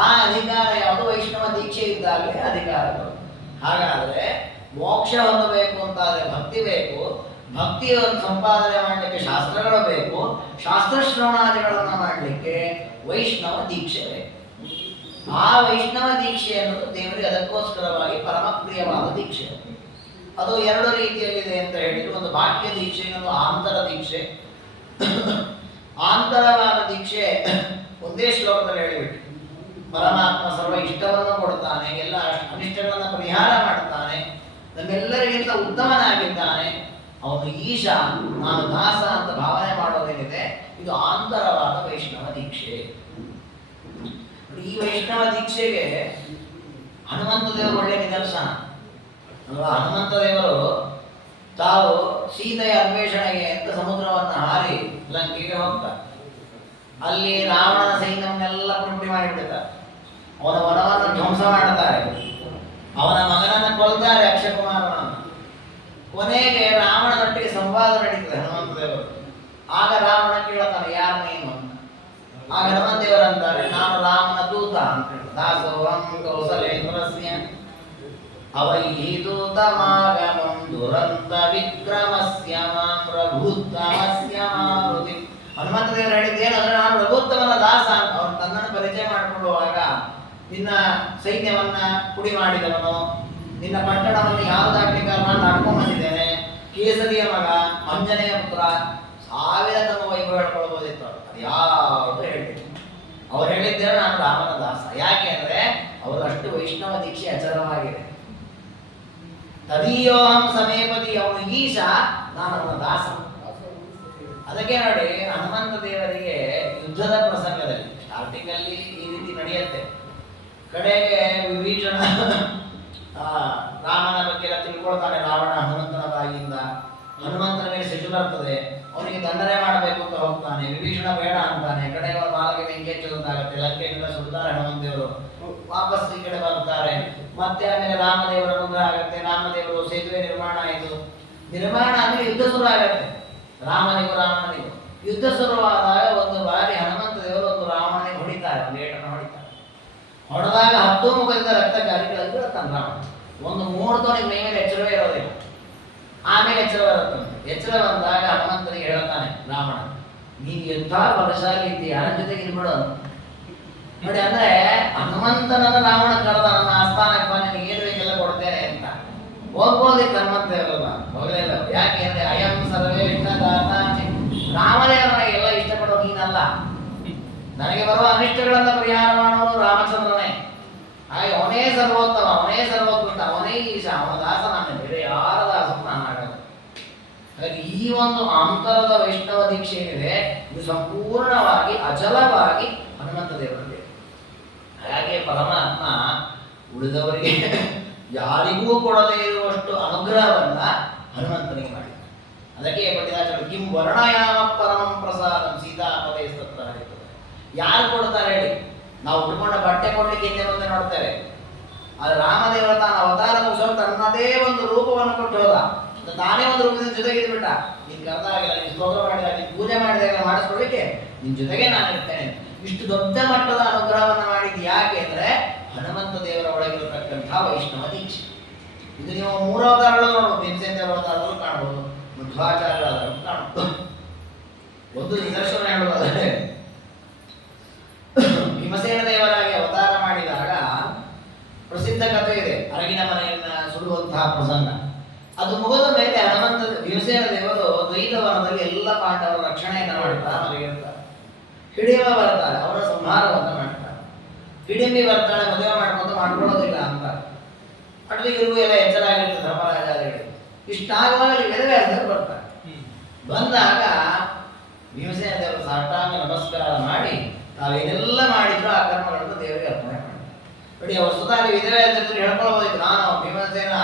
ಆ ಅಧಿಕಾರ ಯಾವುದು? ವೈಷ್ಣವ ದೀಕ್ಷೆ ಇದ್ದಾಗಲೇ ಅಧಿಕಾರ ಬರುತ್ತೆ. ಹಾಗಾದರೆ ಮೋಕ್ಷ ಹೊಂದಬೇಕು ಅಂತಾದರೆ ಭಕ್ತಿ ಬೇಕು, ಭಕ್ತಿಯನ್ನು ಸಂಪಾದನೆ ಮಾಡಲಿಕ್ಕೆ ಶಾಸ್ತ್ರಗಳು ಬೇಕು, ಶಾಸ್ತ್ರಶ್ರವಣಾದಿಗಳನ್ನು ಮಾಡಲಿಕ್ಕೆ ವೈಷ್ಣವ ದೀಕ್ಷೆ ಬೇಕು. ಆ ವೈಷ್ಣವ ದೀಕ್ಷೆ ಅನ್ನೋದು ದೇವರಿಗೆ ಅದಕ್ಕೋಸ್ಕರವಾಗಿ ಪರಮಪ್ರಿಯವಾದ ದೀಕ್ಷೆ. ಅದು ಎರಡು ರೀತಿಯಲ್ಲಿದೆ ಅಂತ ಹೇಳಿದ್ರು. ಒಂದು ಬಾಹ್ಯ ದೀಕ್ಷೆ, ಇನ್ನೊಂದು ಆಂತರ ದೀಕ್ಷೆ. ಆಂತರವಾದ ದೀಕ್ಷೆ ಒಂದೇ ಶ್ಲೋಕದಲ್ಲಿ ಹೇಳಿಬಿಟ್ಟು, ಪರಮಾತ್ಮ ಸರ್ವ ಇಷ್ಟವನ್ನು ಕೊಡ್ತಾನೆ, ಎಲ್ಲ ಅನಿಷ್ಟಗಳನ್ನು ಪರಿಹಾರ ಮಾಡ್ತಾನೆ, ನಮ್ಮೆಲ್ಲರಿಗಿಂತ ಉತ್ತಮನಾಗಿದ್ದಾನೆ, ಅವನು ಈಶ, ನಾನು ದಾಸ ಅಂತ ಭಾವನೆ ಮಾಡೋದೇನಿದೆ, ಇದು ಆಂತರವಾದ ವೈಷ್ಣವ ದೀಕ್ಷೆ. ಈ ವೈಷ್ಣವ ದೀಕ್ಷೆಗೆ ಹನುಮಂತ ದೇವರು ಒಳ್ಳೆ ನಿದರ್ಶನ ಅಲ್ವಾ? ಹನುಮಂತ ದೇವರು ತಾವು ಸೀತೆಯ ಅನ್ವೇಷಣೆಗೆ ಅಂತ ಸಮುದ್ರವನ್ನು ಹಾರಿ ಲಂಕೆಗೆ ಹೋಗ್ತಾರೆ. ಅಲ್ಲಿ ರಾವಣನ ಸೈನ್ಯವನ್ನೆಲ್ಲ ಪುಂಡಿ ಮಾಡಿಬಿಡ್ತಾರೆ, ಅವನ ವನವನ್ನು ಧ್ವಂಸ ಮಾಡ್ತಾರೆ, ಅವನ ಮಗನನ್ನು ಕೊಲ್ತಾರೆ ಅಕ್ಷಕುಮಾರನನ್ನು. ಕೊನೆಗೆ ರಾವಣನೊಟ್ಟಿಗೆ ಸಂವಾದ ನಡೀತದೆ ಹನುಮಂತ ದೇವರು. ಆಗ ರಾವಣ ಕೇಳ್ತಾನೆ, ಯಾರು ನೀನು ಅಂತ. ಆಗ ಹನುಮಂತ ದೇವರು ಅಂತಾರೆ, ನಾನು ರಾಮನ ದೂತ ಅಂತ ಹೇಳಿ, ದಾಸೋಹಂ ಕೌಸಲೇಂದ್ರಸ್ಯ ಅವೈಹಿ ದೂತಮಾಗಮಂ ದುರಂತ ವಿಕ್ರಮಸ್ಯ ಮಾಂ ರಘುತ್ತಮಸ್ಯ ಮಾರುತಿ. ಹನುಮಂತ ದೇವರು ಹೇಳಿದ್ದೇನು ಅಂದ್ರೆ, ನಾನು ರಘುತ್ತಮನ ದಾಸ ಅಂತ. ಅವನು ತನ್ನನ್ನು ಪರಿಚಯ ಮಾಡಿಕೊಳ್ಳುವಾಗ, ನಿನ್ನ ಸೈನ್ಯವನ್ನ ಪುಡಿ ಮಾಡಿದವನು, ನಿನ್ನ ಪಟ್ಟಣವನ್ನು ಯಾವ ದಾಟಲಿಕ್ಕೆ ನಾನು ನಡ್ಕೊಂಡು ಬಂದಿದ್ದೇನೆ, ಕೇಸರಿಯ ಮಗ, ಅಂಜನೆಯ ಪುತ್ರ, ಸಾವಿರ ತಮ್ಮ ವೈಭವ ಹೇಳ್ಕೊಳ್ಬೋದಿತ್ತು. ಅದು ಯಾವುದು ಹೇಳಿದ್ರು. ಅವ್ರು ಹೇಳಿದ್ದೇನೆ ನಾನು ರಾಮನ ದಾಸ. ಯಾಕೆ ಅಂದ್ರೆ ಅವರು ಅಷ್ಟು ವೈಷ್ಣವ ದೀಕ್ಷೆ ಅಚರವಾಗಿದೆ. ತದೀಯೋಹಂ ಸಮೀಪತಿ, ಅವನು ಈಶ, ನಾನು ಅವನ ದಾಸ. ಅದಕ್ಕೆ ನೋಡಿ, ಹನುಮಂತ ದೇವರಿಗೆ ಯುದ್ಧದ ಪ್ರಸಂಗದಲ್ಲಿ ಸ್ಟಾರ್ಟಿಂಗ್ ಅಲ್ಲಿ ಈ ರೀತಿ ನಡೆಯುತ್ತೆ. ಕಡೆಗೆ ವಿಭೀಷಣ ರಾಮನ ಬಗ್ಗೆ ಎಲ್ಲ ತಿಳ್ಕೊಳ್ತಾನೆ. ರಾವಣ ಹನುಮಂತನ ಬಾಯಿಯಿಂದ ಹನುಮಂತನ ಮೇಲೆ ಸಿಟ್ಟು ಬರ್ತದೆ, ಅವನಿಗೆ ದಂಡನೆ ಮಾಡಬೇಕು ಅಂತ ಹೋಗ್ತಾನೆ. ವಿಭೀಷಣ ಬೇಡ ಅಂತಾನೆ. ಕಡೆಗೆ ಅವರ ಬಾಲಗೆ ಬೆಂಕಿ ಹಚ್ಚೋದಾಗುತ್ತೆ, ಲಂಕೆಯಿಂದ ಸುಡ್ತಾರೆ ಹನುಮಂತ ದೇವರು. ವಾಪಸ್ ಈ ಕಡೆ ಬರ್ತಾರೆ. ಮತ್ತೆ ಆಮೇಲೆ ರಾಮದೇವರ ಅನುಗ್ರಹ ಆಗುತ್ತೆ, ರಾಮದೇವರು ಸೇತುವೆ ನಿರ್ಮಾಣ ಆಯಿತು. ನಿರ್ಮಾಣ ಅಂದ್ರೆ ಯುದ್ಧ ಶುರು ಆಗತ್ತೆ, ರಾಮನಿಗೂ ರಾವಣನಿಗೂ. ಯುದ್ಧ ಶುರುವಾದಾಗ ಒಂದು ಬಾರಿ ಹನುಮಂತ ದೇವರು ಒಂದು ರಾವಣನಿಗೆ ಹೊಡಿತಾರೆ, ಒಂದು ಏಟನ್ನು ಹೊಡಿತಾರೆ. ಹೊಡೆದಾಗ 10 ಮುಖದಿಂದ ರಕ್ತ ಗಾರಿಗಳಲ್ಲಿ ಬೀಳುತ್ತಾನೆ ರಾವಣ. ಒಂದು ಮುಹೂರ್ತವನಿಗೆ ಮೈ ಮೇಲೆ ಎಚ್ಚರವೇ ಇರೋದಿಲ್ಲ. ಆಮೇಲೆ ಎಚ್ಚರ ಬರುತ್ತಂತೆ. ಎಚ್ಚರ ಬಂದಾಗ ಹನುಮಂತನಿಗೆ ಹೇಳ್ತಾನೆ ರಾವಣ, ನೀನು ಎಂಥ ಬಲಶಾಲಿ ಇದ್ದೀಯ, ನನ್ನ ಜೊತೆಗೆ ಇರ್ಬಿಡು ಅಂತ. ನೋಡಿ, ಅಂದ್ರೆ ಹನುಮಂತನನ್ನ ರಾವಣ ಕರೆದ, ನನ್ನ ಆಸ್ಥಾನಕ್ಕೆ ಬಂದು ನಿನಗೆ ಏನು ಬೇಕೆಲ್ಲ ಕೊಡ್ತೇನೆ ಅಂತ. ಹೋಗ್ಬೋದಿತ್ತು ಹನುಮಂತ ದೇವರಲ್ಲ, ಹೋಗಲಿಲ್ಲ. ಯಾಕೆ ಅಂದ್ರೆ ಅಯಂ ಸರ್ವೇ ಇಷ್ಟದಾತ, ರಾಮದೇವರನ್ನ ಎಲ್ಲ ಇಷ್ಟಪಡೋ ನೀನಲ್ಲ, ನನಗೆ ಬರುವ ಅನಿಷ್ಟಗಳನ್ನ ಪರಿಹಾರ ಮಾಡುವುದು ರಾಮಚಂದ್ರನೇ. ಹಾಗೆ ಅವನೇ ಸರ್ವೋತ್ತಮ, ಅವನೇ ಸರ್ವೋತ್ಕೃಷ್ಟ, ಅವನೇ ಈಶ, ಅವನ ದಾಸ ನಾನು, ಬೇರೆ ಯಾರ ದಾಸನು ನಾನು ಆಗಲ್ಲ. ಹಾಗಾಗಿ ಈ ಒಂದು ಅಂತರದ ವೈಷ್ಣವ ದೀಕ್ಷೆ ಏನಿದೆ, ಇದು ಸಂಪೂರ್ಣವಾಗಿ ಅಚಲವಾಗಿ ಹನುಮಂತ ದೇವರಲ್ಲಿ. ಹಾಗೆ ಪರಮಾತ್ಮ ಉಳಿದವರಿಗೆ ಯಾರಿಗೂ ಕೊಡದೇ ಇರುವಷ್ಟು ಅನುಗ್ರಹವನ್ನ ಹನುಮಂತನಿಗೆ ಮಾಡಿದ. ಅದಕ್ಕೆ ಪಂಡಿತಾಚಾರ್ಯ ಕಿಂ ವರ್ಣಯಾಮ ಪರಮಂ ಪ್ರಸಾದಂ ಸೀತಾಪದೇ ಸ್ತತ್ರ ಹೇಳ್ತಾರೆ. ಯಾರು ಕೊಡ್ತಾರೆ ಹೇಳಿ? ನಾವು ಉಟ್ಕೊಂಡ ಬಟ್ಟೆ ಕೊಡ್ಲಿಕ್ಕೆ ಹಿಂದೆ ಮುಂದೆ ನೋಡ್ತೇವೆ. ಆದ್ರೆ ರಾಮದೇವರ ತಾನು ಅವತಾರ ಮುಗಿಸಲು ತನ್ನದೇ ಒಂದು ರೂಪವನ್ನು ಕೊಟ್ಟು ಹೋದ. ತಾನೇ ಒಂದು ರೂಪದಿಂದ ಜೊತೆಗೆ ಇದ್ಬಿಟ್ಟ. ನೀನ್ ಕರೆದಾಗಿಲ್ಲ, ನೀನ್ ಸ್ತೋತ್ರ ಮಾಡಿದಾಗ, ನೀನ್ ಪೂಜೆ ಮಾಡಿದಾಗ ಮಾಡಿಸ್ಕೊಳ್ಳಿಕ್ಕೆ ನಿನ್ ಜೊತೆಗೆ ನಾನು ಇರ್ತೇನೆ. ಇಷ್ಟು ದೊಡ್ಡ ಮಟ್ಟದ ಅನುಗ್ರಹವನ್ನ ಮಾಡಿದ್ದು ಯಾಕೆ ಅಂದ್ರೆ ಹನುಮಂತ ದೇವರ ಒಳಗಿರತಕ್ಕಂಥ ವೈಷ್ಣವ ದೀಕ್ಷೆ. ಇದು ನೀವು 3 ಅವತಾರಗಳು ನೋಡ್ಬೋದು. ಭೀಮಸೇನ ದೇವರ ಅವತಾರಗಳು ಕಾಣಬಹುದು, ಮಧ್ವಾಚಾರ್ಯರಾದರೂ ಕಾಣಬಹುದು. ಒಂದು ನಿದರ್ಶನ ಹೇಳುವುದಾದರೆ, ಭೀಮಸೇನ ದೇವರಾಗಿ ಅವತಾರ ಮಾಡಿದಾಗ ಪ್ರಸಿದ್ಧ ಕಥೆ ಇದೆ, ಅರಗಿನ ಮನೆಯನ್ನ ಸುಡುವಂತಹ ಪ್ರಸಂಗ. ಅದು ಮುಗಿದ ಮೇಲೆ ಹನುಮಂತ ಭೀಮಸೇನ ದೇವರು ದ್ವೈತವನದಲ್ಲಿ ಎಲ್ಲ ಪಾಂಡವರ ರಕ್ಷಣೆಯನ್ನ ಮಾಡ್ತಾರೆ. ಹಿಡಿಯವ ಬರ್ತಾರೆ, ಅವರ ಸಂಹಾರವನ್ನು ಮಾಡ್ತಾರೆ. ಹಿಡಿಂಬಿ ಬರ್ತಾಳೆ, ಮದುವೆ ಮಾಡ್ಕೊಳ್ಳೋದಿಲ್ಲ ಅಂತ ಅಟ್ಲಿ ಇರುವ ಎಲ್ಲ ಎಚ್ಚರಾಗಿರ್ತದೆ ಧರ್ಮರಾಜಾದಿಗಳು. ಇಷ್ಟಾಗುವಾಗ ವೇದವ್ಯಾಸರು ಬರ್ತಾರೆ. ಬಂದಾಗ ಭೀಮಸೇನ ದೇವರು ಸಾಷ್ಟಾಂಗ ನಮಸ್ಕಾರ ಮಾಡಿ ತಾವೇನೆಲ್ಲ ಮಾಡಿದ್ರು ಆ ಕರ್ಮಗಳನ್ನು ದೇವರಿಗೆ ಅರ್ಪಣೆ ಮಾಡ್ತಾರೆ. ನೋಡಿ, ಅವರು ಸುಧಾರ ವೇದವ್ಯಾಸರು ಹೇಳ್ಕೊಳ್ಬೋದಿತ್ತು, ನಾನು ಭೀಮಸೇನ,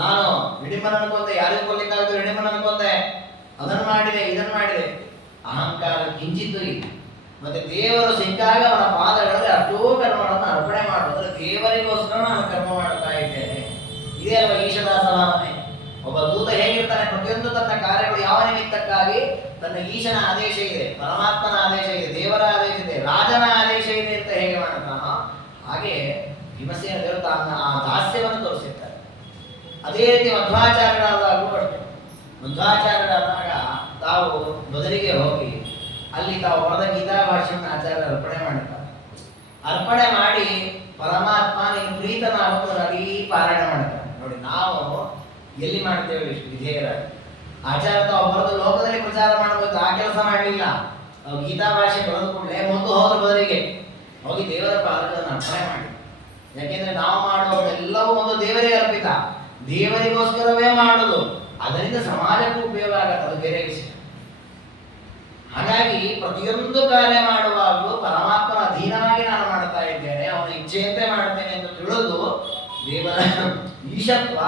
ನಾನು ಹಿಡಿಂಬನ ಅನ್ಕೊಂಡೆ, ಯಾರಿಗೂ ಕೊಲ್ಲಿಕ್ಕಾಗುತ್ತೆ ಹಿಡಿಂಬನ ಅನ್ಕೊಂಡೆ, ಅದನ್ನು ಮಾಡಿದೆ ಇದನ್ನು ಮಾಡಿದೆ. ಅಹಂಕಾರ ಕಿಂಚಿತ್ತು ಇಲ್ಲ. ಮತ್ತೆ ದೇವರು ಸಿಕ್ಕಾಗ ಅವನ ಪಾದಗಳಲ್ಲಿ ಅಷ್ಟೋ ಕರ್ಮಗಳನ್ನು ಅರ್ಪಣೆ ಮಾಡೋದ್ರೆ ದೇವರಿಗೋಸ್ಕರ ನಾನು ಕರ್ಮ ಮಾಡ್ತಾ ಇದ್ದೇನೆ. ಇದೇ ಅಲ್ವಾ ಈಶದಾಸ ಭಾವನೆ. ಒಬ್ಬ ದೂತ ಹೇಗಿರ್ತಾನೆ, ಪ್ರತಿಯೊಂದು ತನ್ನ ಕಾರ್ಯಗಳು ಯಾವ ನಿಮಿತ್ತಕ್ಕಾಗಿ ತನ್ನ ಈಶನ ಆದೇಶ ಇದೆ, ಪರಮಾತ್ಮನ ಆದೇಶ ಇದೆ, ದೇವರ ಆದೇಶ ಇದೆ, ರಾಜನ ಆದೇಶ ಇದೆ ಅಂತ ಹೇಗೆ ಮಾಡ್ತಾನೋ ಹಾಗೆ ಭೀಮಸೇನ ದೇವರು ಆ ದಾಸ್ಯವನ್ನು ತೋರಿಸಿರ್ತಾರೆ. ಅದೇ ರೀತಿ ಮಧ್ವಾಚಾರ್ಯರಾದಾಗಲೂ ಅಷ್ಟೇ. ಮಧ್ವಾಚಾರ್ಯರಾದಾಗ ತಾವು ಬದಲಿಗೆ ಹೋಗಿ ಅಲ್ಲಿ ತಾವು ಬರೆದ ಗೀತಾ ಭಾಷೆಯನ್ನು ಆಚಾರ್ಯರು ಅರ್ಪಣೆ ಮಾಡುತ್ತಾರೆ. ಅರ್ಪಣೆ ಮಾಡಿ ಪರಮಾತ್ಮ ನೀನು ಪ್ರೀತನಾಗುವುದರಲ್ಲಿ ಪಾರಾಯಣ ಮಾಡ್ತಾರೆ. ನೋಡಿ, ನಾವು ಎಲ್ಲಿ ಮಾಡ್ತೇವೆ ಇಷ್ಟು ವಿಧೇಯರಾಗಿ. ಆಚಾರ್ಯ ತಾವು ಬರೆದು ಲೋಕದಲ್ಲಿ ಪ್ರಚಾರ ಮಾಡಬೇಕು, ಆ ಕೆಲಸ ಮಾಡಲಿಲ್ಲ. ನಾವು ಗೀತಾ ಭಾಷೆ ಬರೆದು ಕೂಡಲೇ ಮುಂದೆ ಹೋದ್ರ ಬದಲಿಗೆ ಹೋಗಿ ದೇವರ ಪಾದಗಳನ್ನು ಅರ್ಪಣೆ ಮಾಡಿ. ಯಾಕೆಂದ್ರೆ ನಾವು ಮಾಡುವುದೆಲ್ಲವೂ ಒಂದು ದೇವರಿಗೆ ಅರ್ಪಿತ, ದೇವರಿಗೋಸ್ಕರವೇ ಮಾಡುದು. ಅದರಿಂದ ಸಮಾಜಕ್ಕೂ ಉಪಯೋಗ ಆಗತ್ತೆ, ಅದು ಬೇರೆ ವಿಷಯ. ಹಾಗಾಗಿ ಪ್ರತಿಯೊಂದು ಕಾರ್ಯ ಮಾಡುವಾಗಲೂ ಪರಮಾತ್ಮನ ಅಧೀನವಾಗಿ ನಾನು ಮಾಡ್ತಾ ಇದ್ದೇನೆ, ಅವನ ಇಚ್ಛೆಯಂತೆ ಮಾಡ್ತೇನೆ ಎಂದು ತಿಳಿದು ದೇವರ ಈಶತ್ವ,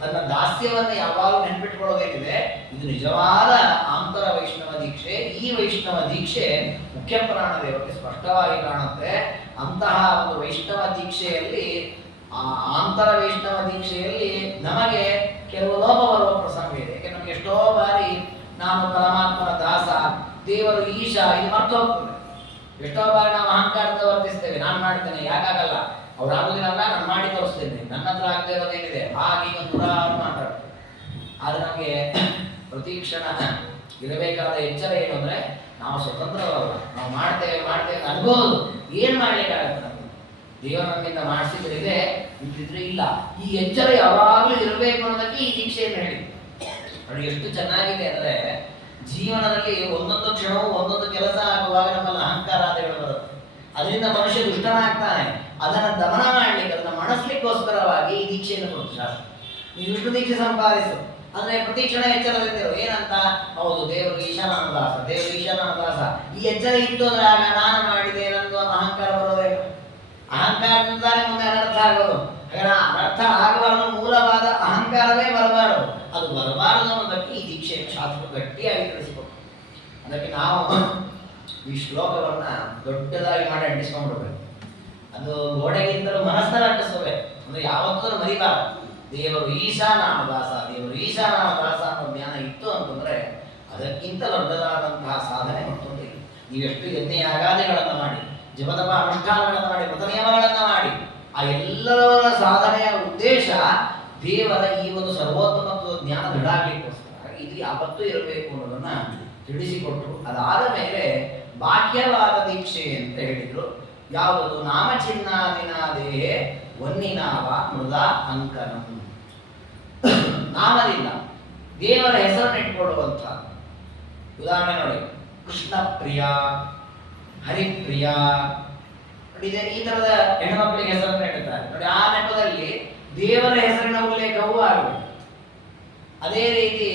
ತನ್ನ ದಾಸ್ಯವನ್ನು ಯಾವಾಗಲೂ ನೆನ್ಪಿಟ್ಕೊಳ್ಳೋದೇನಿದೆ, ಇದು ನಿಜವಾದ ಆಂತರ ವೈಷ್ಣವ ದೀಕ್ಷೆ. ಈ ವೈಷ್ಣವ ದೀಕ್ಷೆ ಮುಖ್ಯ ಪ್ರಾಣ ದೇವರಿಗೆ ಸ್ಪಷ್ಟವಾಗಿ ಕಾಣುತ್ತೆ. ಅಂತಹ ಒಂದು ವೈಷ್ಣವ ದೀಕ್ಷೆಯಲ್ಲಿ, ಆಂತರ ವೈಷ್ಣವ ದೀಕ್ಷೆಯಲ್ಲಿ ನಮಗೆ ಕೆಲವು ಲೋಪ ಬರುವ ಪ್ರಸಂಗ ಇದೆ. ಯಾಕೆಂದ್ರೆ ನಮಗೆ ಎಷ್ಟೋ ಬಾರಿ ನಾನು ಪರಮಾತ್ಮನ ದಾಸ, ದೇವರು ಈಶ, ಇದು ಮರ್ತು ಹೋಗ್ತದೆ. ಎಷ್ಟೋ ಬಾರಿ ನಾವು ಅಹಂಕಾರದ ವರ್ತಿಸ್ತೇವೆ. ನಾನು ಮಾಡ್ತೇನೆ, ಯಾಕಾಗಲ್ಲ, ಅವ್ರು ಆಗುದಿಲ್ಲ, ನಾನು ಮಾಡಿ ತೋರಿಸ್ತೇನೆ, ನನ್ನ ಹತ್ರ ಆಗದೆ ಇರೋದೇನಿದೆ, ಹಾಗೆ ಒಂದು ನೂರಾರು ಮಾತಾಡ್ತೇವೆ. ಆದ್ರೆ ನಮಗೆ ಪ್ರತಿಕ್ಷಣ ಇರಬೇಕಾದ ಎಚ್ಚರ ಏನು ಅಂದ್ರೆ, ನಾವು ಸ್ವತಂತ್ರವಲ್ಲ, ನಾವು ಮಾಡ್ತೇವೆ ಅನ್ಬೋದು. ಏನ್ ಮಾಡ್ಲಿಕ್ಕಾಗತ್ತೆ? ನಮಗೆ ದೇವರು ನಮ್ಮಿಂದ ಮಾಡಿಸಿದ್ರಿದೆ, ಇದ್ದಿದ್ರೆ ಇಲ್ಲ. ಈ ಎಚ್ಚರ ಯಾವಾಗಲೂ ಇರಬೇಕು ಅನ್ನೋದಕ್ಕೆ ಈ ದೀಕ್ಷೆಯನ್ನು ಹೇಳಿ. ನೋಡಿ ಎಷ್ಟು ಚೆನ್ನಾಗಿದೆ ಅಂದ್ರೆ, ಜೀವನದಲ್ಲಿ ಒಂದೊಂದು ಕ್ಷಣವೂ ಒಂದೊಂದು ಕೆಲಸ ಆಗುವಾಗ ನಮ್ಮಲ್ಲಿ ಅಹಂಕಾರಾದಿಗಳು ಬರುತ್ತೆ. ಅದರಿಂದ ಮನುಷ್ಯ ದುಷ್ಟನಾಗ್ತಾನೆ. ಅದನ್ನು ದಮನ ಮಾಡ್ಲಿಕ್ಕೆ, ಅದನ್ನ ಮಣಿಸ್ಲಿಕ್ಕೋಸ್ಕರವಾಗಿ ಈ ದೀಕ್ಷೆಯನ್ನು ಕೊಡ್ತು ಶಾಸ್ತ್ರ. ನೀವು ವಿಷ್ಣು ದೀಕ್ಷೆ ಸಂಪಾದಿಸು ಅಂದ್ರೆ ಪ್ರತಿ ಕ್ಷಣ ಎಚ್ಚರದಿಂದಿರು. ಏನಂತ? ಹೌದು, ದೇವರು ಈಶಾನಾನ ದಾಸ, ದೇವರು ಈಶಾನಾನ ದಾಸ. ಈ ಎಚ್ಚರ ಇತ್ತು ಅಂದ್ರೆ ಆಗ ನಾನು ಮಾಡಿದೆ ನಂದು ಅಹಂಕಾರ ಬರೋದೇ. ಅಹಂಕಾರದಿಂದಾನೆ ಮುಂದೆ ಅನರ್ಥ ಆಗೋದು. ಅನರ್ಥ ಆಗಬಾರದು, ಮೂಲವಾದ ಅಹಂಕಾರವೇ ಬರಬಾರದು. ಅದು ಬರಬಾರದು ಅನ್ನೋದಕ್ಕೆ ಈ ದೀಕ್ಷೆಯನ್ನು ಶಾಸ್ತ್ರ ಗಟ್ಟಿಯಾಗಿ ತಿಳಿಸಿಕೊಟ್ಟು. ಅದಕ್ಕೆ ನಾವು ಈ ಶ್ಲೋಕವನ್ನ ದೊಡ್ಡದಾಗಿ ಮಾಡಿ ಅಂಟಿಸ್ಕೊಂಡ್ಬಿಡ್ಬೇಕು. ಅದು ಗೋಡೆಗಿಂತಲೂ ಮನಸ್ಸಲ್ಲಿ ಅಂಟಿಸ್ಕೋಬೇಕು. ಅಂದ್ರೆ ಯಾವತ್ತೂ ಮರಿಬಾರದು. ದೇವರು ಈಶಾನಾಮ ದಾಸ, ದೇವರು ಈಶಾನಾಮ ದಾಸ ಅನ್ನೋ ಜ್ಞಾನ ಇತ್ತು ಅಂತಂದ್ರೆ ಅದಕ್ಕಿಂತ ದೊಡ್ಡದಾದಂತಹ ಸಾಧನೆ ಮತ್ತೊಂದು. ನೀವೆಷ್ಟು ಯಜ್ಞ ಯಾಗಾದಿಗಳನ್ನು ಮಾಡಿ, ಜಪತಪ ಅನುಷ್ಠಾನಗಳನ್ನು ಮಾಡಿ, ಮತ ನಿಯಮಗಳನ್ನು ಮಾಡಿ, ಆ ಎಲ್ಲರ ಸಾಧನೆಯ ಉದ್ದೇಶ ದೇವರ ಈ ಒಂದು ಸರ್ವೋತ್ತಮತ್ವದ ಜ್ಞಾನ ದೃಢಾಗ್ಲಿಕ್ಕೋಸ್ಕರ. ಇದು ಯಾವತ್ತೂ ಇರಬೇಕು ಅನ್ನೋದನ್ನ ತಿಳಿಸಿಕೊಟ್ಟು, ಅದಾದ ಮೇಲೆ ಬಾಹ್ಯವಾದ ದೀಕ್ಷೆ ಅಂತ ಹೇಳಿದ್ರು. ಯಾವುದು? ನಾಮಚಿಹ್ನಾದಿನಾದೇಹೇ ವನ್ನಿನಾವ ಮೃದ ಅಂಕನಂ. ನಾಮದಿಂದ ದೇವರ ಹೆಸರನ್ನು ಇಟ್ಕೊಳ್ಳುವಂಥ. ಉದಾಹರಣೆ ನೋಡಿ, ಕೃಷ್ಣ ಪ್ರಿಯ, ಹರಿಪ್ರಿಯ, ಈ ತರದ ಹೆಣ್ಣುಮಕ್ಕಳಿಗೆ ಹೆಸರನ್ನು ಇಡುತ್ತಾರೆ ನೋಡಿ. ಆ ನೆಪದಲ್ಲಿ ದೇವರ ಹೆಸರಿನ ಉಲ್ಲೇಖವೂ ಆಗಬೇಕು. ಅದೇ ರೀತಿ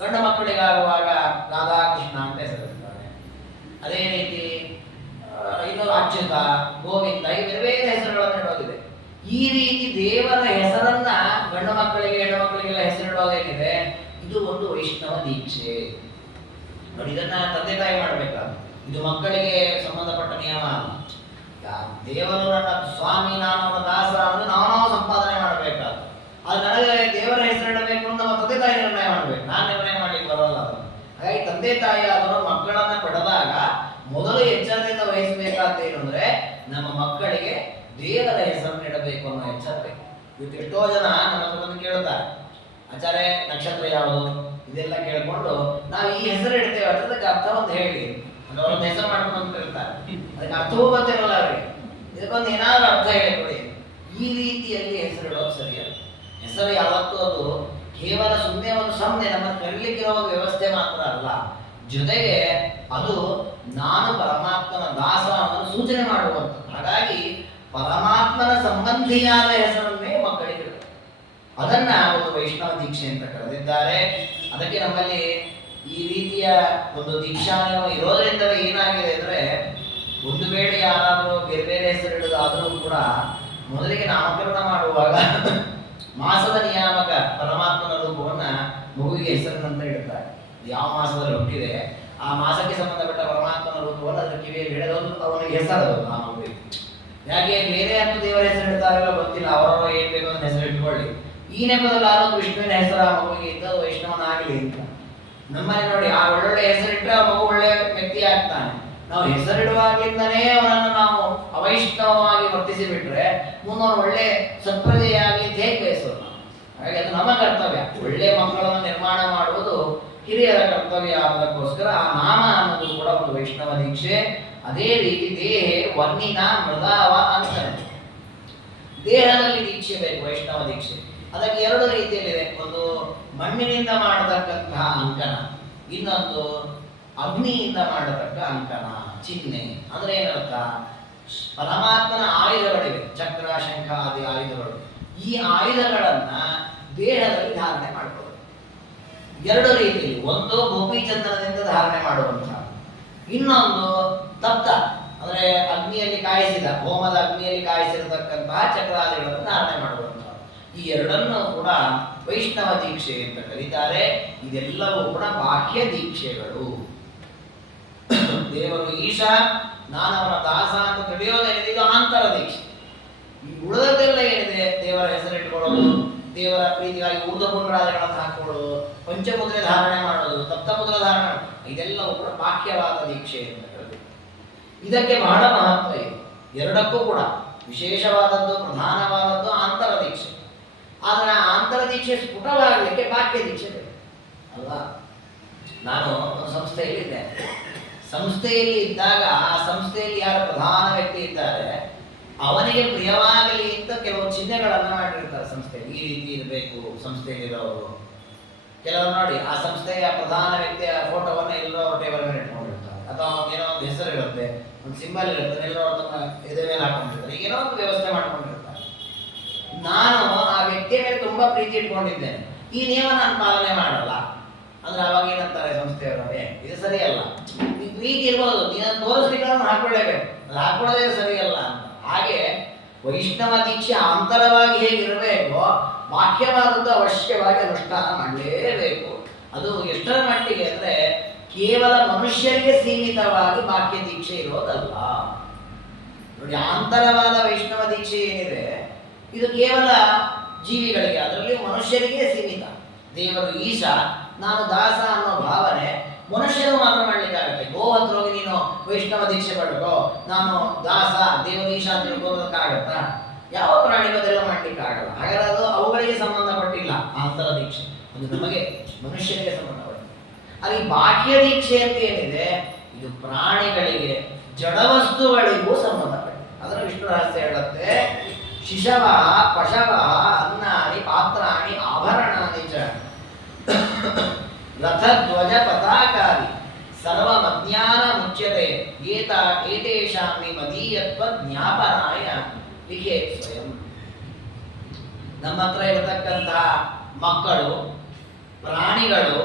ಗಂಡು ಮಕ್ಕಳಿಗಾಗುವಾಗ ರಾಧಾಕೃಷ್ಣ ಅಂತ ಹೆಸರಿರ್ತಾರೆ. ಅದೇ ರೀತಿ ಇನ್ನೊಂದು ಅಚ್ಯುತ, ಗೋವಿಂದ, ಈ ಬೇರೆ ಬೇರೆ ಹೆಸರುಗಳನ್ನು ಇಡೋದಿದೆ. ಈ ರೀತಿ ದೇವರ ಹೆಸರನ್ನ ಗಂಡು ಮಕ್ಕಳಿಗೆ ಹೆಣ್ಣು ಮಕ್ಕಳಿಗೆಲ್ಲ ಹೆಸರಿಡೋದೇನಿದೆ, ಇದು ಒಂದು ವೈಷ್ಣವ ದೀಕ್ಷೆ ನೋಡಿ. ಇದನ್ನ ತಂದೆ ತಾಯಿ ಮಾಡಬೇಕಾದ, ಇದು ಮಕ್ಕಳಿಗೆ ಸಂಬಂಧಪಟ್ಟ ನಿಯಮ ಅಲ್ಲ. ದೇವರು ನನ್ನ ಸ್ವಾಮಿ, ನಾನು ಅವನ ದಾಸ ಅಂದ್ರೆ ನಾವು ಸಂಪಾದನೆ ಮಾಡಬೇಕಾದ. ಅದು ನನಗೆ ದೇವರ ಹೆಸರಿಡಬೇಕು ಅಂತ ನಮ್ಮ ತಂದೆ ತಾಯಿ ನಿರ್ಣಯ ಮಾಡಬೇಕು, ನಾನು ನಿರ್ಣಯ ಮಾಡ್ಲಿಕ್ಕೆ ಬರೋಲ್ಲ ಅದು. ಹಾಗಾಗಿ ತಂದೆ ತಾಯಿ ಆದರೂ ಮಕ್ಕಳನ್ನ ಪಡೆದಾಗ ಮೊದಲು ಎಚ್ಚರದಿಂದ ವಹಿಸಬೇಕಾದ ಏನು ಅಂದ್ರೆ, ನಮ್ಮ ಮಕ್ಕಳಿಗೆ ದೇವರ ಹೆಸರನ್ನು ಇಡಬೇಕು ಅನ್ನೋ ಎಚ್ಚರ ಬೇಕು. ಇವತ್ತು ಎಷ್ಟೋ ಜನ ನಮ್ಮ ಹತ್ರ ಬಂದು ಕೇಳ್ತಾರೆ, ಆಚಾರ್ಯ ನಕ್ಷತ್ರ ಯಾವುದು ಇದೆಲ್ಲ ಕೇಳ್ಕೊಂಡು ನಾವು ಈ ಹೆಸರು ಇಡ್ತೇವೆ, ಅದಕ್ಕೆ ಅರ್ಥ ಒಂದು ಹೇಳಿ. ಅವ್ರೊಂದು ಹೆಸರು ಮಾಡ್ಕೊಂಡು ಇರ್ತಾರೆ, ಅದಕ್ಕೆ ಅರ್ಥವೂ ಗೊತ್ತಿರಲ್ಲ ಅವರಿಗೆ. ಇದಕ್ಕೊಂದು ಏನಾದ್ರೂ ಅರ್ಥ ಹೇಳಿಕೊಡಿ. ಈ ರೀತಿಯಲ್ಲಿ ಹೆಸರು ಇಡೋದು ಸರಿಯಲ್ಲ. ಹೆಸರು ಯಾವತ್ತೂ ಅದು ಕೇವಲ ಸುಮ್ಮನೆ ಒಂದು ಸೊನ್ನೆ ನಮ್ಮ ಕರೀಲಿಕ್ಕಿರೋ ಒಂದು ವ್ಯವಸ್ಥೆ ಮಾತ್ರ ಅಲ್ಲ, ಜೊತೆಗೆ ಅದು ನಾನು ಪರಮಾತ್ಮನ ದಾಸ ಅನ್ನೋದು ಸೂಚನೆ ಮಾಡುವಂಥದ್ದು. ಹಾಗಾಗಿ ಪರಮಾತ್ಮನ ಸಂಬಂಧಿಯಾದ ಹೆಸರನ್ನೇ ಮಕ್ಕಳಿಗೆ ಇಡಬೇಕು. ಅದನ್ನ ಒಂದು ವೈಷ್ಣವ ದೀಕ್ಷೆ ಅಂತ ಕರೆದಿದ್ದಾರೆ. ಅದಕ್ಕೆ ನಮ್ಮಲ್ಲಿ ಈ ರೀತಿಯ ಒಂದು ದೀಕ್ಷಾ ಇರೋದ್ರಿಂದಲೇ ಏನಾಗಿದೆ ಅಂದ್ರೆ, ಒಂದು ವೇಳೆ ಯಾರಾದರೂ ಬೇರೆ ಬೇರೆ ಹೆಸರು ಇಡೋದಾದರೂ ಕೂಡ ಮೊದಲಿಗೆ ನಾಮಕರಣ ಮಾಡುವಾಗ ಮಾಸದ ನಿಯಾಮಕ ಪರಮಾತ್ಮನ ರೂಪವನ್ನ ಮಗುವಿಗೆ ಹೆಸರಿನಂತ ಇಡುತ್ತಾರೆ. ಯಾವ ಮಾಸದಲ್ಲಿ ಹುಟ್ಟಿದೆ ಆ ಮಾಸಕ್ಕೆ ಸಂಬಂಧಪಟ್ಟ ಪರಮಾತ್ಮನ ರೂಪವನ್ನು ಅದರ ಕಿವಿಯಲ್ಲಿ ಹಿಡಿದೋದು ಅವನಿಗೆ ಹೆಸರು ಆ ಮಗುವಿಗೆ. ಯಾಕೆ ಬೇರೆ ಅಂತ ದೇವರ ಹೆಸರು ಇಡ್ತಾರಲ್ಲ ಗೊತ್ತಿಲ್ಲ, ಅವರವರು ಏನ್ ಬೇಕು ಅಂತ ಹೆಸರು ಇಟ್ಕೊಳ್ಳಿ. ಈ ನೆಪದಲ್ಲಿ ಆರೋದು ವಿಷ್ಣುವಿನ ಹೆಸರು ಆ ಮಗುವಿಗೆ ಇದ್ದದ್ದು ವೈಷ್ಣವನಾಗಲಿ ಅಂತ. ನಮ್ಮಲ್ಲಿ ನೋಡಿ, ಆ ಒಳ್ಳೊಳ್ಳೆ ಹೆಸರಿಟ್ಟರೆ ಆ ಮಗು ಒಳ್ಳೆ ವ್ಯಕ್ತಿ ಆಗ್ತಾನೆ. ನಾವು ಹೆಸರಿಡುವಾಗಲಿಂದನೇ ಅವನನ್ನು ನಾವು ಅವೈಷ್ಣವವಾಗಿ ವರ್ತಿಸಿಬಿಟ್ರೆ ಮುಂದವನು ಒಳ್ಳೆ ಸತ್ಪ್ರಜೆಯಾಗಿ ಅಂತ ಹೇಗೆ ಬಯಸೋದು ನಾವು? ಹಾಗಾಗಿ ಅದು ನಮ್ಮ ಕರ್ತವ್ಯ. ಒಳ್ಳೆ ಮಕ್ಕಳನ್ನು ನಿರ್ಮಾಣ ಮಾಡುವುದು ಹಿರಿಯರ ಕರ್ತವ್ಯ ಆಗೋದಕ್ಕೋಸ್ಕರ ಆ ನಾಮ ಅನ್ನೋದು ಕೂಡ ಒಂದು ವೈಷ್ಣವ ದೀಕ್ಷೆ. ಅದೇ ರೀತಿ ದೇಹೆ ವರ್ಣಿನ ಮೃದಾವ ಅಂತ ದೇಹದಲ್ಲಿ ದೀಕ್ಷೆ ಬೇಕು, ವೈಷ್ಣವ ದೀಕ್ಷೆ. ಅದಕ್ಕೆ ಎರಡು ರೀತಿಯಲ್ಲಿದೆ. ಒಂದು ಮಣ್ಣಿನಿಂದ ಮಾಡತಕ್ಕಂತಹ ಅಂಕಣ, ಇನ್ನೊಂದು ಅಗ್ನಿಯಿಂದ ಮಾಡತಕ್ಕ ಅಂಕಣ, ಚಿಹ್ನೆ. ಅಂದ್ರೆ ಏನರ್ಥ? ಪರಮಾತ್ಮನ ಆಯುಧಗಳಿವೆ, ಚಕ್ರ ಶಂಖ ಆದಿ ಆಯುಧಗಳು. ಈ ಆಯುಧಗಳನ್ನ ದೇಹದಲ್ಲಿ ಧಾರಣೆ ಮಾಡ್ಬೋದು ಎರಡು ರೀತಿಯಲ್ಲಿ. ಒಂದು ಗೋಪಿಚಂದ್ರದಿಂದ ಧಾರಣೆ ಮಾಡುವಂತಹ, ಇನ್ನೊಂದು ತಪ್ತ ಅಂದ್ರೆ ಅಗ್ನಿಯಲ್ಲಿ ಕಾಯಿಸಿದ, ಹೋಮದ ಅಗ್ನಿಯಲ್ಲಿ ಕಾಯಿಸಿರತಕ್ಕಂತಹ ಚಕ್ರಾದಿಗಳನ್ನು ಧಾರಣೆ ಮಾಡುವಂತಹ. ಈ ಎರಡನ್ನೂ ಕೂಡ ವೈಷ್ಣವ ದೀಕ್ಷೆ ಅಂತ ಕರೀತಾರೆ. ಇದೆಲ್ಲವೂ ಕೂಡ ಬಾಹ್ಯ ದೀಕ್ಷೆಗಳು. ದೇವರು ಈಶ, ನಾನವನ ದಾಸ ಅಂತ ತಿಳಿಯೋದೇನಿದೆ, ಇದು ಆಂತರ ದೀಕ್ಷೆ. ಈ ಉಳಿದದ್ದೆಲ್ಲ ಏನಿದೆ, ದೇವರ ಹೆಸರಿಟ್ಟುಕೊಳ್ಳೋದು, ದೇವರ ಪ್ರೀತಿಗಾಗಿ ಊರ್ಧಪುಂಡ್ರಾದಿಗಳನ್ನು ಹಾಕೊಳ್ಳೋದು, ಪಂಚಮುದ್ರೆ ಧಾರಣೆ ಮಾಡೋದು, ಸಪ್ತಮುದ್ರ ಧಾರಣೆ, ಇದೆಲ್ಲವೂ ಕೂಡ ಬಾಹ್ಯವಾದ ದೀಕ್ಷೆ ಅಂತ ಕರೆದು. ಇದಕ್ಕೆ ಬಹಳ ಮಹತ್ವ ಇದೆ. ಎರಡಕ್ಕೂ ಕೂಡ ವಿಶೇಷವಾದದ್ದು, ಪ್ರಧಾನವಾದದ್ದು ಆಂತರ ದೀಕ್ಷೆ. ಆದರೆ ಆ ಆಂತರ ದೀಕ್ಷೆ ಸ್ಫುಟವಾಗಲಿಕ್ಕೆ ಬಾಹ್ಯ ದೀಕ್ಷೆ ಬೇಕು ಅಲ್ವಾ? ನಾನು ಒಂದು ಸಂಸ್ಥೆಯಲ್ಲಿ ಇದ್ದೆ. ಸಂಸ್ಥೆಯಲ್ಲಿ ಇದ್ದಾಗ ಆ ಸಂಸ್ಥೆಯಲ್ಲಿ ಯಾರು ಪ್ರಧಾನ ವ್ಯಕ್ತಿ ಇದ್ದಾರೆ ಅವನಿಗೆ ಪ್ರಿಯವಾಗಲಿ ಅಂತ ಕೆಲವು ಚಿಹ್ನೆಗಳನ್ನು ಮಾಡಿರ್ತಾರೆ ಸಂಸ್ಥೆಯಲ್ಲಿ. ಈ ರೀತಿ ಇರಬೇಕು ಸಂಸ್ಥೆಯಲ್ಲಿರೋರು. ಕೆಲವರು ನೋಡಿ ಆ ಸಂಸ್ಥೆಯ ಪ್ರಧಾನ ವ್ಯಕ್ತಿಯ ಫೋಟೋವನ್ನು ಎಲ್ಲೋ ಟೇಬಲ್ ಮೇಲೆ ಇಟ್ಕೊಂಡಿರ್ತಾರೆ, ಅಥವಾ ಏನೋ ಒಂದು ಹೆಸರು ಇರುತ್ತೆ, ಒಂದು ಸಿಂಬಲ್ ಇರುತ್ತೆ, ಎಲ್ಲೋ ತಮ್ಮ ಎದೆ ಮೇಲೆ ಹಾಕೊಂಡಿರ್ತಾರೆ, ಈಗ ಏನೋ ಒಂದು ವ್ಯವಸ್ಥೆ ಮಾಡ್ಕೊಂಡಿರ್ತಾರೆ. ನಾನು ಆ ವ್ಯಕ್ತಿಯ ಮೇಲೆ ತುಂಬಾ ಪ್ರೀತಿ ಇಟ್ಕೊಂಡಿದ್ದೇನೆ, ಈ ನಿಯಮ ನಾನು ಪಾಲನೆ ಮಾಡಲ್ಲ ಅಂದ್ರೆ ಅವಾಗ ಏನಂತಾರೆ ಸಂಸ್ಥೆಯವರು, ಇದು ಸರಿಯಲ್ಲ. ಈ ಪ್ರೀತಿ ಇರ್ಬೋದು, ನೀನು ತೋರಿಸ್ಲಿಕ್ಕೆ ಹಾಕೊಳ್ಳೇಬೇಕು, ಅದು ಹಾಕೊಳ್ಳೋದೇ ಸರಿಯಲ್ಲ ಅಂತ. ಹಾಗೆ ವೈಷ್ಣವ ದೀಕ್ಷೆ ಆಂತರವಾಗಿ ಹೇಗಿರಬೇಕೋ ಬಾಹ್ಯವಾದದ್ದು ಅವಶ್ಯವಾಗಿ ಅನುಷ್ಠಾನ ಮಾಡಲೇಬೇಕು. ಅದು ಎಷ್ಟರ ಮಟ್ಟಿಗೆ ಅಂದ್ರೆ ಕೇವಲ ಮನುಷ್ಯರಿಗೆ ಸೀಮಿತವಾಗಿ ಬಾಹ್ಯ ದೀಕ್ಷೆ ಇರೋದಲ್ಲ. ನೋಡಿ, ಆಂತರವಾದ ವೈಷ್ಣವ ದೀಕ್ಷೆ ಏನಿದೆ ಇದು ಕೇವಲ ಜೀವಿಗಳಿಗೆ, ಅದರಲ್ಲಿಯೂ ಮನುಷ್ಯರಿಗೆ ಸೀಮಿತ. ದೇವರು ಈಶ, ನಾನು ದಾಸ ಅನ್ನೋ ಭಾವನೆ ಮನುಷ್ಯರು ಮಾತ್ರ ಮಾಡ್ಲಿಕ್ಕಾಗತ್ತೆ. ಗೋ ಹತ್ರ ಹೋಗಿ ನೀನು ವೈಷ್ಣವ ದೀಕ್ಷೆ ಪಡ್ಕೋ, ನಾನು ದಾಸ ದೇವರು ಈಶ ಅಂತ ತಿಳ್ಕೊಳ್ಳೋದಕ್ಕಾಗತ್ತಾ? ಯಾವ ಪ್ರಾಣಿಗೂ ಅದೆಲ್ಲ ಮಾಡ್ಲಿಕ್ಕಾಗಲ್ಲ. ಹಾಗಾದ್ರೆ ಅದು ಅವುಗಳಿಗೆ ಸಂಬಂಧಪಟ್ಟಿಲ್ಲ ಆಂತರ ದೀಕ್ಷೆ, ಅದು ನಮಗೆ ಮನುಷ್ಯರಿಗೆ ಸಂಬಂಧಪಟ್ಟಿಲ್ಲ. ಅಲ್ಲಿ ಬಾಹ್ಯ ದೀಕ್ಷೆ ಅಂತ ಏನಿದೆ ಇದು ಪ್ರಾಣಿಗಳಿಗೆ, ಜಡವಸ್ತುಗಳಿಗೂ ಸಂಬಂಧಪಟ್ಟಿದೆ. ಅದರ ವಿಷ್ಣು ರಹಸ್ಯ ಹೇಳುತ್ತೆ, ಶಿಶವ ಪಶವ ಅನ್ನಾನಿ ಪಾತ್ರಾಣಿ ಆಭರಣಾನಿ ಚ ರಥಧ್ವಜ ಪತಾಕಾರಿ ಸರ್ವಮಜ್ಞಾನ ಮುಚ್ಯತೆ ಏತೇಷಾಮಿ ಮದೀಯತ್ವ ಜ್ಞಾಪನಾಯ ಲಿಖೇ ಸ್ವಯಂ. ನಮ್ಮ ಹತ್ರ ಇರತಕ್ಕಂತಹ ಮಕ್ಕಳು, ಪ್ರಾಣಿಗಳು,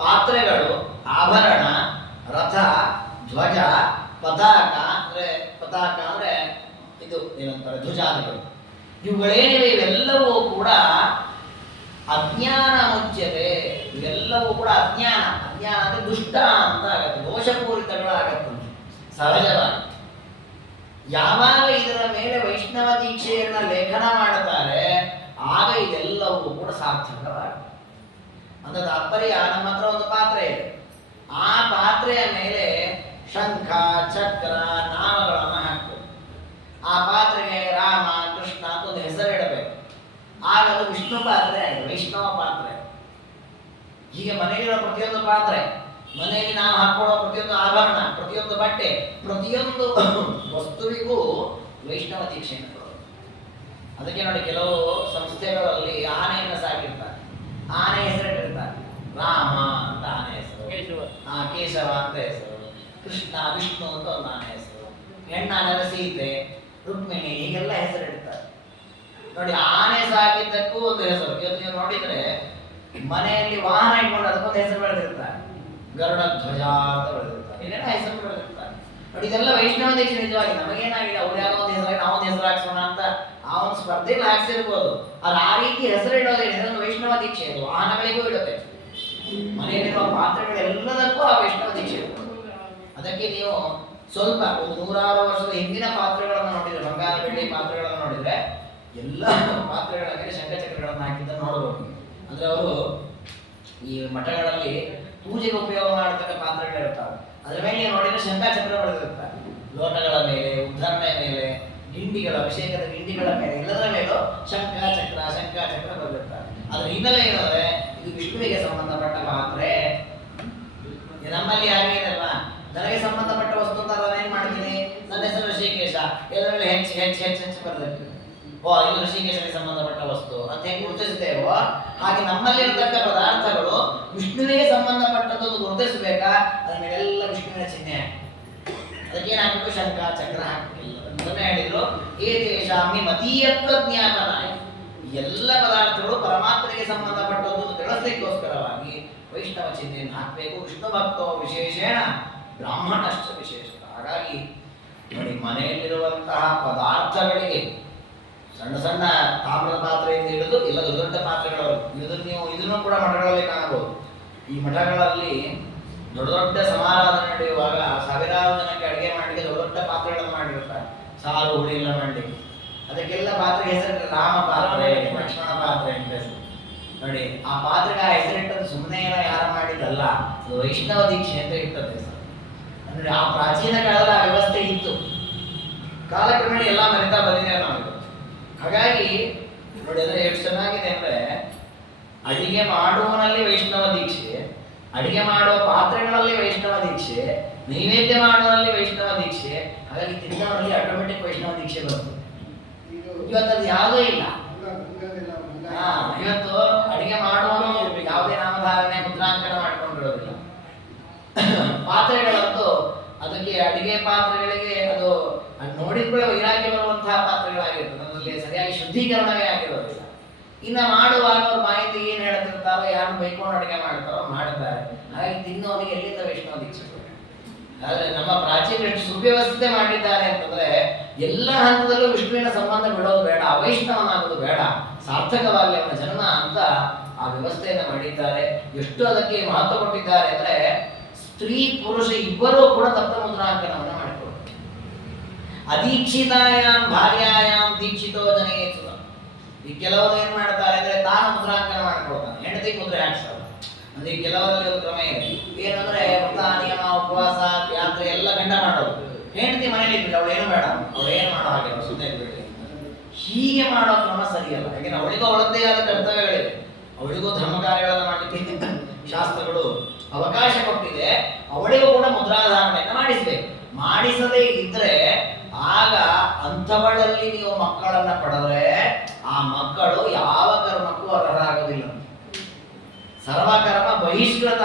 ಪಾತ್ರೆಗಳು, ಆಭರಣ, ರಥ, ಧ್ವಜ, ಪತಾಕ ಅಂದ್ರೆ ಇದು ಏನಂತಾರೆ ಧ್ವಜಾದಿಗಳು, ಇವುಗಳೇನಿವೆ ಇವೆಲ್ಲವೂ ಕೂಡ ಅಜ್ಞಾನ ಮುಚ್ಯತೆ. ಇವೆಲ್ಲವೂ ಕೂಡ ಅಜ್ಞಾನ ಅಂದ್ರೆ ದುಷ್ಟ ಅಂತ ಆಗತ್ತೆ, ದೋಷಪೂರಿತಗಳಾಗತ್ತೆ ಸಹಜವಾಗಿ. ಯಾವಾಗ ಇದರ ಮೇಲೆ ವೈಷ್ಣವ ದೀಕ್ಷೆಯನ್ನ ಲೇಖನ ಮಾಡುತ್ತಾರೆ ಆಗ ಇದೆಲ್ಲವೂ ಕೂಡ ಸಾರ್ಥಕವಾಗುತ್ತೆ. ಅಂದ್ರೆ ತಾತ್ಪರ್ಯ, ನಮ್ಮ ಹತ್ರ ಒಂದು ಪಾತ್ರೆ ಇದೆ, ಆ ಪಾತ್ರೆಯ ಮೇಲೆ ಶಂಖ ಚಕ್ರ ನಾಮಗಳನ್ನು ಹಾಕಬೇಕು. ಆ ಪಾತ್ರೆಗೆ ರಾಮ ಕೃಷ್ಣ ಅಂತ ಒಂದು ಹೆಸರಿಡಬೇಕು. ಆಗ ಅದು ವಿಷ್ಣು ಪಾತ್ರೆ ಆಗಿದೆ, ವೈಷ್ಣವ ಪಾತ್ರೆ. ಹೀಗೆ ಮನೆಯಲ್ಲಿರೋ ಪ್ರತಿಯೊಂದು ಪಾತ್ರೆ, ಮನೆಯಲ್ಲಿ ನಾವು ಹಾಕೊಳ್ಳೋ ಪ್ರತಿಯೊಂದು ಆಭರಣ, ಪ್ರತಿಯೊಂದು ಬಟ್ಟೆ, ಪ್ರತಿಯೊಂದು ವಸ್ತುವಿಗೂ ವೈಷ್ಣವ ದೀಕ್ಷೆಯನ್ನು ಕೊಡೋದು. ಅದಕ್ಕೆ ನೋಡಿ, ಕೆಲವು ಸಂಸ್ಥೆಗಳಲ್ಲಿ ಆನೆಯನ್ನು ಸಾಕಿರ್ತಾರೆ, ಆನೆ ಹೆಸರಿಟ್ಟಿರ್ತಾರೆ, ರಾಮ ಅಂತ ಆನೆ ಹೆಸರು, ಕೇಶವ ಅಂತ ಹೆಸರು, ಕೃಷ್ಣ ವಿಷ್ಣು ಅಂತ ಒಂದು ಆನೆ ಹೆಸರು, ಹೆಣ್ಣಾನೆ ಸೀತೆ, ರುಕ್ಮಿಣಿ, ಹೀಗೆಲ್ಲ ಹೆಸರಿಡ್ತಾರೆ. ನೋಡಿ, ಆನೆ ಸಾಕಿದ್ದಕ್ಕೂ ಒಂದು ಹೆಸರು. ಇವತ್ತು ನೀವು ನೋಡಿದ್ರೆ ಮನೆಯಲ್ಲಿ ವಾಹನ ಇಟ್ಕೊಂಡು ಅದಕ್ಕೊಂದು ಹೆಸರು ಬೆಳೆದಿರ್ತಾರೆ, ಗರುಡ ಧ್ವಜ ಅಂತ ಬೆಳೆದಿರ್ತಾರೆ, ಏನೇನೋ ಹೆಸರು ಬೆಳೆದಿರ್ತಾರೆ. ನೋಡಿ, ಇದೆಲ್ಲ ವೈಷ್ಣವ ದೀಕ್ಷೆ. ನಿಜವಾಗಿ ನಮಗೇನಾಗಿದೆ, ಅವ್ರು ಯಾವ ಒಂದು ಹೆಸರು ನಾವೊಂದು ಹೆಸರು ಹಾಕ್ಸೋಣ ಅಂತ ಆ ಒಂದು ಸ್ಪರ್ಧೆಯಲ್ಲಿ ಹಾಕ್ಸಿರ್ಬೋದು. ಅದು ಆ ರೀತಿ ಹೆಸರು ಇಡೋದೇನಿದೆ ಒಂದು ವೈಷ್ಣವ ದೀಕ್ಷೆ. ಅದು ವಾಹನಗಳಿಗೂ ಇಡುತ್ತೆ, ಮನೆಯಲ್ಲಿರುವ ಪಾತ್ರೆಗಳೆಲ್ಲದಕ್ಕೂ ಆ ವೈಷ್ಣವ ದೀಕ್ಷೆ ಇರುತ್ತೆ. ಅದಕ್ಕೆ ನೀವು ಸ್ವಲ್ಪ ಒಂದು 100 ವರ್ಷದ ಹಿಂದಿನ ಪಾತ್ರೆಗಳನ್ನು ನೋಡಿದ್ರೆ, ಬಂಗಾರ ಬೆಳ್ಳಿ ಪಾತ್ರೆಗಳನ್ನು ನೋಡಿದ್ರೆ ಎಲ್ಲ ಪಾತ್ರೆಗಳ ಮೇಲೆ ಶಂಖಚಕ್ರಗಳನ್ನು ಹಾಕಿದ್ದನ್ನು ನೋಡಬಹುದು. ಅಂದ್ರೆ ಅವರು ಈ ಮಠಗಳಲ್ಲಿ ಪೂಜೆಗೆ ಉಪಯೋಗ ಮಾಡತಕ್ಕ ಪಾತ್ರೆಗಳಿರ್ತಾವೆ, ಅದರ ಮೇಲೆ ನೀವು ನೋಡಿದ್ರೆ ಶಂಖಚಕ್ರ ಬರೆದಿರ್ತಾರೆ. ಲೋಟಗಳ ಮೇಲೆ, ಉದ್ಧರಣೆ ಮೇಲೆ, ಗಿಂಡಿಗಳ ಅಭಿಷೇಕದ ಗಿಂಡಿಗಳ ಮೇಲೆ ಎಲ್ಲದರ ಮೇಲೂ ಶಂಖಚಕ್ರ ಬರೆದಿರ್ತಾರೆ. ಅದ್ರ ಹಿನ್ನೆಲೆ ಏನಂದ್ರೆ ಇದು ವಿಷ್ಣುವಿಗೆ ಸಂಬಂಧಪಟ್ಟ ಪಾತ್ರೆ. ನಮ್ಮಲ್ಲಿ ಹಾಗೆ ಇದಲ್ವಾ, ನನಗೆ ಸಂಬಂಧಪಟ್ಟ ವಸ್ತು ಅಂತ ನಾನು ಏನ್ ಮಾಡ್ತೀನಿ, ನನ್ನ ಹೆಸರು ಋಷಿಕೇಶ, ಎಲ್ಲರ ಮೇಲೆ ಹೆಚ್ಚು ಬರೆದಿರ್ತೀನಿ. ಓ ಇದು ಋಷಿಕೇಶನಿಗೆ ಸಂಬಂಧಪಟ್ಟ ವಸ್ತು ಅಂತ ಹೇಗೆ ಗುರುತಿಸುತ್ತೇವೋ ಹಾಗೆ ನಮ್ಮಲ್ಲಿರತಕ್ಕ ಪದಾರ್ಥಗಳು ವಿಷ್ಣುವಿಗೆ ಸಂಬಂಧಪಟ್ಟದ್ದು ಗುರುತಿಸಬೇಕಾ, ಅದ್ರ ಮೇಲೆಲ್ಲ ವಿಷ್ಣುವಿನ ಚಿಹ್ನೆ. ಅದಕ್ಕೇನಾಗಬೇಕು, ಶಂಖ ಚಕ್ರ ಹಾಕಬೇಕು. ಅದನ್ನೇ ಹೇಳಿದ್ರು, ಏತೇಷಾಮಿ ಮತೀಯತ್ವ ಜ್ಞಾಪನಾಯ. ಎಲ್ಲ ಪದಾರ್ಥಗಳು ಪರಮಾತ್ಮನಿಗೆ ಸಂಬಂಧಪಟ್ಟದ್ದು ತಿಳಿಸ್ಲಿಕ್ಕೋಸ್ಕರವಾಗಿ ವೈಷ್ಣವ ಚಿಹ್ನೆಯನ್ನು ಹಾಕಬೇಕು. ವಿಷ್ಣು ಭಕ್ತೋ ವಿಶೇಷೇಣ ಬ್ರಾಹ್ಮಣಶ್ಚ ವಿಶೇಷ. ಹಾಗಾಗಿ ನೋಡಿ, ಮನೆಯಲ್ಲಿರುವಂತಹ ಪದಾರ್ಥಗಳಿಗೆ ಸಣ್ಣ ಸಣ್ಣ ತಾಮ್ರದ ಪಾತ್ರೆಯಿಂದ ಹಿಡಿದು ಇಲ್ಲ ದೊಡ್ಡ ದೊಡ್ಡ ಪಾತ್ರೆಗಳವರೆಗೂ ನೀವು ಇದನ್ನು ಕೂಡ ಮಠಗಳಲ್ಲಿ ಕಾಣಬಹುದು. ಈ ಮಠಗಳಲ್ಲಿ ದೊಡ್ಡ ದೊಡ್ಡ ಸಮಾರಾಧನೆ ನಡೆಯುವಾಗ ಸಾವಿರಾರು ಜನಕ್ಕೆ ಅಡುಗೆ ಮಾಡಲಿಕ್ಕೆ ದೊಡ್ಡ ದೊಡ್ಡ ಪಾತ್ರೆಗಳನ್ನು ಮಾಡಿರ್ತಾರೆ. ಸಾರು ಹುಳಿ ಎಲ್ಲ ಮಾಡಲಿಕ್ಕೆ ಅದಕ್ಕೆಲ್ಲ ಪಾತ್ರೆ ಹೆಸರು ರಾಮ ಪಾತ್ರೆ, ಲಕ್ಷ್ಮಣ ಪಾತ್ರೆ ಅಂತ ಹೆಸರು. ನೋಡಿ, ಆ ಪಾತ್ರೆಗೆ ಆ ಹೆಸರಿಟ್ಟದ್ದು ಸುಮ್ಮನೆ ಯಾರು ಮಾಡಿದ್ದಲ್ಲ, ಅದು ವೈಷ್ಣವ ದೀಕ್ಷೆ ಅಂತ ಇರ್ತದೆ ಹೆಸರು. ಅಂದ್ರೆ ಆ ಪ್ರಾಚೀನ ಕಾಲದ ಆ ವ್ಯವಸ್ಥೆ ಇತ್ತು. ಕಾಲಕ್ರಮೇಣ ಎಲ್ಲ ಮರಿತಾ ಬಂದಿದ್ದೇವೆ ನಾವು. ಹಾಗಾಗಿ ನೋಡಿ, ಅಂದ್ರೆ ಎಷ್ಟು ಚೆನ್ನಾಗಿದೆ ಅಂದ್ರೆ ಅಡಿಗೆ ಮಾಡುವನಲ್ಲಿ ವೈಷ್ಣವ ದೀಕ್ಷೆ, ಅಡಿಗೆ ಮಾಡುವ ಪಾತ್ರೆಗಳಲ್ಲಿ ವೈಷ್ಣವ ದೀಕ್ಷೆ, ನೈವೇದ್ಯ ಮಾಡುವಲ್ಲಿ ವೈಷ್ಣವ ದೀಕ್ಷೆ. ಹಾಗಾಗಿ ತಿನ್ನೋರಲ್ಲಿ ಆಟೋಮೆಟಿಕ್ ವೈಷ್ಣವ ದೀಕ್ಷೆ ಬರ್ತದೆ. ಇವತ್ತದು ಯಾವುದೇ ಇಲ್ಲ. ಇವತ್ತು ಅಡಿಗೆ ಮಾಡುವನು ಯಾವುದೇ ನಾಮಧಾರಣೆ ಮುದ್ರಾಂಕನ ಮಾಡ್ಕೊಂಡಿರೋದಿಲ್ಲ. ಪಾತ್ರೆಗಳಂತೂ ಅದಕ್ಕೆ ಅಡಿಗೆ ಪಾತ್ರೆಗಳಿಗೆ ಅದು ನೋಡಿದ್ಕೊಳ್ಳೆ ವೈರಾಗ್ಯ ಬರುವಂತಹ ಪಾತ್ರೆಗಳಾಗಿರ್ತದೆ. ಅದರಲ್ಲಿ ಸರಿಯಾಗಿ ಶುದ್ಧೀಕರಣವೇ ಆಗಿರೋದಿಲ್ಲ. ಇನ್ನು ಮಾಡುವಾಗ ಅವ್ರ ಮಾಹಿತಿ ಏನ್ ಹೇಳ್ತಿರ್ತಾರೋ, ಯಾರು ಬೈಕೊಂಡು ಅಡಿಗೆ ಮಾಡ್ತಾರೋ ಮಾಡ್ತಾರೆ. ಹಾಗಾಗಿ ತಿನ್ನೋನಿಗೆ ಎಲ್ಲಿಂದ ವೈಷ್ಣವ ದೀಕ್ಷೆ. ಆದ್ರೆ ನಮ್ಮ ಪ್ರಾಚೀನ ಎಷ್ಟು ಸುವ್ಯವಸ್ಥೆ ಮಾಡಿದ್ದಾರೆ ಅಂತಂದ್ರೆ ಎಲ್ಲ ಹಂತದಲ್ಲೂ ವಿಷ್ಣುವಿನ ಸಂಬಂಧ ಬಿಡೋದು ಬೇಡ, ಅವೈಷ್ಣವನಾಗೋದು ಬೇಡ, ಸಾರ್ಥಕವಾಗಿ ಅವನ ಜನ್ಮ ಅಂತ ಆ ವ್ಯವಸ್ಥೆಯನ್ನು ಮಾಡಿದ್ದಾರೆ. ಎಷ್ಟು ಅದಕ್ಕೆ ಮಹತ್ವ ಕೊಟ್ಟಿದ್ದಾರೆ ಅಂದ್ರೆ ಸ್ತ್ರೀ ಪುರುಷ ಇಬ್ಬರೂ ಕೂಡ ತಪ್ತ ಮುದ್ರಾಂಕನವನ್ನು ಮಾಡಿಕೊಡ್ತಾರೆ. ಅದೀಕ್ಷಿತಾಯಾಮ್ ಭಾರ್ಯಾಯಾಮ್ ದೀಕ್ಷಿತೋ ಜನಯೇಸುತ. ಈ ಕೆಲವರು ಏನ್ ಮಾಡ್ತಾರೆ ಅಂದ್ರೆ ತಾನು ಮುದ್ರಾಂಕನ ಮಾಡಿಕೊಡ್ತಾನೆ, ಹೆಂಡತಿ ಮುದ್ರೆ ಹಾಕ್ಸಲ್ಲ. ಅಂದ್ರೆ ಕೆಲವರಲ್ಲಿ ಒಂದು ಕ್ರಮ ಇದೆ, ಏನಂದ್ರೆ ವ್ರತ ನಿಯಮ ಉಪವಾಸ ಯಾತ್ರೆ ಎಲ್ಲ ಗಂಡ ಮಾಡೋದು, ಹೆಂಡತಿ ಮನೇಲಿ ಇದ್ದಿಲ್ಲ, ಅವಳು ಏನು ಬೇಡ, ಅವಳು ಏನು ಮಾಡೋ ಹಾಗೆ ಸುಮ್ಮನೆ ಇದ್ಬಿಡಿ. ಹೀಗೆ ಮಾಡೋ ಕ್ರಮ ಸರಿಯಲ್ಲ. ಯಾಕೆಂದ್ರೆ ಅವಳಿಗೂ ಅವಳದ್ದೇ ಆದ ಕರ್ತವ್ಯಗಳಿವೆ, ಅವಳಿಗೂ ಧರ್ಮ ಕಾರ್ಯಗಳನ್ನು ಮಾಡಲಿಕ್ಕೆ ಶಾಸ್ತ್ರಗಳು ಅವಕಾಶ ಕೊಟ್ಟಿದೆ. ಅವಳಿಗೂ ಕೂಡ ಮುದ್ರಾಧಾರಣೆಯನ್ನು ಮಾಡಿಸ್ಬೇಕು. ಮಾಡಿಸದೇ ಇದ್ರೆ ಆಗ ಅಂಥವಳಲ್ಲಿ ನೀವು ಮಕ್ಕಳನ್ನ ಪಡೆದ್ರೆ ಆ ಮಕ್ಕಳು ಯಾವ ಕರ್ಮಕ್ಕೂ ಅರ್ಹರಾಗೋದಿಲ್ಲ. ಸರ್ವಕರ್ಮ ಬಹಿಷ್ಕೃತ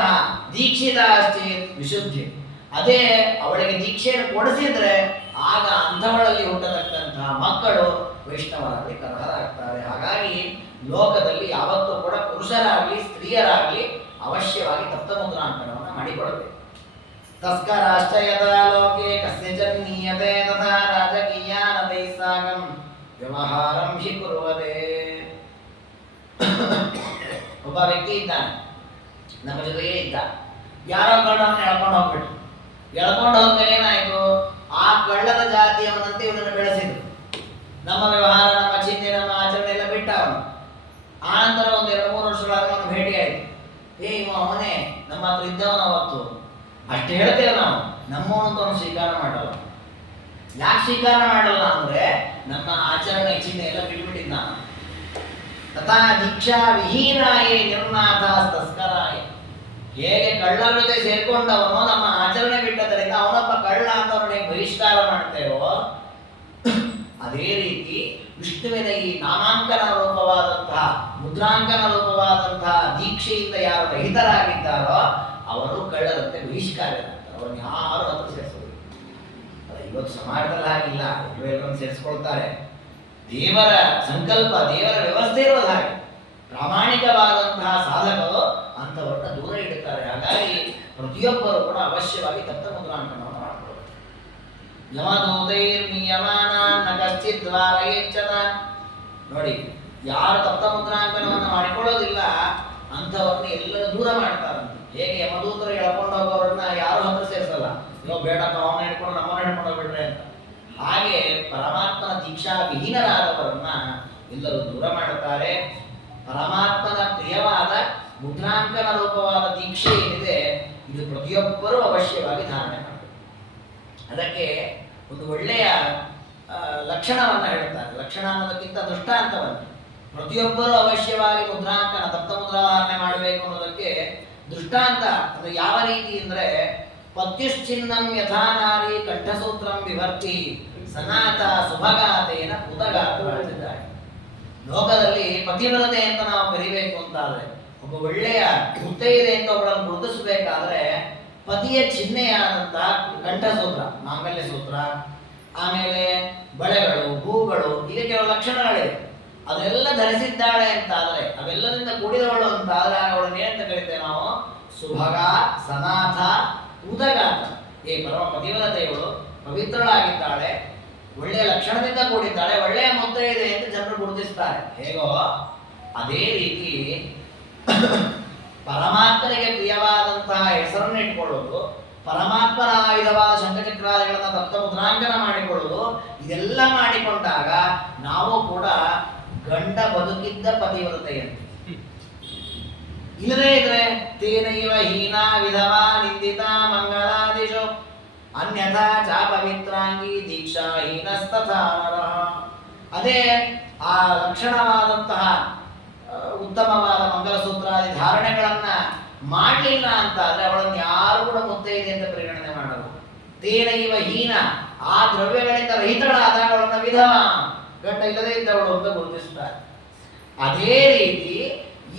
ದೀಕ್ಷಿತ ಅಷ್ಟೇ ವಿಶುದ್ಧಿ. ಅದೇ ಅವಳಿಗೆ ದೀಕ್ಷೆಯನ್ನು ಕೊಡಿಸಿದ್ರೆ ಆಗ ಅಂಥವಳಲ್ಲಿ ಹುಟ್ಟತಕ್ಕಂತಹ ಮಕ್ಕಳು ವೈಷ್ಣವರಾಗಲಿ ಅರ್ಹರಾಗ್ತಾರೆ. ಹಾಗಾಗಿ ಲೋಕದಲ್ಲಿ ಯಾವತ್ತೂ ಕೂಡ ಪುರುಷರಾಗಲಿ ಸ್ತ್ರೀಯರಾಗಲಿ ಅವಶ್ಯವಾಗಿ ತಪ್ತಮುದ್ರಾಂಕನವನ್ನು ಮಾಡಿಕೊಡಬೇಕು. ತಸ್ಕರಾಶ್ಚ ಯಥಾ ಲೋಕೆ ಕಸ್ಯಚಿನ್ ನೀಯತೆ ತಥಾ ರಾಜಕೀಯಾನತೈಃ ಸಾಕಂ ವ್ಯವಹಾರಂ ಹಿ ಕುರ್ವತೆ. ಒಬ್ಬ ವ್ಯಕ್ತಿ ಇದ್ದಾನೆ, ನಮ್ಮ ಜೊತೆಗೆ ಇದ್ದ. ಯಾರೋ ಕಳ್ಳನ್ನು ಎಳ್ಕೊಂಡು ಹೋಗ್ಬಿಟ್ಟು, ಎಳ್ಕೊಂಡು ಹೋದ್ಮೇಲೆ ಏನಾಯ್ತು, ಆ ಕಳ್ಳನ ಜಾತಿಯವನಂತೆ ಇವನನ್ನು ಬೆಳೆಸಿದ್ರು. ನಮ್ಮ ವ್ಯವಹಾರ, ನಮ್ಮ ಚಿಹ್ನೆ, ನಮ್ಮ ಆಚರಣೆ ಎಲ್ಲ ಬಿಟ್ಟ ಅವನು. ಆನಂತರ ಒಂದು 2-3 ವರ್ಷಗಳಾದ್ಮೇಲೆ ಅವನು ಭೇಟಿ ಆಯ್ತು. ಇವ ಅವನೇ ನಮ್ಮ ಹತ್ರ ಇದ್ದವನ ಅವತ್ತು. ಅಷ್ಟು ಹೇಳ್ತೇವೆ ನಾವು, ನಮ್ಮವನಂತ ಅವನು ಸ್ವೀಕಾರ ಮಾಡಲ್ಲ. ಯಾಕೆ ಸ್ವೀಕಾರ ಮಾಡಲ್ಲ ಅಂದ್ರೆ ನಮ್ಮ ಆಚರಣೆ ಚಿಹ್ನೆ ಎಲ್ಲ ಬಿಟ್ಬಿಟ್ಟಿದ್ದ. ತಥಾ ದೀಕ್ಷಾ ವಿಹೀನಾಯೇ ನಿರ್ನಾಥ ತಸ್ಕರಾಯ. ಹೇಗೆ ಕಳ್ಳರ ಜೊತೆ ಸೇರ್ಕೊಂಡವನು ನಮ್ಮ ಆಚರಣೆ ಬಿಟ್ಟದರಿಂದ ಅವನೊಬ್ಬ ಕಳ್ಳ ಅಂತ ಅವನಿಗೆ ಬಹಿಷ್ಕಾರ ಮಾಡ್ತೇವೋ, ಅದೇ ರೀತಿ ವಿಷ್ಣುವಿನ ಈ ನಾಮಾಂಕನ ರೂಪವಾದಂತಹ ಮುದ್ರಾಂಕನ ರೂಪವಾದಂತಹ ದೀಕ್ಷೆಯಿಂದ ಯಾರು ರಹಿತರಾಗಿದ್ದಾರೋ ಅವರು ಕಳ್ಳರಂತೆ ಬಹಿಷ್ಕಾರರಾಗ್ತಾರೆ. ಅವರನ್ನು ಯಾರು ಹತ್ರ ಸೇರಿಸೋದಿಲ್ಲ. ಇವತ್ತು ಸಮಾಜದಲ್ಲಿ ಹಾಗಿಲ್ಲ, ಎಲ್ಲರನ್ನು ಸೇರಿಸ್ಕೊಳ್ತಾರೆ. ದೇವರ ಸಂಕಲ್ಪ, ದೇವರ ವ್ಯವಸ್ಥೆ ಇರೋದು ಹಾಗೆ. ಪ್ರಾಮಾಣಿಕವಾದಂತಹ ಸಾಧಕರು ಅಂಥವರನ್ನ ದೂರ ಇಡುತ್ತಾರೆ. ಹಾಗಾಗಿ ಪ್ರತಿಯೊಬ್ಬರು ಕೂಡ ಅವಶ್ಯವಾಗಿ ತಪ್ತ ಮುದ್ರಾಂಕನವನ್ನು ಮಾಡಿಕೊಳ್ಳಬೇಕು. ಯಮದೂತೈರ್ನಿಯಮಾನಾನ್ ನ ಕಶ್ಚಿತ್ ದ್ವಾರಯೇಚ್ಛತಾನ್. ನೋಡಿ, ಯಾರು ತಪ್ತ ಮುದ್ರಾಂಕನವನ್ನು ಮಾಡಿಕೊಳ್ಳೋದಿಲ್ಲ ಅಂಥವ್ರನ್ನ ಎಲ್ಲರೂ ದೂರ ಮಾಡ್ತಾರಂತೆ. ಹೇಗೆ ಯಮದೂತರು ಎಳ್ಕೊಂಡು ಹೋಗೋರನ್ನ ಯಾರು ಹತ್ರ ಸೇರಿಸಲ್ಲ, ಇವಾಗ ಬೇಡಪ್ಪ ಅವನ್ನ ಹಿಡ್ಕೊಂಡು ನಮ್ಮನ್ನ ಹಿಡ್ಕೊಂಡು ಹೋಗ್ಬಿಟ್ರೆ ಅಂತ. ಹಾಗೆ ಪರಮಾತ್ಮನ ದೀಕ್ಷಾ ವಿಹೀನರಾದವರನ್ನ ಎಲ್ಲರೂ ದೂರ ಮಾಡುತ್ತಾರೆ. ಪರಮಾತ್ಮನ ಪ್ರಿಯವಾದ ಮುದ್ರಾಂಕನ ರೂಪವಾದ ದೀಕ್ಷೆ ಏನಿದೆ ಇದು ಪ್ರತಿಯೊಬ್ಬರೂ ಅವಶ್ಯವಾಗಿ ಧಾರಣೆ ಮಾಡಬೇಕು. ಅದಕ್ಕೆ ಒಂದು ಒಳ್ಳೆಯ ಲಕ್ಷಣವನ್ನು ಹೇಳ್ತಾರೆ. ಲಕ್ಷಣ ಅನ್ನೋದಕ್ಕಿಂತ ದೃಷ್ಟಾಂತವನ್ನು, ಪ್ರತಿಯೊಬ್ಬರೂ ಅವಶ್ಯವಾಗಿ ಮುದ್ರಾಂಕನ ದತ್ತ ಮುದ್ರಾಧಾರಣೆ ಮಾಡಬೇಕು ಅನ್ನೋದಕ್ಕೆ ದೃಷ್ಟಾಂತ ಅದು ಯಾವ ರೀತಿ ಅಂದರೆ, ಪತ್ಯುಶ್ಚಿನ್ನಂ ಯಥಾ ನಾರಿ ಕಂಠಸೂತ್ರಂ ವಿಭರ್ತಿ ಸನಾತ ಸುಭಗಾತೇನ ಉದಗಾತ ಮಾಡಿದ್ದಾರೆ. ಲೋಕದಲ್ಲಿ ಪತಿವ್ರತೆ ಅಂತ ನಾವು ಕರಿಬೇಕು ಅಂತಾದ್ರೆ, ಒಬ್ಬ ಒಳ್ಳೆಯ ಮುತ್ತೈದೆ ಅಂತ ಒಬ್ಬಳನ್ನು ಗುರುತಿಸಬೇಕಾದ್ರೆ ಪತಿಯ ಚಿಹ್ನೆಯಾದಂತಹ ಕಂಠಸೂತ್ರ, ಮಾಂಗಲ್ಯ ಸೂತ್ರ, ಆಮೇಲೆ ಬಳೆಗಳು, ಹೂಗಳು, ಈಗ ಕೆಲವು ಲಕ್ಷಣಗಳಿವೆ. ಅದೆಲ್ಲ ಧರಿಸಿದ್ದಾಳೆ ಅಂತಾದ್ರೆ, ಅವೆಲ್ಲದಿಂದ ಕೂಡಿದವಳು ಅಂತಾದ್ರೆ ಅವಳನ್ನ ಏನಂತ ಕರಿತೇವೆ ನಾವು? ಸುಭಗ, ಸನಾಥ, ಉದಗಾತ. ಪರಮ ಪತಿವ್ರತೆಯವಳು ಪವಿತ್ರಳಾಗಿದ್ದಾಳೆ, ಒಳ್ಳೆಯ ಲಕ್ಷಣದಿಂದ ಕೂಡಿದ್ದಾಳೆ, ಒಳ್ಳೆಯ ಮುದ್ದೆ ಇದೆ ಎಂದು ಜನರು ಗುರುತಿಸ್ತಾರೆ. ಹೇಗೋ ಅದೇ ರೀತಿ ಪರಮಾತ್ಮನಿಗೆ ಪ್ರಿಯವಾದಂತಹ ಹೆಸರನ್ನು ಇಟ್ಕೊಳ್ಳೋದು, ಪರಮಾತ್ಮನ ಆಯುಧವಾದ ಶಂಖಚಕ್ರಾದಿಗಳನ್ನ ದತ್ತ ಮುದ್ರಾಂಕನ ಮಾಡಿಕೊಳ್ಳೋದು, ಇದೆಲ್ಲ ಮಾಡಿಕೊಂಡಾಗ ನಾವು ಕೂಡ ಗಂಡ ಬದುಕಿದ್ದ ಪತಿವ್ರತೆಯಂತೆ. ಇಲ್ಲದೇ ಇದ್ರೆ ತೇನೈವ ಹೀನ ವಿಧವಾ ನಿಂದಿತ ಮಂಗಲಾದಿಶು ಅನ್ಯಥಾ ಚ ಪವಿತ್ರಾಂಗಿ ದೀಕ್ಷಾ ಹೀನಸ್ತಥಾ ನರಃ. ಅದೇ ಆ ಲಕ್ಷಣವಾದಂತಹ ಉತ್ತಮವಾದ ಮಂಗಲಸೂತ್ರಾದಿ ಧಾರಣೆಗಳನ್ನ ಮಾಡಲಿಲ್ಲ ಅಂತ ಆದ್ರೆ ಅವಳನ್ನು ಯಾರು ಕೂಡ ಮುತ್ತೈದೆ ಅಂತ ಪರಿಗಣನೆ ಮಾಡಲು. ತೇನೈವ ಹೀನ, ಆ ದ್ರವ್ಯಗಳಿಂದ ರಹಿತಳಾದಾಗ ಅವಳನ್ನ ವಿಧವ, ಗಂಡ ಇಲ್ಲದೇ ಇದ್ದವಳು ಅಂತ ಗುರುತಿಸುತ್ತಾರೆ. ಅದೇ ರೀತಿ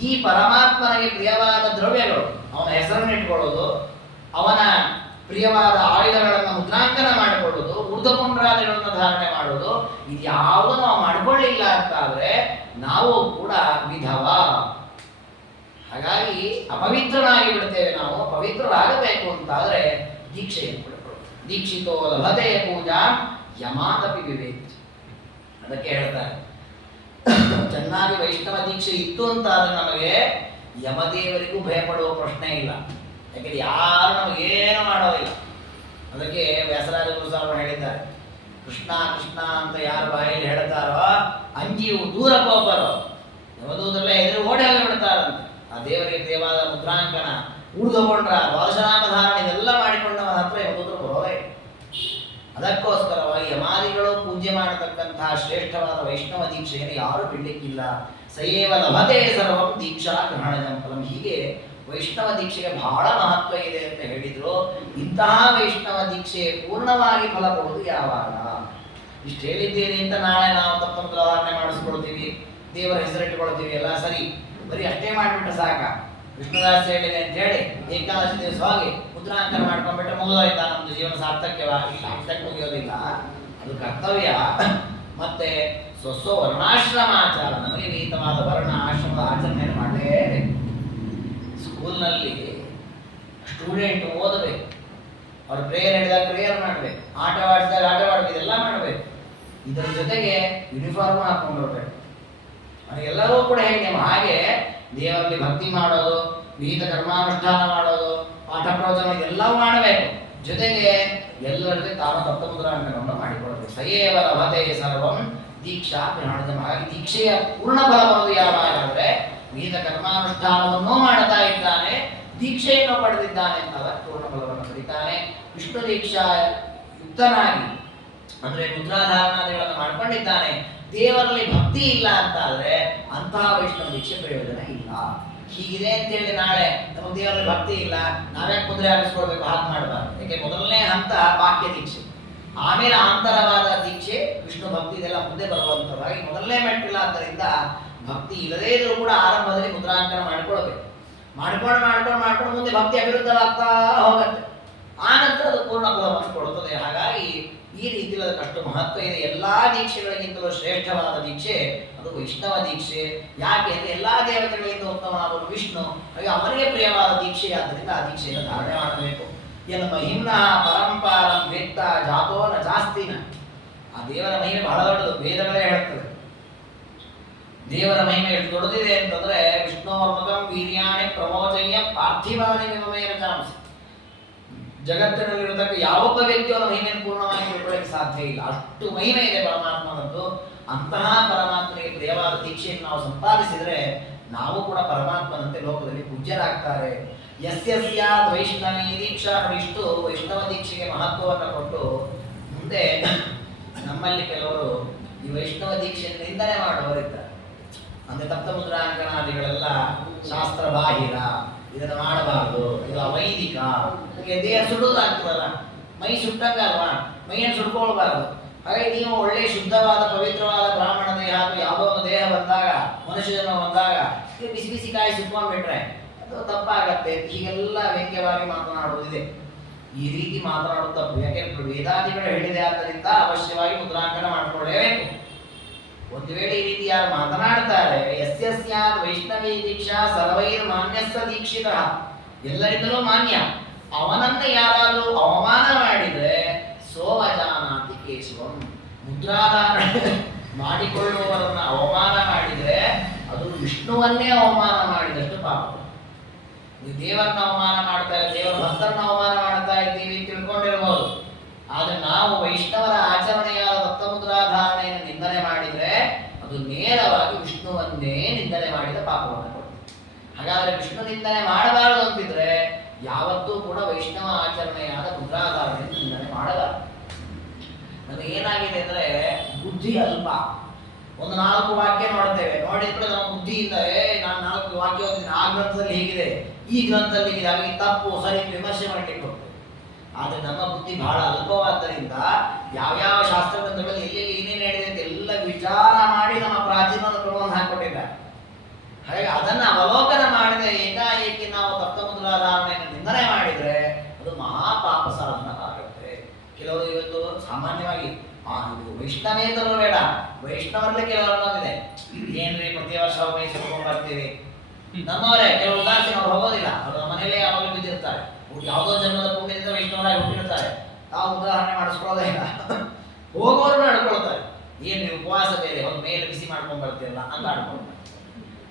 ಈ ಪರಮಾತ್ಮನಿಗೆ ಪ್ರಿಯವಾದ ದ್ರವ್ಯಗಳು, ಅವನ ಹೆಸರನ್ನು ಇಟ್ಕೊಳ್ಳೋದು, ಅವನ ಪ್ರಿಯವಾದ ಆಯುಧಗಳನ್ನು ಮುದ್ರಾಂಕನ ಮಾಡಿಕೊಳ್ಳೋದು, ಊರ್ಧ್ವಪುಂಡ್ರಾದಿಗಳನ್ನು ಧಾರಣೆ ಮಾಡೋದು, ಇದು ಯಾವುದು ನಾವು ಮಾಡಿಕೊಳ್ಳಿಲ್ಲ ಅಂತ ಆದ್ರೆ ನಾವು ಕೂಡ ವಿಧವ. ಹಾಗಾಗಿ ಅಪವಿತ್ರನಾಗಿ ಬಿಡ್ತೇವೆ. ನಾವು ಪವಿತ್ರರಾಗಬೇಕು ಅಂತಾದ್ರೆ ದೀಕ್ಷೆಯನ್ನು ಪಡ್ಕೊಳ್ಳೋದು. ದೀಕ್ಷಿತೋ ಲಭತೆ ಪೂಜಾ ಯಮಾದಪಿ ವಿವೇಕ್. ಅದಕ್ಕೆ ಹೇಳ್ತಾರೆ, ಚೆನ್ನಾಗಿ ವೈಷ್ಣವ ದೀಕ್ಷೆ ಇತ್ತು ಅಂತಾದ್ರೆ ನಮಗೆ ಯಮದೇವರಿಗೂ ಭಯಪಡುವ ಪ್ರಶ್ನೆ ಇಲ್ಲ. ಯಾಕೆಂದ್ರೆ ಯಾರು ನಮಗೇನು ಮಾಡೋದಿಲ್ಲ. ಅದಕ್ಕೆ ವ್ಯಾಸರಾಜ ಗುರುಸಾರರು ಹೇಳಿದ್ದಾರೆ, ಕೃಷ್ಣ ಕೃಷ್ಣ ಅಂತ ಯಾರು ಬಾಯಲ್ಲಿ ಹೇಳ್ತಾರೋ ಅಂಜಿಯು ದೂರ ಹೋಗಬಾರೋ, ಯಮದೂತರಲ್ಲೇ ಎದುರು ಓಡಿ ಹೋಗಿ ಬಿಡ್ತಾರಂತೆ. ಆ ದೇವರಿಗೆ ಪ್ರಿಯವಾದ ಮುದ್ರಾಂಕನ, ಊರ್ಧ್ವಪುಂಡ್ರ, ದ್ವಾದಶನಾಮ ಧಾರಣೆ ಇದೆಲ್ಲ ಮಾಡಿಕೊಂಡವನ ಹತ್ರ ಯಮದೂತರು ಬರೋದೇ. ಅದಕ್ಕೋಸ್ಕರವಾಗಿ ಯಮಾದಿಗಳು ಪೂಜೆ ಮಾಡತಕ್ಕಂತಹ ಶ್ರೇಷ್ಠವಾದ ವೈಷ್ಣವ ದೀಕ್ಷೆಯನ್ನು ಯಾರು ಬಿಡ್ಲಿಕ್ಕಿಲ್ಲ. ಸಯೇವ ಲಭತೆ ಸರ್ವಂ ದೀಕ್ಷಾ ಗ್ರಹಣಜಂ ಫಲಂ. ಹೀಗೆ ವೈಷ್ಣವ ದೀಕ್ಷೆಗೆ ಬಹಳ ಮಹತ್ವ ಇದೆ ಅಂತ ಹೇಳಿದ್ರು. ಇಂತಹ ವೈಷ್ಣವ ದೀಕ್ಷೆ ಪೂರ್ಣವಾಗಿ ಫಲ ಕೊಡುವುದು ಯಾವಾಗ? ಇಷ್ಟು ಹೇಳಿದ್ದೀರಿ ಅಂತ ನಾಳೆ ನಾವು ತಪ್ಪ ಧಾರಣೆ ಮಾಡಿಸ್ಕೊಳ್ತೀವಿ, ದೇವರ ಹೆಸರಿಟ್ಟುಕೊಳ್ತೀವಿ, ಎಲ್ಲ ಸರಿ, ಬರೀ ಅಷ್ಟೇ ಮಾಡಿಬಿಟ್ರೆ ಸಾಕ. ವಿಷ್ಣುದಾಸ ಹೇಳಿದೆ ಅಂತ ಹೇಳಿ ಏಕಾದಶಿ ದಿವಸ ಹೋಗಿ ಮುದ್ರಾಂಕನ ಮಾಡ್ಕೊಂಡ್ಬಿಟ್ರೆ ಮುಗಿದೋಯ್ತಾ ನಮ್ದು ಜೀವನ ಸಾರ್ಥಕ್ಯವಾಗಿ? ಸಾರ್ಥಕ ಮುಗಿಯೋದಿಲ್ಲ, ಅದು ಕರ್ತವ್ಯ. ಮತ್ತೆ ಸ್ವಸ್ವ ವರ್ಣಾಶ್ರಮಾಚಾರ, ನಮಗೆ ವಿಹಿತವಾದ ವರ್ಣ ಆಶ್ರಮದ ಆಚರಣೆಯನ್ನು ಮಾಡಲೇಬೇಕು. ಸ್ಕೂಲ್ನಲ್ಲಿ ಸ್ಟೂಡೆಂಟ್ ಓದಬೇಕು, ಅವ್ರು ಪ್ರೇಯರ್ ಹೇಳಿದಾಗ ಪ್ರೇಯರ್ ಮಾಡಬೇಕು, ಆಟವಾಡಿಸಿದಾಗ ಆಟವಾಡಬೇಕು, ಇದೆಲ್ಲ ಮಾಡಬೇಕು. ಇದರ ಜೊತೆಗೆ ಯೂನಿಫಾರ್ಮ್ ಹಾಕೊಂಡು ಬರಬೇಕು. ಎಲ್ಲರೂ ಕೂಡ ಹೇಗೆ ಹಾಗೆ ದೇವರಲ್ಲಿ ಭಕ್ತಿ ಮಾಡೋದು, ವಿಹಿತ ಕರ್ಮಾನುಷ್ಠಾನ ಮಾಡೋದು, ಪಾಠ ಪ್ರವಚನ ಇದೆಲ್ಲವೂ ಮಾಡಬೇಕು. ಜೊತೆಗೆ ಎಲ್ಲರಿಗೆ ತಾನು ದತ್ತ ಮುದ್ರಾಂಕನವನ್ನು ಮಾಡಿಕೊಳ್ಳಬೇಕು. ಸಯೇವ ಲಭತೆ ಸರ್ವಂ ದೀಕ್ಷಾ ಗ್ರಹಣಜಂ. ಹಾಗಾಗಿ ದೀಕ್ಷೆಯ ಪೂರ್ಣ ಫಲ ಬರುವುದು ಯಾವಾಗಂದ್ರೆ ವಿಹಿತ ಕರ್ಮಾನುಷ್ಠಾನವನ್ನೂ ಮಾಡ್ತಾ ಇದ್ದಾನೆ, ದೀಕ್ಷೆಯನ್ನು ಪಡೆದಿದ್ದಾನೆ ಅಂತ ಪೂರ್ಣ ಫಲವನ್ನು ಪಡಿತಾನೆ. ವಿಷ್ಣು ದೀಕ್ಷಾ ಯುಕ್ತನಾಗಿ ಅಂದ್ರೆ ಮುದ್ರಾಧಾರಣಾದಿಗಳನ್ನು ಮಾಡ್ಕೊಂಡಿದ್ದಾನೆ, ದೇವರಲ್ಲಿ ಭಕ್ತಿ ಇಲ್ಲ ಅಂತ ಆದ್ರೆ ಅಂತಹ ವೈಷ್ಣವ ದೀಕ್ಷೆ ಪ್ರಯೋಜನ ಇಲ್ಲ. ಹೀಗಿದೆ ಅಂತೇಳಿ ನಾಳೆ ನಮಗೆ ದೇವರಲ್ಲಿ ಭಕ್ತಿ ಇಲ್ಲ, ನಾವ್ಯಾಕೆ ಮುದ್ರೆ ಹಾಕಿಸ್ಕೊಳ್ಬೇಕು? ಹಾಗೆ ಮಾಡಬಾರ್ದು. ಯಾಕೆ ಮೊದಲನೇ ಹಂತ ಬಾಹ್ಯ ದೀಕ್ಷೆ, ಆಮೇಲೆ ಆಂತರವಾದ ದೀಕ್ಷೆ ವಿಷ್ಣು ಭಕ್ತಿ ಇದೆಲ್ಲ ಮುಂದೆ ಬರುವಂತವಾಗಿ ಮೊದಲನೇ ಮೆಟ್ಟಿಲ್ಲ. ಆದ್ದರಿಂದ ಭಕ್ತಿ ಇಲ್ಲದೇ ಇದ್ರೂ ಕೂಡ ಆರಂಭದಲ್ಲಿ ಮುದ್ರಾಂಕನ ಮಾಡ್ಕೊಳ್ಬೇಕು. ಮಾಡ್ಕೊಂಡು ಮುಂದೆ ಭಕ್ತಿ ಅಭಿವೃದ್ಧವಾಗ್ತಾ ಹೋಗುತ್ತೆ. ಆ ನಂತರ ಅದು ಪೂರ್ಣ ಫಲವನ್ನು ಕೊಡುತ್ತದೆ. ಹಾಗಾಗಿ ಈ ರೀತಿಯಲ್ಲಿ ಅದಕ್ಕಷ್ಟು ಮಹತ್ವ ಇದೆ. ಎಲ್ಲಾ ದೀಕ್ಷೆಗಳಿಗಿಂತಲೂ ಶ್ರೇಷ್ಠವಾದ ದೀಕ್ಷೆ ಅದು ವೈಷ್ಣವ ದೀಕ್ಷೆ. ಯಾಕೆ ಅಂದ್ರೆ ಎಲ್ಲಾ ದೇವತೆಗಳಿಂದ ಉತ್ತಮನಾದವರು ವಿಷ್ಣು, ಹಾಗೆ ಅವನಿಗೆ ಪ್ರಿಯವಾದ ದೀಕ್ಷೆ. ಆದ್ದರಿಂದ ಆ ದೀಕ್ಷೆಯನ್ನು ಧಾರಣೆ ಮಾಡಬೇಕು. ಎನ್ನ ಮಹಿಮ್ನ ಪರಂಪರಂ ವೇತ್ತ ಜಾತೋ ನ ಜಾಸ್ತಿನ. ಆ ದೇವರ ಮಹಿಮೆ ಬಹಳ ದೊಡ್ಡದು, ವೇದಗಳೇ ಹೇಳ್ತದೆ. ದೇವರ ಮಹಿಮೆ ಎಷ್ಟು ದೊಡ್ಡದಿದೆ ಅಂತಂದ್ರೆ ವಿಷ್ಣುವರ್ಮಕಂ ವೀರ್ಯಾಣಿ ಪ್ರಮೋಚಯ್ಯ ಪಾರ್ಥಿವಾನಿ ವಿಮಮೇನ ಚಾಂಸಿ. ಜಗತ್ತಿನಲ್ಲಿರತಕ್ಕ ಯಾವೊಬ್ಬ ವ್ಯಕ್ತಿಯವರ ಮಹಿಮೆಯನ್ನು ಪೂರ್ಣವಾಗಿ ತಿಳ್ಕೊಳ್ಳಕ್ಕೆ ಸಾಧ್ಯ ಇಲ್ಲ, ಅಷ್ಟು ಮಹಿಮೆ ಇದೆ ಪರಮಾತ್ಮನದ್ದು. ಅಂತಹ ಪರಮಾತ್ಮನಿಗೆ ಪ್ರಿಯವಾದ ದೀಕ್ಷೆಯನ್ನು ನಾವು ಸಂಪಾದಿಸಿದರೆ ನಾವು ಕೂಡ ಪರಮಾತ್ಮನಂತೆ ಲೋಕದಲ್ಲಿ ಪೂಜ್ಯರಾಗ್ತಾರೆ. ಯಸ್ಯ ವೈಷ್ಣವಿ ದೀಕ್ಷಾ, ಇಷ್ಟು ವೈಷ್ಣವ ದೀಕ್ಷೆಗೆ ಮಹತ್ವವನ್ನು ಕೊಟ್ಟು ಮುಂದೆ ನಮ್ಮಲ್ಲಿ ಕೆಲವರು ಈ ವೈಷ್ಣವ ದೀಕ್ಷೆಯನ್ನು ನಿಂದನೆ ಮಾಡುವವರಿದ್ದಾರೆ. ಅಂದ್ರೆ ತಪ್ತಮುದ್ರಾಂಕನಾದಿಗಳೆಲ್ಲ ಶಾಸ್ತ್ರ ಬಾಹಿರ, ಇದನ್ನು ಮಾಡಬಾರದು, ಇದು ಅವೈದಿಕ, ದೇಹ ಸುಡುವುದಾಗ್ತದಲ್ಲ, ಮೈ ಸುಟ್ಟಂಗಲ್ವಾ, ಮೈಯನ್ನು ಸುಡ್ಕೊಳ್ಬಾರದು. ಹಾಗಾಗಿ ನೀವು ಒಳ್ಳೆ ಶುದ್ಧವಾದ ಪವಿತ್ರವಾದ ಬ್ರಾಹ್ಮಣ ದೇಹ ಅಥವಾ ಯಾವುದೋ ಒಂದು ದೇಹ ಬಂದಾಗ, ಮನುಷ್ಯ ಜನ್ಮ ಬಂದಾಗ ಬಿಸಿ ಬಿಸಿ ಕಾಯಿ ಸುಟ್ಕೊಂಡ್ಬಿಟ್ರೆ ಅದು ತಪ್ಪಾಗತ್ತೆ. ಹೀಗೆಲ್ಲ ವ್ಯಂಗ್ಯವಾಗಿ ಮಾತನಾಡುವುದಿದೆ. ಈ ರೀತಿ ಮಾತನಾಡುವುದು ತಪ್ಪು. ಯಾಕೆಂದ್ರೆ ವೇದಾದಿಗಳು ಹೇಳಿದೆ, ಆದ್ದರಿಂದ ಅವಶ್ಯವಾಗಿ ಮುದ್ರಾಂಕನ ಮಾಡಿಕೊಳ್ಳೇಬೇಕು. ಒಂದು ವೇಳೆ ಈ ರೀತಿ ಯಾರು ಮಾತನಾಡ್ತಾರೆ, ಯಸ್ಯ ವೈಷ್ಣವೀ ದೀಕ್ಷಾ ಸರ್ವೈರ್ ಮಾನ್ಯಸ್ಸ ದೀಕ್ಷಿತ, ಎಲ್ಲರಿಂದಲೂ ಮಾನ್ಯ, ಅವನನ್ನ ಯಾರಾದರೂ ಅವಮಾನ ಮಾಡಿದ್ರೆ ಸೋವಜಾನಾತಿ ಕೇಶವಂ, ಮುದ್ರಾಧಾರ ಮಾಡಿಕೊಳ್ಳುವವರನ್ನ ಅವಮಾನ ಮಾಡಿದ್ರೆ ಅದು ವಿಷ್ಣುವನ್ನೇ ಅವಮಾನ ಮಾಡಿದಷ್ಟು ಪಾಪ. ನೀವು ದೇವರನ್ನ ಅವಮಾನ ಮಾಡ್ತಾ ಇಲ್ಲ, ದೇವರ ಭಕ್ತರನ್ನ ಅವಮಾನ ಮಾಡ್ತಾ ಇದ್ದೀವಿ ತಿಳ್ಕೊಂಡಿರಬಹುದು. ಆದ್ರೆ ನಾವು ವೈಷ್ಣವರ ಆಚರಣೆಯಾದ ದತ್ತಮುದ್ರಾಧಾರಣೆಯನ್ನು ನಿಂದನೆ ಮಾಡಿದ್ರೆ ಅದು ನೇರವಾಗಿ ವಿಷ್ಣುವನ್ನೇ ನಿಂದನೆ ಮಾಡಿದ ಪಾಪವನ್ನು ಕೊಡುತ್ತೆ. ಹಾಗಾದ್ರೆ ವಿಷ್ಣು ನಿಂದನೆ ಮಾಡಬಾರದು ಅಂತಿದ್ರೆ ಯಾವತ್ತೂ ಕೂಡ ವೈಷ್ಣವ ಆಚರಣೆಯಾದ ಮುದ್ರಾಧಾರಣೆಯನ್ನು ನಿಂದನೆ ಮಾಡಬಾರದು. ನಮಗೆ ಏನಾಗಿದೆ ಅಂದ್ರೆ ಬುದ್ಧಿ ಅಲ್ಪ. ಒಂದು 4 ವಾಕ್ಯ ನೋಡ್ತೇವೆ, ನೋಡಿದ್ರೆ ನಮ್ಮ ಬುದ್ಧಿಯಿಂದ ನಾನು 4 ವಾಕ್ಯ ಓದಿದ್ದೀನಿ, ಆ ಗ್ರಂಥದಲ್ಲಿ ಹೀಗಿದೆ, ಈ ಗ್ರಂಥದಲ್ಲಿ ಹೀಗಿದೆ, ಹಾಗೆ ತಪ್ಪು ಸರಿ ವಿಮರ್ಶೆ ಮಾಡಲಿಕ್ಕೆ ಹೋಗ್ತದೆ. ಆದರೆ ನಮ್ಮ ಬುದ್ಧಿ ಬಹಳ ಅಲ್ಪವಾದ್ದರಿಂದ ಯಾವ್ಯಾವ ಶಾಸ್ತ್ರ ಗ್ರಂಥಗಳಲ್ಲಿ ಎಲ್ಲೆಲ್ಲಿ ಏನೇನು ಹೇಳಿದೆ ಅಂತ ಎಲ್ಲ ವಿಚಾರ ಮಾಡಿ ನಮ್ಮ ಪ್ರಾಚೀನ ಕ್ರಮವನ್ನು ಹಾಕಿಕೊಟ್ಟಿದ್ದಾರೆ. ಹಾಗಾಗಿ ಅದನ್ನು ಅವಲೋಕನ ಮಾಡಿದ ಏಕಾಏಕಿ ನಾವು ತಪ್ತಮುದ್ರಾಧಾರಣೆಯನ್ನು ನಿಂದನೆ ಮಾಡಿದರೆ ಅದು ಮಹಾಪಾಪ ಸಾಧನವಾಗುತ್ತೆ. ಕೆಲವರು ಇವತ್ತು ಸಾಮಾನ್ಯವಾಗಿ ಇದು ವೈಷ್ಣವೇತರು ಬೇಡ, ವೈಷ್ಣವರಲ್ಲೇ ಕೆಲವರು ಅನ್ನೋದಿದೆ, ಏನ್ರಿ ಪ್ರತಿ ವರ್ಷ ಹೋಗಿ ಸುಟ್ಕೊಂಡು ಬರ್ತೀವಿ. ನಮ್ಮವರೇ ಕೆಲವು ಉದಾಸೀನವರು ಹೋಗೋದಿಲ್ಲ, ಅವರು ನಮ್ಮ ಮನೆಯಲ್ಲೇ ಯಾವಾಗಲೂ ಬಿದ್ದಿರ್ತಾರೆ, ಯಾವುದೋ ಜನ್ಮದ ಪುಣ್ಯದಿಂದ ವೈಷ್ಣವರಾಗಿ ಹುಟ್ಟಿರ್ತಾರೆ, ತಾವು ಉದಾಹರಣೆ ಮಾಡಿಸ್ಕೊಳ್ಳೋದೇ ಇಲ್ಲ. ಹೋಗೋರು ನಡ್ಕೊಳ್ತಾರೆ, ಏನು ನೀವು ಉಪವಾಸ ಬೇರೆ ಒಂದು ಮೇಲೆ ಬಿಸಿ ಮಾಡ್ಕೊಂಡು ಬರ್ತೀರಲ್ಲ ಅಂತ ಆಡ್ಕೊಳ್ತಾರೆ.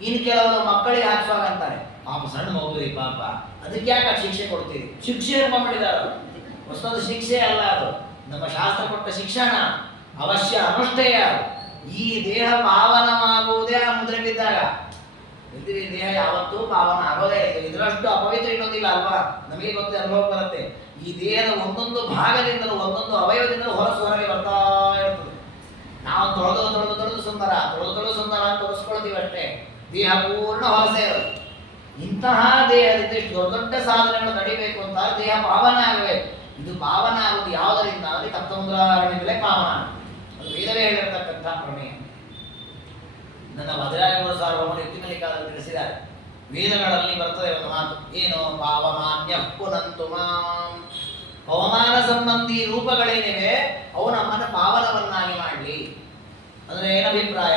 ಇನ್ನು ಕೆಲವರು ಮಕ್ಕಳಿಗೆ ಹಾಕ್ಸುವಾಗ ಅಂತಾರೆ, ಪಾಪ ಸಣ್ಣ ಮಗುರಿ ಪಾಪ, ಅದಕ್ಕೆ ಯಾಕೆ ಶಿಕ್ಷೆ ಕೊಡ್ತೀರಿ? ಶಿಕ್ಷೆ ಇರ್ಕೊಂಡ್ಬಿಟ್ಟಿದ್ದಾರೆ. ಹೊಸದು ಶಿಕ್ಷೆ ಅಲ್ಲ, ಅದು ನಮ್ಮ ಶಾಸ್ತ್ರ ಕೊಟ್ಟ ಶಿಕ್ಷಣ, ಅವಶ್ಯ ಅನುಷ್ಠೇಯ. ಈ ದೇಹ ಪಾವನವಾಗುವುದೇ ಆ ಮುದ್ರೆ ಬಿದ್ದಾಗ. ಈ ದೇಹ ಯಾವತ್ತೂ ಪಾವನ ಆಗೋದೇ ಇದೆ. ಇದರಷ್ಟು ಅಪವಿತ್ರ ಇನ್ನೊಂದಿಲ್ಲ ಅಲ್ವಾ? ನಮಗೆ ಗೊತ್ತೇ, ಅನುಭವ ಬರುತ್ತೆ. ಈ ದೇಹದ ಒಂದೊಂದು ಭಾಗದಿಂದಲೂ ಒಂದೊಂದು ಅವಯವದಿಂದಲೂ ಹೊರಗೆ ಬರ್ತಾ ಇರ್ತದೆ. ನಾವು ತೊಳೆದು ಸುಂದರ ಅಂತ ತೋರಿಸ್ಕೊಳ್ತೀವಿ ಅಷ್ಟೇ, ದೇಹ ಪೂರ್ಣ ಹೊರಸೇ ಇರೋದು. ಇಂತಹ ದೇಹದಿಂದ ಇಷ್ಟು ದೊಡ್ಡ ಸಾಧನೆಗಳು ನಡಿಬೇಕು ಅಂತ ದೇಹ ಪಾವನ ಆಗಬೇಕು. ಇದು ಪಾವನ ಆಗುವುದು ಯಾವುದರಿಂದ ಅಂದರೆ ತಪ್ತಮುದ್ರಾಧಾರಣೆಗಳೇ ಪಾವನ. ಅದು ವೇದವೇ ಹೇಳಿರ್ತಕ್ಕಂಥ ಪ್ರಮೇಯ. ನನ್ನ ವಜ್ರಾಯಗುರು ಸಾರ್ವಭೌಮರು ಯುಕ್ತಿಮಲಿಕಾದಲ್ಲಿ ತಿಳಿಸಿದ್ದಾರೆ. ವೇದಗಳಲ್ಲಿ ಬರ್ತದೆ ಒಂದು ಮಾತು, ಏನು? ಪಾವಮಾನ್ಯ ಪುನಂತು ಮಾಂ. ಪವಮಾನ ಸಂಬಂಧಿ ರೂಪಗಳೇನಿವೆ ಅವು ನಮ್ಮನ್ನು ಪಾವನವನ್ನಾಗಿ ಮಾಡಲಿ. ಅಂದ್ರೆ ಏನಭಿಪ್ರಾಯ?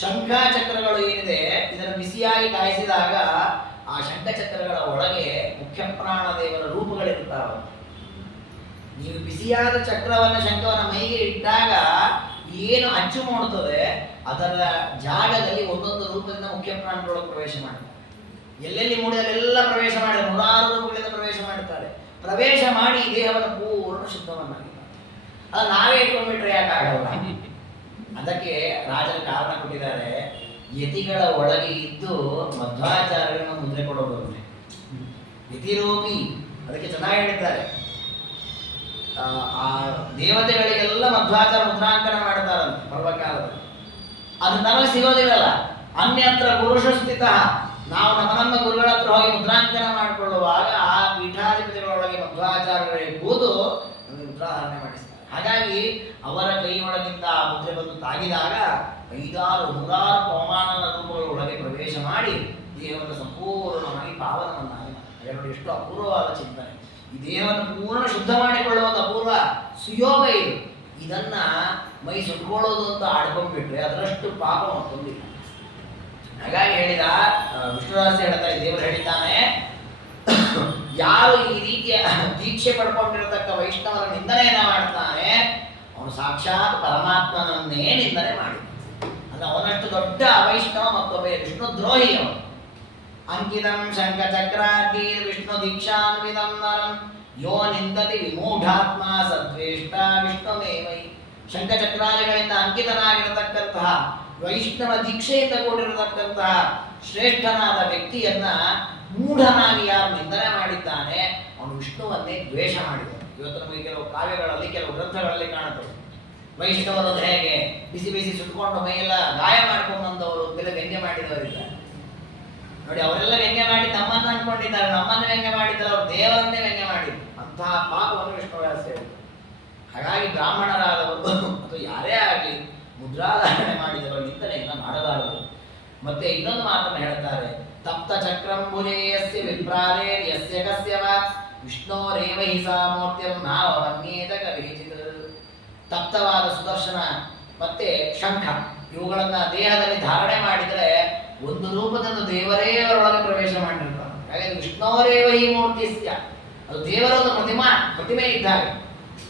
ಶಂಖಚಕ್ರಗಳು ಏನಿದೆ ಇದನ್ನು ಬಿಸಿಯಾಗಿ ಕಾಯಿಸಿದಾಗ ಆ ಶಂಖಚಕ್ರಗಳ ಒಳಗೆ ಮುಖ್ಯ ಪ್ರಾಣ ದೇವರ ರೂಪಗಳಿರುತ್ತಾವೆ. ನೀವು ಬಿಸಿಯಾದ ಚಕ್ರವನ್ನು ಶಂಖವನ್ನು ಮೈಗೆ ಇಟ್ಟಾಗ ಏನು ಅಚ್ಚು ಮೂಡುತ್ತದೆ ಅದರ ಜಾಗದಲ್ಲಿ ಒಂದೊಂದು ರೂಪದಿಂದ ಮುಖ್ಯ ಪ್ರಾಣಗಳೊಳಗೆ ಪ್ರವೇಶ ಮಾಡ್ತಾರೆ. ಎಲ್ಲೆಲ್ಲಿ ಮೂಡಿದಲ್ಲೆಲ್ಲ ಪ್ರವೇಶ ಮಾಡಿದ್ದಾರೆ, 106 ರೂಪಗಳಿಂದ ಪ್ರವೇಶ ಮಾಡುತ್ತಾರೆ. ಪ್ರವೇಶ ಮಾಡಿ ದೇಹವನ್ನು ಪೂರ್ಣ ಶುದ್ಧವನ್ನಾಗಿ ಅದು ನಾವೇ ಇಟ್ಕೊಂಡ್ಬಿಟ್ರೆ ಯಾಕಾಗಲ್ಲ. ಅದಕ್ಕೆ ರಾಜರ ಕಾರಣ ಕೊಟ್ಟಿದ್ದಾರೆ, ಯತಿಗಳ ಒಳಗೆ ಇದ್ದು ಮಧ್ವಾಚಾರ್ಯರನ್ನು ಮುದ್ರೆ ಕೊಡೋದು ಯತಿರೂಪಿ. ಅದಕ್ಕೆ ಚೆನ್ನಾಗಿ ಹೇಳಿದ್ದಾರೆ, ಆ ದೇವತೆಗಳಿಗೆಲ್ಲ ಮಧ್ವಾಚಾರ ಮುದ್ರಾಂಕನ ಮಾಡ್ತಾರಂತೆ ಪರ್ವಕಾಲದಲ್ಲಿ. ಅದು ನಮಗೆ ಸಿಗೋದಿಲ್ಲಲ್ಲ. ಅನ್ಯತ್ರ ಪುರುಷ ಸ್ಥಿತ, ನಾವು ನಮ್ಮ ಗುರುಗಳ ಹತ್ರ ಹೋಗಿ ಮುದ್ರಾಂಕನ ಮಾಡಿಕೊಳ್ಳುವಾಗ ಆ ಪೀಠಾಧಿಪತಿಗಳೊಳಗೆ ಮಧ್ವಾಚಾರ್ಯಗಳಿಗೆ ಕೂತು ನಮಗೆ ಮುದ್ರಾಧಾರಣೆ ಮಾಡಿಸ್ತಾರೆ. ಹಾಗಾಗಿ ಅವರ ಕೈ ಒಳಗಿಂದ ಆ ಮುದ್ರೆ ಬಂದು ತಾಗಿದಾಗ 500-100 ಪವಮಾನದ ರೂಪಗಳ ಒಳಗೆ ಪ್ರವೇಶ ಮಾಡಿ ದೇಹವನ್ನು ಸಂಪೂರ್ಣವಾಗಿ ಪಾವನವನ್ನಾಗಿ ಮಾಡ್ತಾರೆ. ಎಷ್ಟು ಅಪೂರ್ವವಾದ ಚಿಂತನೆ! ಈ ದೇಹವನ್ನು ಪೂರ್ಣ ಶುದ್ಧ ಮಾಡಿಕೊಳ್ಳುವಂಥ ಅಪೂರ್ವ ಸುಯೋಗ ಇದು. ಇದನ್ನ ಮೈ ಸುಟ್ಕೊಳ್ಳೋದು ಅಂತ ಆಡ್ಕೊಂಡ್ಬಿಟ್ರೆ ಅದರಷ್ಟು ಪಾಪ ಮತ್ತೊಂದಿಲ್ಲ. ಹಾಗಾಗಿ ಹೇಳಿದ ವಿಷ್ಣುದಾಸ ಹೇಳ್ತಾರೆ, ದೇವರು ಹೇಳಿದ್ದಾನೆ, ಯಾರು ಈ ರೀತಿಯ ದೀಕ್ಷೆ ಪಡ್ಕೊಂಡಿರತಕ್ಕ ವೈಷ್ಣವರ ನಿಂದನೆಯನ್ನ ಮಾಡ್ತಾನೆ ಅವನು ಸಾಕ್ಷಾತ್ ಪರಮಾತ್ಮನನ್ನೇ ನಿಂದನೆ ಮಾಡಿ. ಅಂದ್ರೆ ಅವನಷ್ಟು ದೊಡ್ಡ ಅವೈಷ್ಣವ ಮತ್ತೊಬ್ಬ ವಿಷ್ಣು ದ್ರೋಹಿ ಅವನು. ಅಂಕಿತಂ ಶಂಖಚಕ್ರಾದಿ ವಿಷ್ಣು ದೀಕ್ಷಾನ್ವಿತಂ ನರಂ ಯೋ ನಿಂದತಿ ವಿಮೂಢಾತ್ಮ ಸದ್ವೇಷ್ಟ ವಿಷ್ಣುಮೇವೈ. ಶಂಖಚಕ್ರಾದಿಗಳಿಂದ ಅಂಕಿತನಾಗಿರತಕ್ಕಂತಹ ವೈಷ್ಣವ ದೀಕ್ಷೆಯಿಂದ ಕೂಡಿರತಕ್ಕಂತಹ ಶ್ರೇಷ್ಠನಾದ ವ್ಯಕ್ತಿಯನ್ನ ಮೂಢನಾಗಿ ಯಾರು ನಿಂದನೆ ಮಾಡಿದ್ದಾನೆ ಅವನು ವಿಷ್ಣುವನ್ನೇ ದ್ವೇಷ ಮಾಡಿದ್ದಾನೆ. ಇವತ್ತು ನಮಗೆ ಕೆಲವು ಕಾವ್ಯಗಳಲ್ಲಿ ಕೆಲವು ಗ್ರಂಥಗಳಲ್ಲಿ ಕಾಣುತ್ತದೆ. ವೈಷ್ಣವರು ಹೇಗೆ ಬಿಸಿ ಬಿಸಿ ಸುಟ್ಕೊಂಡು ಮೈಯೆಲ್ಲ ಗಾಯ ಮಾಡ್ಕೊಂಡು ಬಂದವರು ಬೆಲೆ ವ್ಯಂಗ್ಯ ಮಾಡಿದವರಿದ್ದಾರೆ ನೋಡಿ. ಅವರೆಲ್ಲ ವ್ಯಂಗ್ಯ ಮಾಡಿ ನಮ್ಮನ್ನ ಅನ್ಕೊಂಡಿದ್ದಾರೆ, ನಮ್ಮನ್ನ ವ್ಯಂಗ್ಯ ಮಾಡಿದ್ದಾರೆ, ಅವರು ದೇವರನ್ನೇ ವ್ಯಂಗ್ಯ ಮಾಡಿದ್ರು. ಅಂತಹ ಪಾಪವನ್ನು ವಿಷ್ಣುವ್ಯಾಸ ಹೇಳಿದರು. ಹಾಗಾಗಿ ಬ್ರಾಹ್ಮಣರಾದವರು ಅಥವಾ ಯಾರೇ ಆಗಲಿ ಮುದ್ರಾಧಾರಣೆ ಮಾಡಿದವರು ನಿಂದನೆಯನ್ನು ಮಾಡಬಾರದು. ಮತ್ತೆ ಇನ್ನೊಂದು ಮಾತನ್ನು ಹೇಳ್ತಾರೆ, ತಪ್ತ ಚಕ್ರಂಬುಜೇಯಸ್ಯ ವಿಪ್ರಾರೇ ಯಸ್ಯ ಕಸ್ಯವ ವಿಷ್ಣೋರೇವ ಹಿ ಸಾ ಮೂರ್ತಿಯಂ ನಾವನ್ಯೇತ ಕವಿಚಿತ್. ತಪ್ತವಾದ ಸುದರ್ಶನ ಮತ್ತೆ ಶಂಖ ಇವುಗಳನ್ನ ದೇಹದಲ್ಲಿ ಧಾರಣೆ ಮಾಡಿದರೆ ಒಂದು ರೂಪದಿಂದ ದೇವರೇ ಅವರೊಳಗೆ ಪ್ರವೇಶ ಮಾಡಿರ್ತಾನೆ. ಹಾಗಾಗಿ ವಿಷ್ಣೋರೇವ ಹಿ ಮೂರ್ತಿಸ್ಯ, ಅದು ದೇವರ ಒಂದು ಪ್ರತಿಮೆ ಇದ್ದಾಗ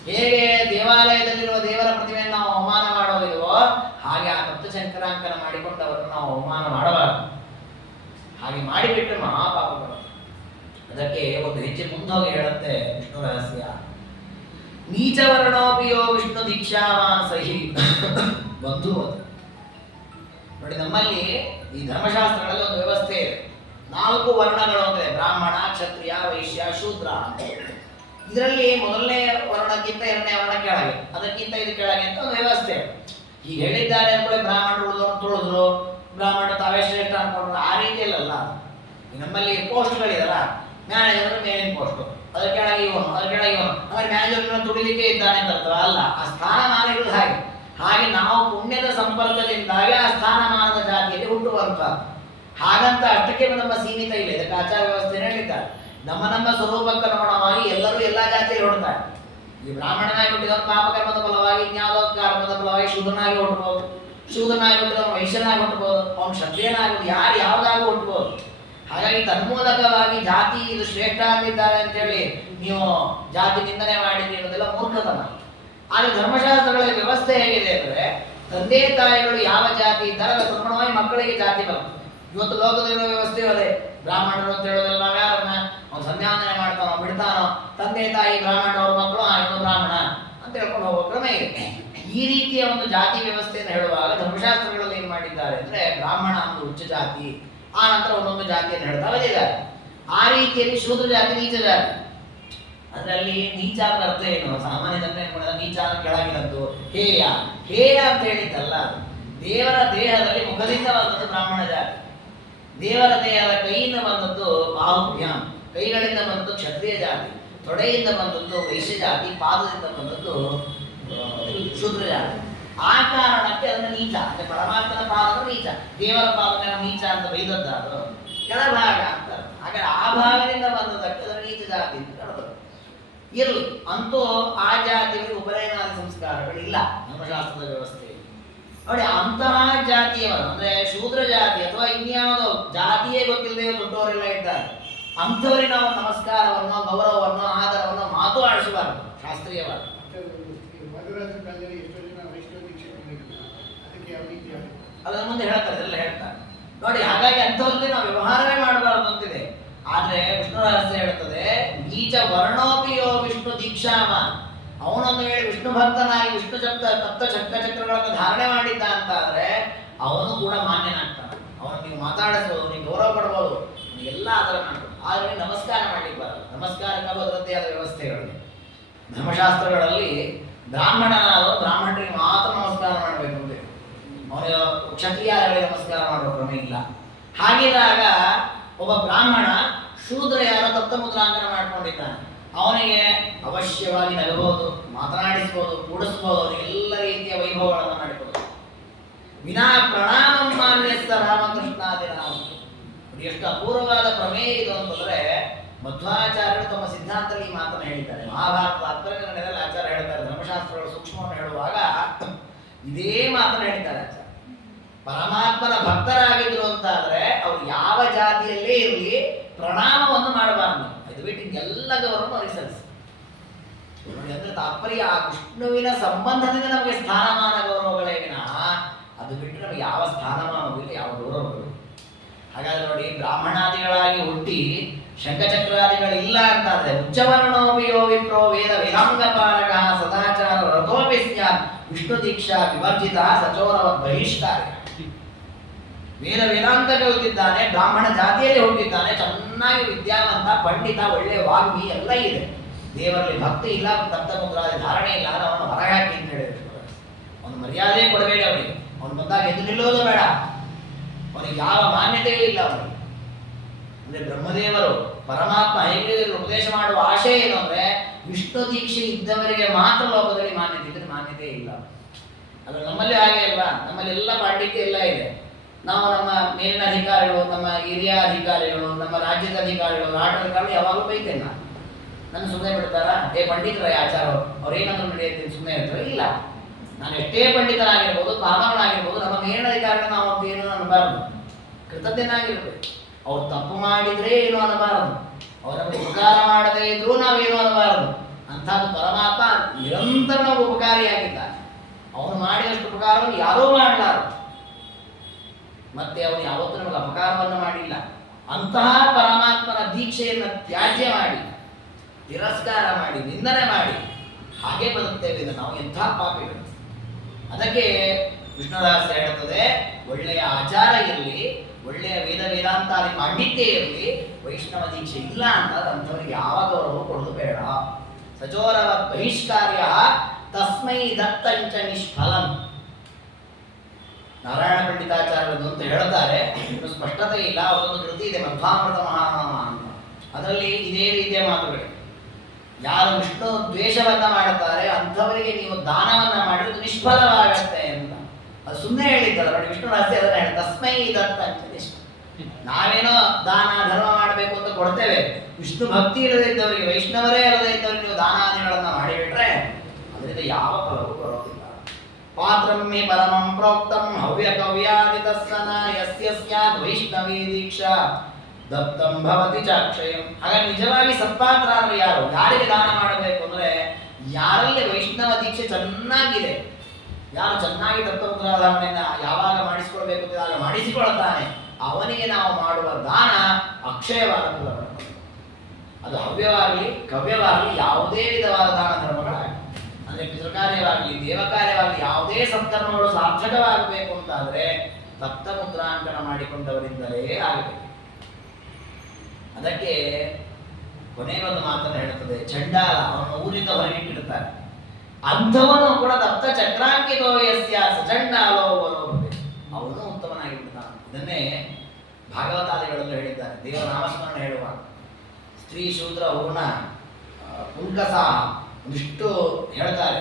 ಹೇಗೆ ದೇವಾಲಯದಲ್ಲಿರುವ ದೇವರ ಪ್ರತಿಮೆಯನ್ನು ನಾವು ಅವಮಾನ ಮಾಡೋದಿಲ್ವೋ ಹಾಗೆ ಆ ತಪ್ತ ಶಂಕರಾಂಕನ ಮಾಡಿಕೊಂಡವರನ್ನು ನಾವು ಅವಮಾನ ಮಾಡಬಾರದು. ಹಾಗೆ ಮಾಡಿಬಿಟ್ರೆ ಮಹಾಪಾಪಗಳು. ಅದಕ್ಕೆ ಒಂದು ಹೆಜ್ಜೆ ಮುಂದೋಗಿ ಹೇಳುತ್ತೆ ವಿಷ್ಣು ರಹಸ್ಯ. ನೀಚವರ್ಣೋಪಿಯೋ ವಿಷ್ಣು ದೀಕ್ಷಾವಾನ್ ಸಹಿ ಬಂಧು. ನೋಡಿ, ನಮ್ಮಲ್ಲಿ ಈ ಧರ್ಮಶಾಸ್ತ್ರಗಳಲ್ಲಿ ಒಂದು ವ್ಯವಸ್ಥೆ ಇದೆ. 4 ವರ್ಣಗಳು ಅಂದರೆ ಬ್ರಾಹ್ಮಣ, ಕ್ಷತ್ರಿಯ, ವೈಶ್ಯ, ಶೂದ್ರ ಅಂತ. ಇದರಲ್ಲಿ ಮೊದಲನೇ ವರ್ಣಕ್ಕಿಂತ 2ನೇ ವರ್ಣ ಕೆಳಗೆ, ಅದಕ್ಕಿಂತ ಇದು ಕೆಳಗೆ ಅಂತ ಒಂದು ವ್ಯವಸ್ಥೆ. ಈಗ ಹೇಳಿದ್ದಾರೆ ಅಂದ್ರೆ ಬ್ರಾಹ್ಮಣರು ಉಳಿದವರು ತುಳಿದ್ರು, ಬ್ರಾಹ್ಮಣ ತಾವೇ ಶ್ರೇಷ್ಠ ಅನ್ಕೊಂಡ್ರು, ಆ ರೀತಿಯಲ್ಲ. ನಮ್ಮಲ್ಲಿ ಪೋಸ್ಟ್ಗಳಿದಲ್ಲ, ಮ್ಯಾನೇಜರ್ ಮೇಲಿನ ಪೋಸ್ಟ್, ಅದ್ರ ಕೆಳಗೆ ಇವನು, ಅದ್ರ ಕೆಳಗೆ ಇವನು, ಅಂದ್ರೆ ಮ್ಯಾನೇಜರ್ ತುಳಿಲಿಕ್ಕೆ ಇದ್ದಾನೆ ಅಂತ ಅಲ್ಲ. ಆ ಸ್ಥಾನಮಾನ ಇರುವುದು ಹಾಗೆ ನಾವು ಪುಣ್ಯದ ಸಂಪರ್ಕದಿಂದಾಗಿ ಆ ಸ್ಥಾನಮಾನದ ಜಾತಿಯಲ್ಲಿ ಹುಟ್ಟುವಂತ. ಹಾಗಂತ ಅಷ್ಟಕ್ಕೆ ನಮ್ಮ ಸೀಮಿತ ಇಲ್ಲ. ಇದಕ್ಕೆ ಆಚಾರ ವ್ಯವಸ್ಥೆ ಹೇಳಿದ್ದಾರೆ. ನಮ್ಮ ಸ್ವರೂಪಕ್ಕನುಗುಣವಾಗಿ ಎಲ್ಲರೂ ಎಲ್ಲಾ ಜಾತಿಯಲ್ಲಿ ಹುಡ್ತಾರೆ. ಈ ಬ್ರಾಹ್ಮಣನಾಗಿ ಹುಟ್ಟಿದವನು ಪಾಪಕರ್ಮದ ಫಲವಾಗಿ, ಇನ್ಯಾವುದೋ ಕರ್ಮದ ಫಲವಾಗಿ ಶೂದ್ರನಾಗಿ ಹುಟ್ಟಬಹುದು, ಶೂದ್ರನಾಗಿ ಹುಟ್ಟಿದವನು ವೈಶ್ಯನಾಗಿ ಹುಟ್ಟಬಹುದು, ಅವನು ಕ್ಷತ್ರಿಯನಾಗಿ ಯಾರು ಯಾವುದಾಗೂ ಹುಟ್ಟಬಹುದು. ಹಾಗಾಗಿ ತನ್ಮೂಲಕವಾಗಿ ಜಾತಿ ಇದು ಶ್ರೇಷ್ಠ ಅಂತಿದ್ದಾರೆ ಅಂತೇಳಿ ನೀವು ಜಾತಿ ನಿಂದನೆ ಮಾಡಿದ್ರಿ ಅನ್ನೋದೆಲ್ಲ ಮೂರ್ಖತನ. ಆದರೆ ಧರ್ಮಶಾಸ್ತ್ರಗಳ ವ್ಯವಸ್ಥೆ ಹೇಗಿದೆ ಅಂದರೆ ತಂದೆ ತಾಯಿಗಳು ಯಾವ ಜಾತಿ ಇದ್ದಾರೆ ಅದರ ಅನುಗುಣವಾಗಿ ಮಕ್ಕಳಿಗೆ ಜಾತಿ ಬರುತ್ತೆ. ಇವತ್ತು ಲೋಕದಲ್ಲಿರೋ ವ್ಯವಸ್ಥೆ ಅದೇ. ಬ್ರಾಹ್ಮಣರು ಅಂತ ಹೇಳೋದಿಲ್ಲ, ನಾವು ಯಾರನ್ನ ಅವ್ನು ಸಂಧ್ಯಾವಂದನೆ ಮಾಡ್ತಾನೋ ಬಿಡ್ತಾನೋ, ತಂದೆ ತಾಯಿ ಬ್ರಾಹ್ಮಣ, ಅವ್ರ ಮಕ್ಕಳು ಇವನು ಬ್ರಾಹ್ಮಣ ಅಂತ ಹೇಳ್ಕೊಂಡು ಹೋಗೋ ಕ್ರಮ ಇದೆ. ಈ ರೀತಿಯ ಒಂದು ಜಾತಿ ವ್ಯವಸ್ಥೆಯನ್ನು ಹೇಳುವಾಗ ಧರ್ಮಶಾಸ್ತ್ರಗಳಲ್ಲಿ ಏನ್ ಮಾಡಿದ್ದಾರೆ ಅಂದ್ರೆ ಬ್ರಾಹ್ಮಣ ಒಂದು ಉಚ್ಚ ಜಾತಿ, ಆ ನಂತರ ಒಂದೊಂದು ಜಾತಿಯನ್ನು ಹೇಳ್ತಾ ಬಂದಿದ್ದಾರೆ. ಆ ರೀತಿಯಲ್ಲಿ ಶೂದ್ರ ಜಾತಿ, ನೀಚ ಜಾತಿ. ಅದರಲ್ಲಿ ನೀಚ ಅಂತ ಅರ್ಥ ಏನು? ಸಾಮಾನ್ಯ ಜನ ಏನ್ ಮಾಡಿದ, ನೀಚ ಅಂತ ಕೆಳಗಿನದ್ದು, ಹೇಯ ಅಂತ ಹೇಳಿದ್ದಲ್ಲ. ದೇವರ ದೇಹದಲ್ಲಿ ಮುಖದಿಂದ ಬಂದದ್ದು ಬ್ರಾಹ್ಮಣ ಜಾತಿ, ದೇವರ ದೇಹದ ಕೈಯಿಂದ ಬಂದದ್ದು ಬಾಹುಭ್ಯಾಂ, ಕೈಗಳಿಂದ ಬಂದದ್ದು ಕ್ಷತ್ರಿಯ ಜಾತಿ, ತೊಡೆಯಿಂದ ಬಂದದ್ದು ವೈಶ್ಯ ಜಾತಿ, ಪಾದದಿಂದ ಬಂದದ್ದು ಶೂದ್ರ ಜಾತಿ. ಆ ಕಾರಣಕ್ಕೆ ಅದನ್ನು ನೀಚ ಅಂದ್ರೆ ಪರಮಾತ್ಮನ ಪಾದದ ನೀಚ, ದೇವರ ಪಾದನ ನೀಚ ಅಂತ ಬೈದದ್ದಾದ್ರು ಕೆಳಭಾಗ ಅಂತ. ಹಾಗಾದ್ರೆ ಆ ಭಾಗದಿಂದ ಬಂದದಕ್ಕೆ ಅದನ್ನು ನೀಚ ಜಾತಿ ಅಂತ ಕರೆದರು. ಇರಲಿ, ಅಂತೂ ಆ ಜಾತಿಗಳಿಗೆ ಉಪನಯನಾದಿ ಸಂಸ್ಕಾರಗಳಿಲ್ಲ ಧರ್ಮಶಾಸ್ತ್ರದ ವ್ಯವಸ್ಥೆ. ನೋಡಿ, ಅಂತಹ ಜಾತಿಯವರು ಅಂದ್ರೆ ಶೂದ್ರ ಜಾತಿ ಅಥವಾ ಇನ್ಯಾವುದೋ ಜಾತಿಯೇ ಗೊತ್ತಿಲ್ಲದೆ ದೊಡ್ಡವರೆಲ್ಲ ಇದ್ದಾರೆ. ಅಂಥವರಿಗೆ ನಾವು ನಮಸ್ಕಾರವನ್ನು, ಗೌರವವನ್ನು, ಆದರವನ್ನು ಮಾತು ಆಡಿಸಬಾರದು ಶಾಸ್ತ್ರೀಯವಾಗಿ. ಅದರ ಮುಂದೆ ಹೇಳ್ತಾರೆ, ಎಲ್ಲ ಹೇಳ್ತಾರೆ ನೋಡಿ. ಹಾಗಾಗಿ ಅಂಥವ್ರಿಗೆ ನಾವು ವ್ಯವಹಾರವೇ ಮಾಡಬಾರದು ಅಂತಿದೆ. ಆದ್ರೆ ವಿಷ್ಣು ರಹಸ್ಯ ಹೇಳ್ತದೆ, ನೀಚ ವರ್ಣೋಪಿಯೋ ವಿಷ್ಣು ದೀಕ್ಷಾವಾನ್, ಅವನೊಂದು ವೇಳೆ ವಿಷ್ಣು ಭಕ್ತನಾಗಿ ವಿಷ್ಣು ತಪ್ತ ಚಕ್ರಗಳನ್ನು ಧಾರಣೆ ಮಾಡಿದ್ದ ಅಂತ ಆದ್ರೆ ಅವನು ಕೂಡ ಮಾನ್ಯನಾಗ್ತಾನೆ. ಅವನು ನೀವು ಮಾತಾಡಿಸ್ಬೋದು, ನೀವು ಗೌರವ ಪಡ್ಬೋದು, ಎಲ್ಲ ಅದರ ಮಾಡ್ಬೋದು. ಆದ್ರೆ ನಮಸ್ಕಾರ ಮಾಡ್ಲಿಕ್ಕೆ ಬರಲ್ಲ. ನಮಸ್ಕಾರಕ್ಕೆ ಅದರದ್ದೇ ಆದ ವ್ಯವಸ್ಥೆಗಳು ಧರ್ಮಶಾಸ್ತ್ರಗಳಲ್ಲಿ. ಬ್ರಾಹ್ಮಣನಾದವರು ಬ್ರಾಹ್ಮಣರಿಗೆ ಮಾತ್ರ ನಮಸ್ಕಾರ ಮಾಡಬೇಕು ಅಂತ, ಅವನಿಗೆ ಕ್ಷತ್ರಿಯರಿಗೆ ನಮಸ್ಕಾರ ಮಾಡುವ ಕ್ರಮ ಇಲ್ಲ. ಹಾಗಿದ್ದಾಗ ಒಬ್ಬ ಬ್ರಾಹ್ಮಣ ಶೂದ್ರ ಯಾರೋ ತಪ್ತ ಮುದ್ರಾಂಕನ ಮಾಡ್ಕೊಂಡಿದ್ದಾನೆ, ಅವನಿಗೆ ಅವಶ್ಯವಾಗಿ ನಗಬಹುದು, ಮಾತನಾಡಿಸ್ಬೋದು, ಕೂಡಿಸ್ಬೋದು, ಅವನಿಗೆ ಎಲ್ಲ ರೀತಿಯ ವೈಭವಗಳನ್ನು ಮಾಡಿಕೊಡೋದು. ವಿನಾ ಪ್ರಣಾಮ ಮಾನ್ಯಸ್ಥ ರಾಮಕೃಷ್ಣಾದಿ ರಾಮ. ಎಷ್ಟು ಅಪೂರ್ವವಾದ ಪ್ರಮೇಯ ಇದು ಅಂತಂದ್ರೆ ಮಧ್ವಾಚಾರ್ಯರು ತಮ್ಮ ಸಿದ್ಧಾಂತದಲ್ಲಿ ಈ ಮಾತನ್ನು ಹೇಳಿದ್ದಾರೆ. ಮಹಾಭಾರತದ ಅಂತರ್ಗಣದಲ್ಲಿ ಆಚಾರ್ಯ ಹೇಳ್ತಾರೆ, ಧರ್ಮಶಾಸ್ತ್ರಗಳ ಸೂಕ್ಷ್ಮವನ್ನು ಹೇಳುವಾಗ ಇದೇ ಮಾತನ್ನು ಹೇಳಿದ್ದಾರೆ ಆಚಾರ್ಯ. ಪರಮಾತ್ಮನ ಭಕ್ತರಾಗಿದ್ರು ಅಂತಾದ್ರೆ ಅವ್ರು ಯಾವ ಜಾತಿಯಲ್ಲೇ ಇರಲಿ ಪ್ರಣಾಮವನ್ನು ಮಾಡಬಾರದು. ಇದು ಬಿಟ್ಟು ಎಲ್ಲ ಗೌರವವನ್ನು ಅವರಿಗೆ ಸಲ್ಲಿಸಿ. ನೋಡಿ, ಅಂದ್ರೆ ತಾತ್ಪರ್ಯ ಆ ವಿಷ್ಣುವಿನ ಸಂಬಂಧದಿಂದ ನಮಗೆ ಸ್ಥಾನಮಾನ ಗೌರವಗಳೇ ವಿನಃ ಅದು ಬಿಟ್ಟು ನಮಗೆ ಯಾವ ಸ್ಥಾನಮಾನವೂ ಇಲ್ಲ, ಯಾವ ಗೌರವಗಳು. ಹಾಗಾದ್ರೆ ನೋಡಿ, ಬ್ರಾಹ್ಮಣಾದಿಗಳಾಗಿ ಹುಟ್ಟಿ ಶಂಖಚಕ್ರಾದಿಗಳಿಲ್ಲ ಅಂತಾದ್ರೆ ಉಚ್ಚವರ್ಣೋಪಿಯೋ ವಿಪ್ರೋ ವೇದ ವೇದಾಂಗಪಾಲಕ ಸದಾಚಾರ ರಥೋಪಿ ಸ್ಯಾತ್ ವಿಷ್ಣು ದೀಕ್ಷಾ ವಿವರ್ಜಿತ ಸಚೋರವ ಬಹಿಷ್ಕಾರ. ವೇದ ವೇದಾಂತ ಕಲಿತಿದ್ದಾನೆ, ಬ್ರಾಹ್ಮಣ ಜಾತಿಯಲ್ಲಿ ಹುಟ್ಟಿದ್ದಾನೆ, ಚೆನ್ನಾಗಿ ವಿದ್ಯಾವಂತ, ಪಂಡಿತ, ಒಳ್ಳೆಯ ವಾಗ್ಮಿ ಎಲ್ಲ ಇದೆ. ದೇವರಲ್ಲಿ ಭಕ್ತಿ ಇಲ್ಲ, ತಪ್ತಮುದ್ರಾದಿ ಧಾರಣೆ ಇಲ್ಲ, ಅವನು ಹೊರಗಾಕಿ ಅಂತ ಹೇಳಿದ್ರು. ಅವನು ಮರ್ಯಾದೆ ಕೊಡಬೇಡಿ ಅವನಿಗೆ. ಅವನು ಬಂದಾಗ ಎದ್ದು ನಿಲ್ಲೋದು ಬೇಡ, ಅವನಿಗೆ ಯಾವ ಮಾನ್ಯತೆಯೂ ಇಲ್ಲ. ಅವನಿಗೆ ಅಂದ್ರೆ ಬ್ರಹ್ಮದೇವರು ಪರಮಾತ್ಮ ಹೇಗೆ ಉಪದೇಶ ಮಾಡುವ ಆಶೆ ಏನು ಅಂದ್ರೆ ವಿಷ್ಣು ದೀಕ್ಷೆ ಇದ್ದವರಿಗೆ ಮಾತ್ರ ಲೋಕದಲ್ಲಿ ಮಾನ್ಯತೆ ಇದ್ರೆ ಮಾನ್ಯತೆ ಇಲ್ಲ. ಅದು ನಮ್ಮಲ್ಲಿ ಹಾಗೆ ಅಲ್ವಾ? ನಮ್ಮಲ್ಲಿ ಎಲ್ಲ ಪಾಂಡಿತ್ಯ ಎಲ್ಲ ಇದೆ. ನಾವು ನಮ್ಮ ಮೇಲಿನ ಅಧಿಕಾರಿಗಳು, ನಮ್ಮ ಹಿರಿಯ ಅಧಿಕಾರಿಗಳು, ನಮ್ಮ ರಾಜ್ಯದ ಅಧಿಕಾರಿಗಳು, ಆಡಳಿತಗಳು ಯಾವಾಗಲೂ ಬೈತೇನೆ ನಾನು. ನನ್ನ ಸುಮ್ಮನೆ ಬಿಡ್ತಾರ? ಪಂಡಿತರ ಆಚಾರ ಅವ್ರೇನಾದ್ರೂ ನಡೆಯುತ್ತೆ ಸುಮ್ಮನೆ ಇರ್ತಾರೆ? ಇಲ್ಲ. ನಾನು ಎಷ್ಟೇ ಪಂಡಿತನಾಗಿರ್ಬೋದು, ಪಾಮರನಾಗಿರ್ಬೋದು, ನಮ್ಮ ಮೇಲಿನ ಅಧಿಕಾರಿಗಳು ನಾವು ಅಂತ ಏನು ಅನ್ನಬಾರದು, ಕೃತಜ್ಞನಾಗಿರ್ಬೇಕು. ಅವ್ರು ತಪ್ಪು ಮಾಡಿದ್ರೆ ಏನು ಅನ್ನಬಾರದು, ಅವರ ಉಪಕಾರ ಮಾಡದೇ ಇದ್ರೂ ನಾವೇನು ಅನ್ನಬಾರದು. ಅಂಥದ್ದು ಪರಮಾತ್ಮ ನಿರಂತರ ನಾವು ಉಪಕಾರಿಯಾಗಿದ್ದಾನೆ. ಅವನು ಮಾಡಿದಷ್ಟು ಉಪಕಾರವನ್ನು ಯಾರೂ ಮಾಡಲಾರದು, ಮತ್ತೆ ಅವನು ಯಾವತ್ತೂ ನಮಗೆ ಅಪಕಾರವನ್ನು ಮಾಡಿಲ್ಲ. ಅಂತಹ ಪರಮಾತ್ಮನ ದೀಕ್ಷೆಯನ್ನು ತ್ಯಾಜ್ಯ ಮಾಡಿ, ತಿರಸ್ಕಾರ ಮಾಡಿ, ನಿಂದನೆ ಮಾಡಿ ಹಾಗೆ ಬದುಕ್ತೇವೆ ನಾವು. ಎಂಥ ಪಾಪಿಗಳು. ಅದಕ್ಕೆ ವಿಷ್ಣು ರಹಸ್ಯ ಹೇಳುತ್ತದೆ, ಒಳ್ಳೆಯ ಆಚಾರ ಇರಲಿ, ಒಳ್ಳೆಯ ವೇದ ವೇದಾಂತಾದಿ ಪಾಂಡಿತ್ಯ ಇರಲಿ, ವೈಷ್ಣವ ದೀಕ್ಷೆ ಇಲ್ಲ ಅಂತಂದ್ರೆ ಅಂಥವ್ರಿಗೆ ಯಾವ ಗೌರವ ಕೊಡೋದು ಬೇಡ. ಸಚೋರವ ಬಹಿಷ್ಕಾರ್ಯ ತಸ್ಮೈ ದತ್ತಂಚ ನಿಷ್ಫಲಂ. ನಾರಾಯಣ ಪಂಡಿತಾಚಾರ್ಯರು ಅಂತ ಹೇಳ್ತಾರೆ, ಇನ್ನು ಸ್ಪಷ್ಟತೆ ಇಲ್ಲ. ಅವರೊಂದು ಕೃತಿ ಇದೆ, ಮಧ್ವಾಮೃತ ಮಹಾನಾಮ ಅಂತ. ಅದರಲ್ಲಿ ಇದೇ ರೀತಿಯ ಮಾತುಗಳು. ಯಾರು ವಿಷ್ಣು ದ್ವೇಷವನ್ನ ಮಾಡುತ್ತಾರೆ ಅಂಥವರಿಗೆ ನೀವು ದಾನವನ್ನ ಮಾಡಿದ್ರೆ ನಿಷ್ಫಲವಾಗತ್ತೆ ಅಂತ. ಅದು ಸುಮ್ಮನೆ ಹೇಳಿದ್ದಲ್ಲ ನೋಡಿ, ವಿಷ್ಣು ರಹಸ್ಯ ಅದನ್ನ ಹೇಳಿ ತಸ್ಮೈ ದತ್ತ ಅಂತ. ನಾವೇನೋ ದಾನ ಧರ್ಮ ಮಾಡಬೇಕು ಅಂತ ಕೊಡ್ತೇವೆ, ವಿಷ್ಣು ಭಕ್ತಿ ಇಲ್ಲದೆ ಇದ್ದವರಿಗೆ, ವೈಷ್ಣವರೇ ಇಲ್ಲದೆ ಇದ್ದವರಿಗೆ ನೀವು ದಾನಾದಿಗಳನ್ನ ಮಾಡಿಬಿಟ್ರೆ ಅದರಿಂದ ಯಾವ ಫಲವೂ ಬರೋದಿಲ್ಲ. ಪಾತ್ರಮ್ಮಿ ಪರಮಂ ಪ್ರೋಕ್ತಂ ಹವ್ಯ ಕವ್ಯಾದಿ ತಸ್ಸನ ಯಸ್ಯ ಸ್ಯಾದ್ ವೈಷ್ಣವೀ ದೀಕ್ಷಾ ದತ್ತಂ ಭವತಿ ಚಾಕ್ಷಯಂ. ಹಾಗಾಗಿ ನಿಜವಾಗಿ ಸತ್ಪಾತ್ರ ಅಂದ್ರೆ ಯಾರು? ಯಾರಿಗೆ ದಾನ ಮಾಡಬೇಕು ಅಂದ್ರೆ ಯಾರಲ್ಲಿ ವೈಷ್ಣವ ದೀಕ್ಷೆ ಚೆನ್ನಾಗಿದೆ, ಯಾರು ಚೆನ್ನಾಗಿ ದತ್ತಪುತ್ರಾಧಾರಣೆಯನ್ನ ಯಾವಾಗ ಮಾಡಿಸಿಕೊಳ್ಬೇಕು ಆಗ ಮಾಡಿಸಿಕೊಳ್ಳುತ್ತಾನೆ, ಅವನಿಗೆ ನಾವು ಮಾಡುವ ದಾನ ಅಕ್ಷಯವಾದ ಫಲವನ್ನು. ಅದು ಹವ್ಯವಾಗಲಿ ಕವ್ಯವಾಗಲಿ ಯಾವುದೇ ವಿಧವಾದ ದಾನ ಧರ್ಮಗಳಾಗಲಿ, ಅಂದ್ರೆ ಪಿತೃಕಾರ್ಯವಾಗಲಿ ದೇವಕಾರ್ಯವಾಗಲಿ ಯಾವುದೇ ಸತ್ಕರ್ಮಗಳು ಸಾರ್ಥಕವಾಗಬೇಕು ಅಂತಾದ್ರೆ ತಪ್ತ ಮುದ್ರಾಂಕನ ಮಾಡಿಕೊಂಡವರಿಂದಲೇ ಆಗಬೇಕು. ಅದಕ್ಕೆ ಕೊನೆಗೊಂದು ಮಾತನ್ನು ಹೇಳುತ್ತದೆ, ಚಂಡಾಲ ಅವನ ಊರಿಂದ ಹೊರಗಿಟ್ಟಿರ್ತಾರೆ, ಅಂಥವನು ಕೂಡ ದತ್ತ ಚಕ್ರಾಂಕಿತೋ ಯಸ್ಯ ಸಚಂಡಾಲೋ ಬರೋಬಬೇಕು, ಅವನು ಉತ್ತಮನಾಗಿರ್ತಾನೆ. ಇದನ್ನೇ ಭಾಗವತಾದಿಗಳಲ್ಲೂ ಹೇಳಿದ್ದಾರೆ. ದೇವರ ನಾಮಸ್ಮರಣೆ ಹೇಳುವಾಗ ಸ್ತ್ರೀ ಶೂದ್ರ ಹೂರ್ಣ ಪುಂಕಸ ಒಂದಿಷ್ಟು ಹೇಳ್ತಾರೆ.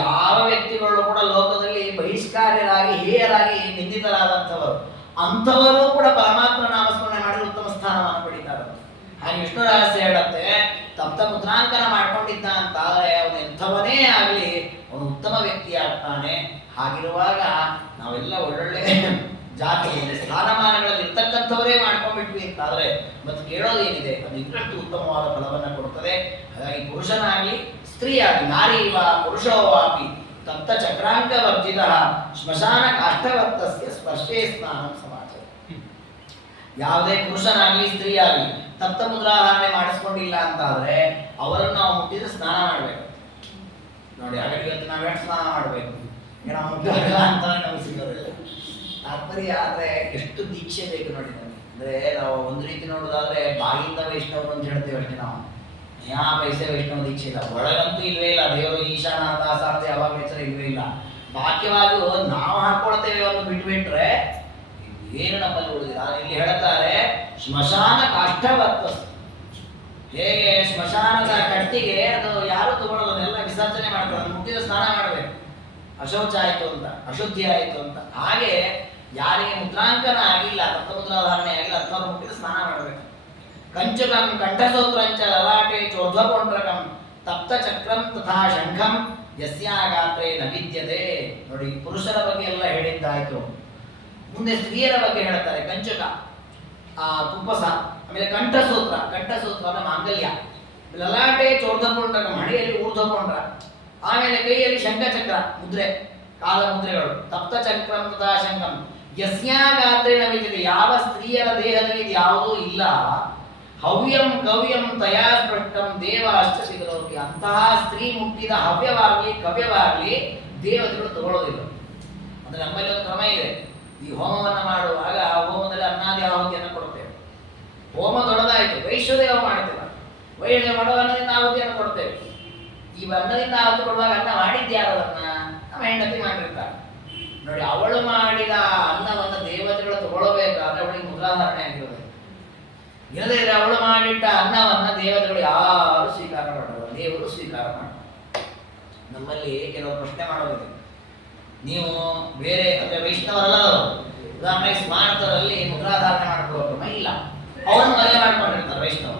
ಯಾವ ವ್ಯಕ್ತಿಗಳು ಕೂಡ ಲೋಕದಲ್ಲಿ ಬಹಿಷ್ಕಾರ್ಯರಾಗಿ ಹೇಯರಾಗಿ ನಿಂದಿತರಾದಂಥವರು, ಅಂಥವರು ಕೂಡ ಪರಮಾತ್ಮ ನಾಮಸ್ಮರಣೆ ಮಾಡಿದ ಉತ್ತಮ ಸ್ಥಾನವನ್ನು ಪಡಿತಾರೆ. ಹಾಗೆ ವಿಷ್ಣು ರಹಸ್ಯ ಹೇಳುತ್ತೆ, ತಪ್ತ ಮುದ್ರಾಂಕನ ಮಾಡ್ಕೊಂಡಿದ್ದ ಅಂತಾದ್ರೆ ಅವನು ಎಂಥವನೇ ಆಗಲಿ ಅವನು ಉತ್ತಮ ವ್ಯಕ್ತಿ ಆಗ್ತಾನೆ. ಹಾಗಿರುವಾಗ ನಾವೆಲ್ಲ ಒಳ್ಳೊಳ್ಳೆ ಜಾತಿ ಸ್ಥಾನಮಾನಗಳಲ್ಲಿ ಇರ್ತಕ್ಕಂಥವರೇ ಮಾಡ್ಕೊಂಡ್ಬಿಟ್ವಿ ಅಂತಾದ್ರೆ ಮತ್ತೆ ಕೇಳೋದೇನಿದೆ? ಅದು ಇನ್ನಷ್ಟು ಉತ್ತಮವಾದ ಫಲವನ್ನು ಕೊಡ್ತದೆ. ಹಾಗಾಗಿ ಪುರುಷನಾಗಲಿ ಸ್ತ್ರೀ ಆಗಲಿ, ನಾರೀವ ಪುರುಷೋವಾಪಿ ತಪ್ತ ಚಕ್ರಾಂಕ ವರ್ಜಿತ ಶ್ಮಶಾನ ಕಾಷ್ಟವರ್ತಸ್ಯ ಸ್ಪರ್ಶೇ ಸ್ನಾನಂ ಸಮಾಚಾರ. ಯಾವುದೇ ಪುರುಷನಾಗ್ಲಿ ಸ್ತ್ರೀ ಆಗಲಿ ತಪ್ತ ಮುದ್ರಾಧಾರಣೆ ಮಾಡಿಸ್ಕೊಂಡಿಲ್ಲ ಅಂತಾದ್ರೆ ಅವರನ್ನು ನಾವು ಮುಟ್ಟಿದ್ರೆ ಸ್ನಾನ ಮಾಡ್ಬೇಕು ನೋಡಿ. ಹಾಗಾಗಿ ಇವತ್ತು ನಾವೇ ಸ್ನಾನ ಮಾಡ್ಬೇಕು, ನಾವು ಮುಟ್ಟಲ್ಲ ಅಂತ ನಮ್ಗೆ ಸಿಗೋದಿಲ್ಲ. ತಾತ್ಪರ್ಯ ಆದ್ರೆ ಎಷ್ಟು ದೀಕ್ಷೆ ಬೇಕು ನೋಡಿ ನಮಗೆ. ಅಂದ್ರೆ ನಾವು ಒಂದು ರೀತಿ ನೋಡೋದಾದ್ರೆ ಬಾಗಿಲಿಂದ ವೈಷ್ಣವರು ಅಂತ ಹೇಳ್ತೇವೆ ಅಷ್ಟೇ, ನಾವು ಯಾ ಪೈಸೆ ವೈಷ್ಣವ ದೀಕ್ಷೆ ಇಲ್ಲ, ಒಳಗಂತೂ ಇಲ್ವೇ ಇಲ್ಲ. ದೇವರು ಈಶಾನ ದಾಸ ಅಂತ ಯಾವಾಗ ಹೆಸರು ಇಲ್ವೇ ಇಲ್ಲ. ಬಾಕ್ಯವಾಗಿ ನಾವು ಹಾಕೊಳ್ತೇವೆ ಒಂದು ಬಿಟ್ಬಿಟ್ರೆ ಏನು ನಮ್ಮಲ್ಲಿ ಉಳಿದಿಲ್ಲ. ಇಲ್ಲಿ ಹೇಳ್ತಾರೆ ಶ್ಮಶಾನ ಕಾಷ್ಟವತ್ತ. ಹೇಗೆ ಸ್ಮಶಾನದ ಕಟ್ಟಿಗೆ ಅದು ಯಾರು ತಗೊಳ್ಳೋದನ್ನೆಲ್ಲ ವಿಸರ್ಜನೆ ಮಾಡ್ತಾರೆ, ಮುಟ್ಟಿದ ಸ್ನಾನ ಮಾಡಬೇಕು, ಅಶೌಚ ಆಯಿತು ಅಂತ, ಅಶುದ್ಧಿ ಆಯಿತು ಅಂತ. ಹಾಗೆ ಯಾರಿಗೆ ಮುದ್ರಾಂಕನ ಆಗಿಲ್ಲ, ತಪ್ತ ಮುದ್ರಾಧಾರಣೆ ಆಗಿಲ್ಲ ಅಂಥವ್ರು ಮುಟ್ಟಿದ ಸ್ನಾನ ಮಾಡಬೇಕು. ಕಂಚುಕಂ ಕಂಠಸೂತ್ರಂಚ ಲಲಾಟೆ ಚೋರ್ಧ್ವಪುಂಡ್ರಕಂ ತಪ್ತ ಚಕ್ರಂ ತಥಾ ಶಂಖಂ ಯಸ್ಯಾಗಾತ್ರೆ ನ ವಿದ್ಯತೆ. ನೋಡಿ, ಪುರುಷರ ಬಗ್ಗೆ ಎಲ್ಲ ಹೇಳಿದ್ದಾಯ್ತು. ಮುಂದೆ ಸ್ತ್ರೀಯರ ಬಗ್ಗೆ ಹೇಳ್ತಾರೆ. ಕಂಚುಕ ಕುಪ್ಪಸ, ಆಮೇಲೆ ಕಂಠಸೂತ್ರ, ಕಂಠಸೂತ್ರ ಅಂದ್ರೆ ಮಾಂಗಲ್ಯ, ಲಲಾಟೆ ಚೋರ್ಧಪುಂಡ್ರಕ ಮಡಿಯಲ್ಲಿ ಊರ್ಧ್ವಪುಂಡ್ರ, ಆಮೇಲೆ ಕೈಯಲ್ಲಿ ಶಂಖಚಕ್ರ ಮುದ್ರೆ, ಕಾಲ ಮುದ್ರೆಗಳು. ತಪ್ತ ಚಕ್ರಂ ತಥಾ ಶಂಖಂ ಯಸ್ಯಾಗಾತ್ರೆ ನ ವಿದ್ಯತೆ. ಯಾವ ಸ್ತ್ರೀಯರ ದೇಹದಲ್ಲಿ ಇದು ಯಾವುದೂ ಇಲ್ಲ. ಹವ್ಯಂ ಕವ್ಯಂ ತಯಾ ಸ್ಪೃಷ್ಟಂ ದೇವ ಅಷ್ಟಸಿಗಲೋಕಿ. ಅಂತಹ ಸ್ತ್ರೀ ಮುಟ್ಟಿದ ಹವ್ಯವಾಗಲಿ ಕವ್ಯವಾಗಲಿ ದೇವತೆಗಳು ತಗೊಳ್ಳೋದಿಲ್ಲ. ಅಂದ್ರೆ ನಮ್ಮಲ್ಲಿ ಒಂದು ಕ್ರಮ ಇದೆ. ಈ ಹೋಮವನ್ನು ಮಾಡುವಾಗ ವೈಷ್ಣವ ಮಾಡೋ ಅನ್ನದಿಂದ ಆಹುತಿಯನ್ನು ಕೊಡ್ತೇವೆ. ಈ ಅನ್ನದಿಂದ ಆಹುತಿ ಕೊಡುವಾಗ ಅನ್ನ ಮಾಡಿದ್ಯಾರು ಅದನ್ನ ನಮ್ಮ ಹೆಂಡತಿ ಮಾಡಿರ್ತಾರೆ ನೋಡಿ. ಅವಳು ಮಾಡಿದ ಅನ್ನವನ್ನು ದೇವತೆಗಳು ತಗೊಳ್ಬೇಕಾದ್ರೆ ಅವಳಿಗೆ ಮುದ್ರಾಧಾರಣೆ ಆಗಿರೋದು. ಇಲ್ಲದೇ ಇದ್ರೆ ಅವಳು ಮಾಡಿಟ್ಟ ಅನ್ನವನ್ನ ದೇವತೆಗಳು ಯಾರು ಸ್ವೀಕಾರ ಮಾಡೋಲ್ಲ, ದೇವರು ಸ್ವೀಕಾರ ಮಾಡೋದು. ನಮ್ಮಲ್ಲಿ ಕೆಲವು ಪ್ರಶ್ನೆ ಮಾಡೋದಿದೆ. ನೀವು ಬೇರೆ ಅಂದ್ರೆ ವೈಷ್ಣವರಲ್ಲ, ಉದಾಹರಣೆಗೆ ಸ್ಮಾರಕದಲ್ಲಿ ಮುದ್ರಾಧಾರಣೆ ಮಾಡ್ಕೊಳ್ಳೋಕ್ರಮ ಇಲ್ಲ. ಅವನು ಮದುವೆ ಮಾಡ್ಕೊಂಡಿರ್ತಾರೆ ವೈಷ್ಣವ.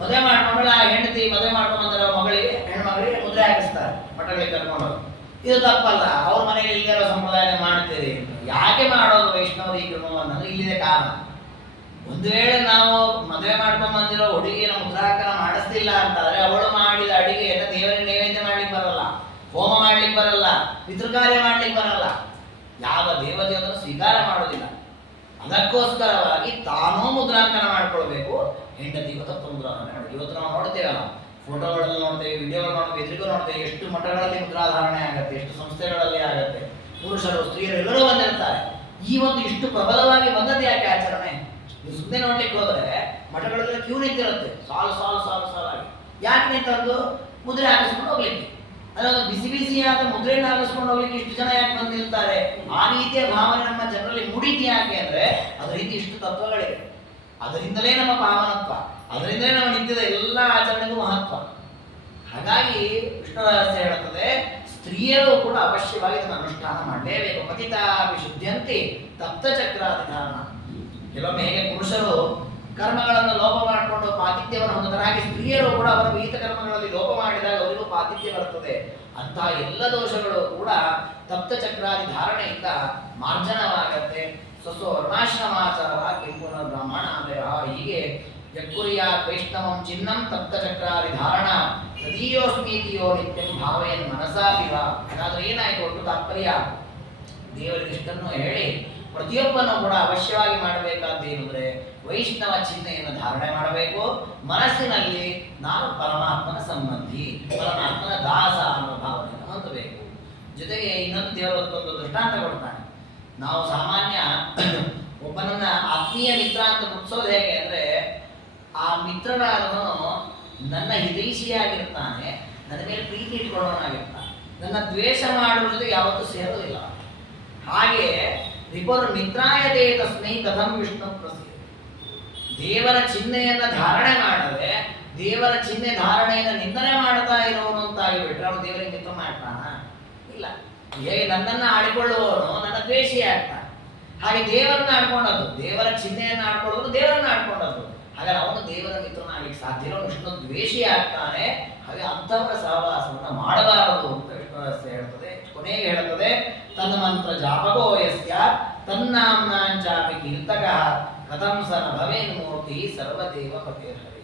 ಮದುವೆ ಮಾಡ್ಕೊಂಡ್ರೆ ಆ ಹೆಂಡತಿ ಮದುವೆ ಮಾಡ್ಕೊಂಡ್ರೆ ಮಗಳಿಗೆ ಹೆಣ್ಮಗಳಿಗೆ ಮುದ್ರೆ ಹಾಕಿಸ್ತಾರೆ ಮಠಗಳಿಗೆ ಕರ್ಕೊಂಡೋಗಿ. ಇದು ತಪ್ಪಲ್ಲ. ಅವ್ರ ಮನೆಯಲ್ಲಿ ಇಲ್ಲಿರೋ ಸಂಪ್ರದಾಯ ಮಾಡ್ತೀರಿ. ಯಾಕೆ ಮಾಡೋದು ವೈಷ್ಣವರು ಈ ಕ್ರಮವನ್ನು? ಇಲ್ಲಿದೆ ಕಾರಣ. ಒಂದು ವೇಳೆ ನಾವು ಮದುವೆ ಮಾಡ್ಕೊಂಡ್ ಬಂದಿರೋ ಹುಡುಗಿನ ಮುದ್ರಾಕನ ಮಾಡಿಸ್ತಿಲ್ಲ ಅಂತಾದ್ರೆ ಅವಳು ಮಾಡಿದ ಅಡಿಗೆಯನ್ನು ದೇವರಿಗೆ ನೈವೇದ್ಯ ಮಾಡ್ಲಿಕ್ಕೆ ಬರಲ್ಲ, ಹೋಮ ಮಾಡ್ಲಿಕ್ಕೆ ಬರಲ್ಲ, ಪಿತೃಕಾರ್ಯ ಮಾಡ್ಲಿಕ್ಕೆ ಬರಲ್ಲ. ಯಾವ ದೇವತೆಯನ್ನು ಸ್ವೀಕಾರ ಮಾಡೋದಿಲ್ಲ. ಅದಕ್ಕೋಸ್ಕರವಾಗಿ ತಾನೂ ಮುದ್ರಾಂಕನ ಮಾಡ್ಕೊಳ್ಬೇಕು, ಹೆಂಡತಿಗೂ ತತ್ವ ಮುದ್ರಾಂಕನ ಮಾಡಿ. ಇವತ್ತು ನಾವು ನೋಡ್ತೇವಲ್ಲ, ಫೋಟೋಗಳಲ್ಲಿ ನೋಡ್ತೇವೆ, ವಿಡಿಯೋಗಳು ನೋಡ್ತೇವೆ, ಎದುರಿಗೂ ನೋಡ್ತೇವೆ, ಎಷ್ಟು ಮಠಗಳಲ್ಲಿ ಮುದ್ರಾಧಾರಣೆ ಆಗುತ್ತೆ, ಎಷ್ಟು ಸಂಸ್ಥೆಗಳಲ್ಲಿ ಆಗುತ್ತೆ. ಪುರುಷರು ಸ್ತ್ರೀಯರು ಎಲ್ಲರೂ ಬಂದಿರ್ತಾರೆ. ಈ ಒಂದು ಇಷ್ಟು ಪ್ರಬಲವಾಗಿ ಬಂದದ್ದು ಯಾಕೆ ಆಚರಣೆ? ನೀವು ಸುಮ್ಮನೆ ನೋಡ್ಲಿಕ್ಕೆ ಹೋದ್ರೆ ಮಠಗಳಲ್ಲಿ ಕ್ಯೂ ನಿಂತಿರುತ್ತೆ, ಸಾಲು ಸಾಲು ಸಾಲು ಸಾಲಾಗಿ. ಯಾಕೆ ನಿಂತದ್ದು? ಮುದ್ರೆ ಹಾಕಿಸ್ಕೊಂಡು ಹೋಗ್ಲಿಕ್ಕೆ. ಅದೊಂದು ಬಿಸಿ ಬಿಸಿಯಾದ ಮುದ್ರೆಯನ್ನು ಹಾಕಿಸ್ಕೊಂಡು ಹೋಗ್ಲಿಕ್ಕೆ ಇಷ್ಟು ಜನ ಯಾಕೆ ಬಂದು ನಿಲ್ತಾರೆ? ಆ ರೀತಿಯ ಭಾವನೆ ನಮ್ಮ ಜನರಲ್ಲಿ ಮೂಡಿದ್ದು ಯಾಕೆ ಅಂದ್ರೆ ಅದರಿಂದ ಇಷ್ಟು ತತ್ವಗಳಿವೆ. ಅದರಿಂದಲೇ ನಮ್ಮ ಪಾವನತ್ವ, ಅದರಿಂದಲೇ ನಮ್ಮ ನಿತ್ಯದ ಎಲ್ಲ ಆಚರಣೆಗೂ ಮಹತ್ವ. ಹಾಗಾಗಿ ವಿಷ್ಣು ರಹಸ್ಯ ಹೇಳುತ್ತದೆ, ಸ್ತ್ರೀಯರು ಕೂಡ ಅವಶ್ಯವಾಗಿ ಇದನ್ನು ಅನುಷ್ಠಾನ ಮಾಡಲೇಬೇಕು. ಪತಿತಾ ವಿಶುದ್ಧಂತೆ ತಪ್ತ ಚಕ್ರಾಧಿಧಾರಣ. ಕೆಲವೊಮ್ಮೆ ಹೇಗೆ ಪುರುಷರು ಕರ್ಮಗಳನ್ನು ಲೋಪ ಮಾಡಿಕೊಂಡು ಪಾತಿಥ್ಯವನ್ನು ಹೊಂದುತ್ತಾರೆ, ಹಾಗೆ ಸ್ತ್ರೀಯರು ಕೂಡ ಅವರ ವಿಹಿತ ಕರ್ಮಗಳಲ್ಲಿ ಲೋಪ ಮಾಡಿದಾಗ ಅವರಿಗೂ ಪಾತಿಥ್ಯ ಬರುತ್ತದೆ. ಅಂತಹ ಎಲ್ಲ ದೋಷಗಳು ಕೂಡ ತಪ್ತ ಚಕ್ರಾದಿ ಧಾರಣೆಯಿಂದ ಮಾರ್ಜನವಾಗತ್ತೆ. ಸ್ವಸ್ವ ವರ್ಣಾಶ್ರಮಾಚಾರ ಕಿಂಪುನ ಬ್ರಾಹ್ಮಣ ಹೀಗೆ ಯಕ್ಕುರಿಯ ವೈಷ್ಣವಂ ಚಿನ್ನಂ ತಪ್ತ ಚಕ್ರಾದಿ ಧಾರಣ ತದೀಯೋಸ್ಮೀತಿಯೋ ನಿತ್ಯಂ ಭಾವಯನ್ ಮನಸಾಭಿವ. ಹಾಗಾದ್ರೆ ಏನಾಯ್ತು? ಒಟ್ಟು ತಾತ್ಪರ್ಯ ದೇವರಿಗೆ ಇಷ್ಟನ್ನು ಹೇಳಿ ಪ್ರತಿಯೊಬ್ಬನು ಕೂಡ ಅವಶ್ಯವಾಗಿ ಮಾಡಬೇಕಾದ್ದೇನು ಅಂದ್ರೆ ವೈಷ್ಣವ ಚಿಹ್ನೆಯನ್ನು ಧಾರಣೆ ಮಾಡಬೇಕು. ಮನಸ್ಸಿನಲ್ಲಿ ನಾನು ಪರಮಾತ್ಮನ ಸಂಬಂಧಿ, ಪರಮಾತ್ಮನ ದಾಸ ಅನ್ನೋ ಭಾವನೆಯನ್ನು ಹೊಂದಬೇಕು. ಜೊತೆಗೆ ಇನ್ನೊಂದು ದೇವರೊಂದು ದೃಷ್ಟಾಂತ ಕೊಡ್ತಾನೆ. ನಾವು ಸಾಮಾನ್ಯ ಒಬ್ಬನನ್ನ ಆತ್ಮೀಯ ಮಿತ್ರ ಅಂತ ಗುರುತಿಸೋದು ಹೇಗೆ ಅಂದ್ರೆ, ಆ ಮಿತ್ರನಾದವನು ನನ್ನ ಹಿತೈಷಿಯಾಗಿರ್ತಾನೆ, ನನ್ನ ಮೇಲೆ ಪ್ರೀತಿ ಇಟ್ಕೊಳ್ಳೋನಾಗಿರ್ತಾನೆ, ನನ್ನ ದ್ವೇಷ ಮಾಡುವ ಜೊತೆ ಯಾವತ್ತೂ ಸೇರೋದಿಲ್ಲ. ಹಾಗೆ ರಿಪುರ್ ಮಿತ್ರಾಯತೆ ತಸ್ಮೈ ಕಥಂ ವಿಷ್ಣು ಪ್ರಸಿದ್ಧ. ದೇವರ ಚಿಹ್ನೆಯನ್ನ ಧಾರಣೆ ಮಾಡದೆ ದೇವರ ಚಿಹ್ನೆ ಧಾರಣೆಯನ್ನು ನಿಂದನೆ ಮಾಡ್ತಾ ಇರೋನು ಅಂತಾಗಿ ಬಿಟ್ರೆ ಅವನು ದೇವರಿಗೆ ಮಿತ್ರ ಮಾಡ್ತಾನ? ಇಲ್ಲ. ಹೇಗೆ ನನ್ನನ್ನು ಆಡಿಕೊಳ್ಳುವವನು ನನ್ನ ದ್ವೇಷಿ ಆಗ್ತಾನೆ, ಹಾಗೆ ದೇವರನ್ನ ಆಡ್ಕೊಂಡದ್ದು, ದೇವರ ಚಿಹ್ನೆಯನ್ನು ಆಡ್ಕೊಳ್ಳೋದು ದೇವರನ್ನ ಆಡ್ಕೊಂಡದ್ದು. ಹಾಗಾದ್ರೆ ಅವನು ದೇವರ ಮಿತ್ರನಾಗಲಿಕ್ಕೆ ಸಾಧ್ಯ ಇಲ್ಲ, ವಿಷ್ಣು ದ್ವೇಷಿ ಆಗ್ತಾನೆ. ಹಾಗೆ ಅಂಥವರ ಸಹವಾಸವನ್ನು ಮಾಡಬಾರದು ಅಂತ ವಿಷ್ಣು ರಹಸ್ಯ ಹೇಳ್ತದೆ. ಕೊನೆಗೆ ಹೇಳ್ತದೆ, ತನ್ನ ಮಂತ್ರ ಜಾಪಕೋ ಯಸ್ಯ ತನ್ನಾಮ್ನಾಂಚಾಪಿ ಕೀರ್ತಕ ಕಥಂ ಸನ ಭವೇನ್ ಮೂರ್ತಿ ಸರ್ವದೇವ ಪತಿರ್ಹರಿ.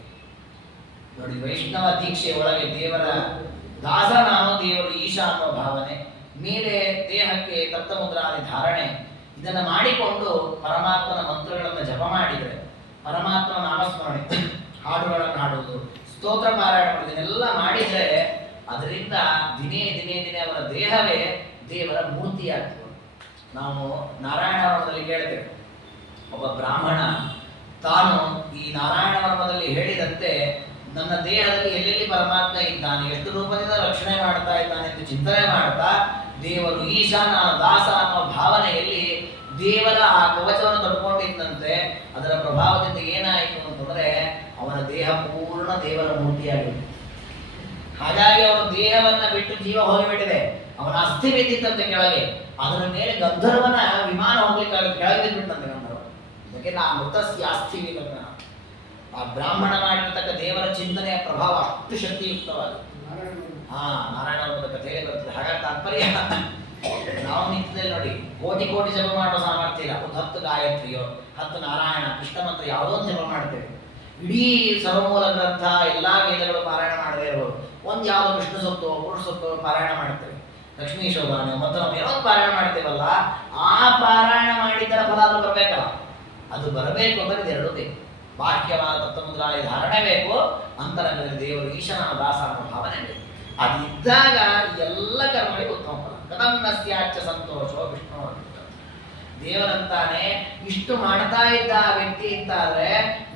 ನೋಡಿ, ವೈಷ್ಣವ ದೀಕ್ಷೆ ಒಳಗೆ ದೇವರ ದಾಸ ನಾನು, ದೇವರು ಈಶ ಅನ್ನೋ ಭಾವನೆ, ಮೇಲೆ ದೇಹಕ್ಕೆ ತಪ್ತಮುದ್ರಾದಿ ಧಾರಣೆ, ಇದನ್ನು ಮಾಡಿಕೊಂಡು ಪರಮಾತ್ಮನ ಮಂತ್ರಗಳನ್ನು ಜಪ ಮಾಡಿದರೆ, ಪರಮಾತ್ಮನ ನಾಮಸ್ಮರಣೆ, ಹಾಡುಗಳನ್ನು ಹಾಡುವುದು, ಸ್ತೋತ್ರ ಪಾರಾಯಣ ಇದನ್ನೆಲ್ಲ ಮಾಡಿದರೆ ಅದರಿಂದ ದಿನೇ ದಿನೇ ದಿನೇ ಅವರ ದೇಹವೇ ದೇವರ ಮೂರ್ತಿಯಾಗ್ತದೆ. ನಾವು ನಾರಾಯಣ ವರ್ಮದಲ್ಲಿ ಕೇಳ್ತೇವೆ, ಒಬ್ಬ ಬ್ರಾಹ್ಮಣ ತಾನು ಈ ನಾರಾಯಣ ವರ್ಮದಲ್ಲಿ ಹೇಳಿದಂತೆ ನನ್ನ ದೇಹದಲ್ಲಿ ಎಲ್ಲೆಲ್ಲಿ ಪರಮಾತ್ಮ ಇದ್ದಾನೆ, ಎಷ್ಟು ರೂಪದಿಂದ ರಕ್ಷಣೆ ಮಾಡ್ತಾ ಇದ್ದಾನೆ ಎಂದು ಚಿಂತನೆ ಮಾಡ್ತಾ ದೇವರು ಈಶ ನಾನು ದಾಸ ಅನ್ನೋ ಭಾವನೆಯಲ್ಲಿ ದೇವರ ಆ ಕವಚವನ್ನು ತೊಡ್ಕೊಂಡಿದ್ದಂತೆ ಅದರ ಪ್ರಭಾವದಿಂದ ಏನಾಯಿತು ಅಂತಂದ್ರೆ ಅವನ ದೇಹ ಪೂರ್ಣ ದೇವರ ಮೂರ್ತಿಯಾಗಿದೆ. ಹಾಗಾಗಿ ಅವನ ದೇಹವನ್ನ ಬಿಟ್ಟು ಜೀವ ಹೋಗಿಬಿಟ್ಟಿದೆ, ಅವನ ಅಸ್ಥಿ ಬಿದ್ದಿತ್ತಂತೆ ಕೆಳಗೆ, ಅದರ ಮೇಲೆ ಗಂಧರ್ವನ ವಿಮಾನ ಹೋಗ್ಲಿಕ್ಕೆ ಕೆಳಗೆ ಬಿದ್ಬಿಟ್ಟಂತೆ ಗಂಧರ್ವ. ಅದಕ್ಕೆ ನಾ ಮೃತಸ್ಯ ಅಸ್ಥಿ ವಿಕಲ್ಪನ. ಆ ಬ್ರಾಹ್ಮಣ ಮಾಡಿರ್ತಕ್ಕ ದೇವರ ಚಿಂತನೆಯ ಪ್ರಭಾವ ಅಷ್ಟು ಶಕ್ತಿಯುಕ್ತವಾಗಿದೆ. ನಾರಾಯಣ ಕಥೆಯೇ ಬರ್ತದೆ. ಹಾಗಾಗಿ ತಾತ್ಪರ್ಯ, ನಾವು ನಿಂತದಲ್ಲಿ ನೋಡಿ ಕೋಟಿ ಕೋಟಿ ಜಪ ಮಾಡೋ ಸಾಮರ್ಥ್ಯ ಇಲ್ಲ. ಒಂದು 10 ಗಾಯತ್ರಿಯೋ 10 ನಾರಾಯಣ ಕೃಷ್ಣ ಮಂತ್ರ ಯಾವುದೋ ಒಂದು ಜಪ ಮಾಡ್ತೇವೆ. ಇಡೀ ಸರ್ವಮೂಲ ಗ್ರಂಥ ಎಲ್ಲಾ ವೇದಗಳು ಪಾರಾಯಣ ಮಾಡದೇ ಇರೋರು ಒಂದು ಯಾವುದೋ ವಿಷ್ಣು ಸೂಕ್ತೋ ಪುರುಷ ಸೂಕ್ತೋ ಪಾರಾಯಣ ಮಾಡ್ತೇವೆ, ಲಕ್ಷ್ಮೀ ಶೋಭಾನೆ ಮತ್ತು ನಾವು ಏನೋ ಪಾರಾಯಣ ಮಾಡ್ತೇವಲ್ಲ, ಆ ಪಾರಾಯಣ ಮಾಡಿದ್ದರ ಫಲ ಅದು ಬರಬೇಕಲ್ಲ. ಅದು ಬರಬೇಕು ಅಂದರೆ ಇದೆರಡೂ ಬೇಕು. ಬಾಹ್ಯವಾದ ತತ್ವಮುದ್ರಾದಿ ಧಾರಣೆ ಬೇಕು, ಅಂತರಂಗದಲ್ಲಿ ದೇವರು ಈಶನ ದಾಸ ಅನ್ನೋ ಭಾವನೆ ಬೇಕು. ಅದಿದ್ದಾಗ ಎಲ್ಲ ಕರ್ಮಗಳಿಗೆ ಉತ್ತಮ ಫಲ. ಕಥಂನಸ್ಯಾಚ ಸಂತೋಷೋ ವಿಷ್ಣು ದೇವರಂತಾನೆ ಇಷ್ಟು ಮಾಡ್ತಾ ಇದ್ದ ವ್ಯಕ್ತಿ ಅಂತಾದ್ರೆ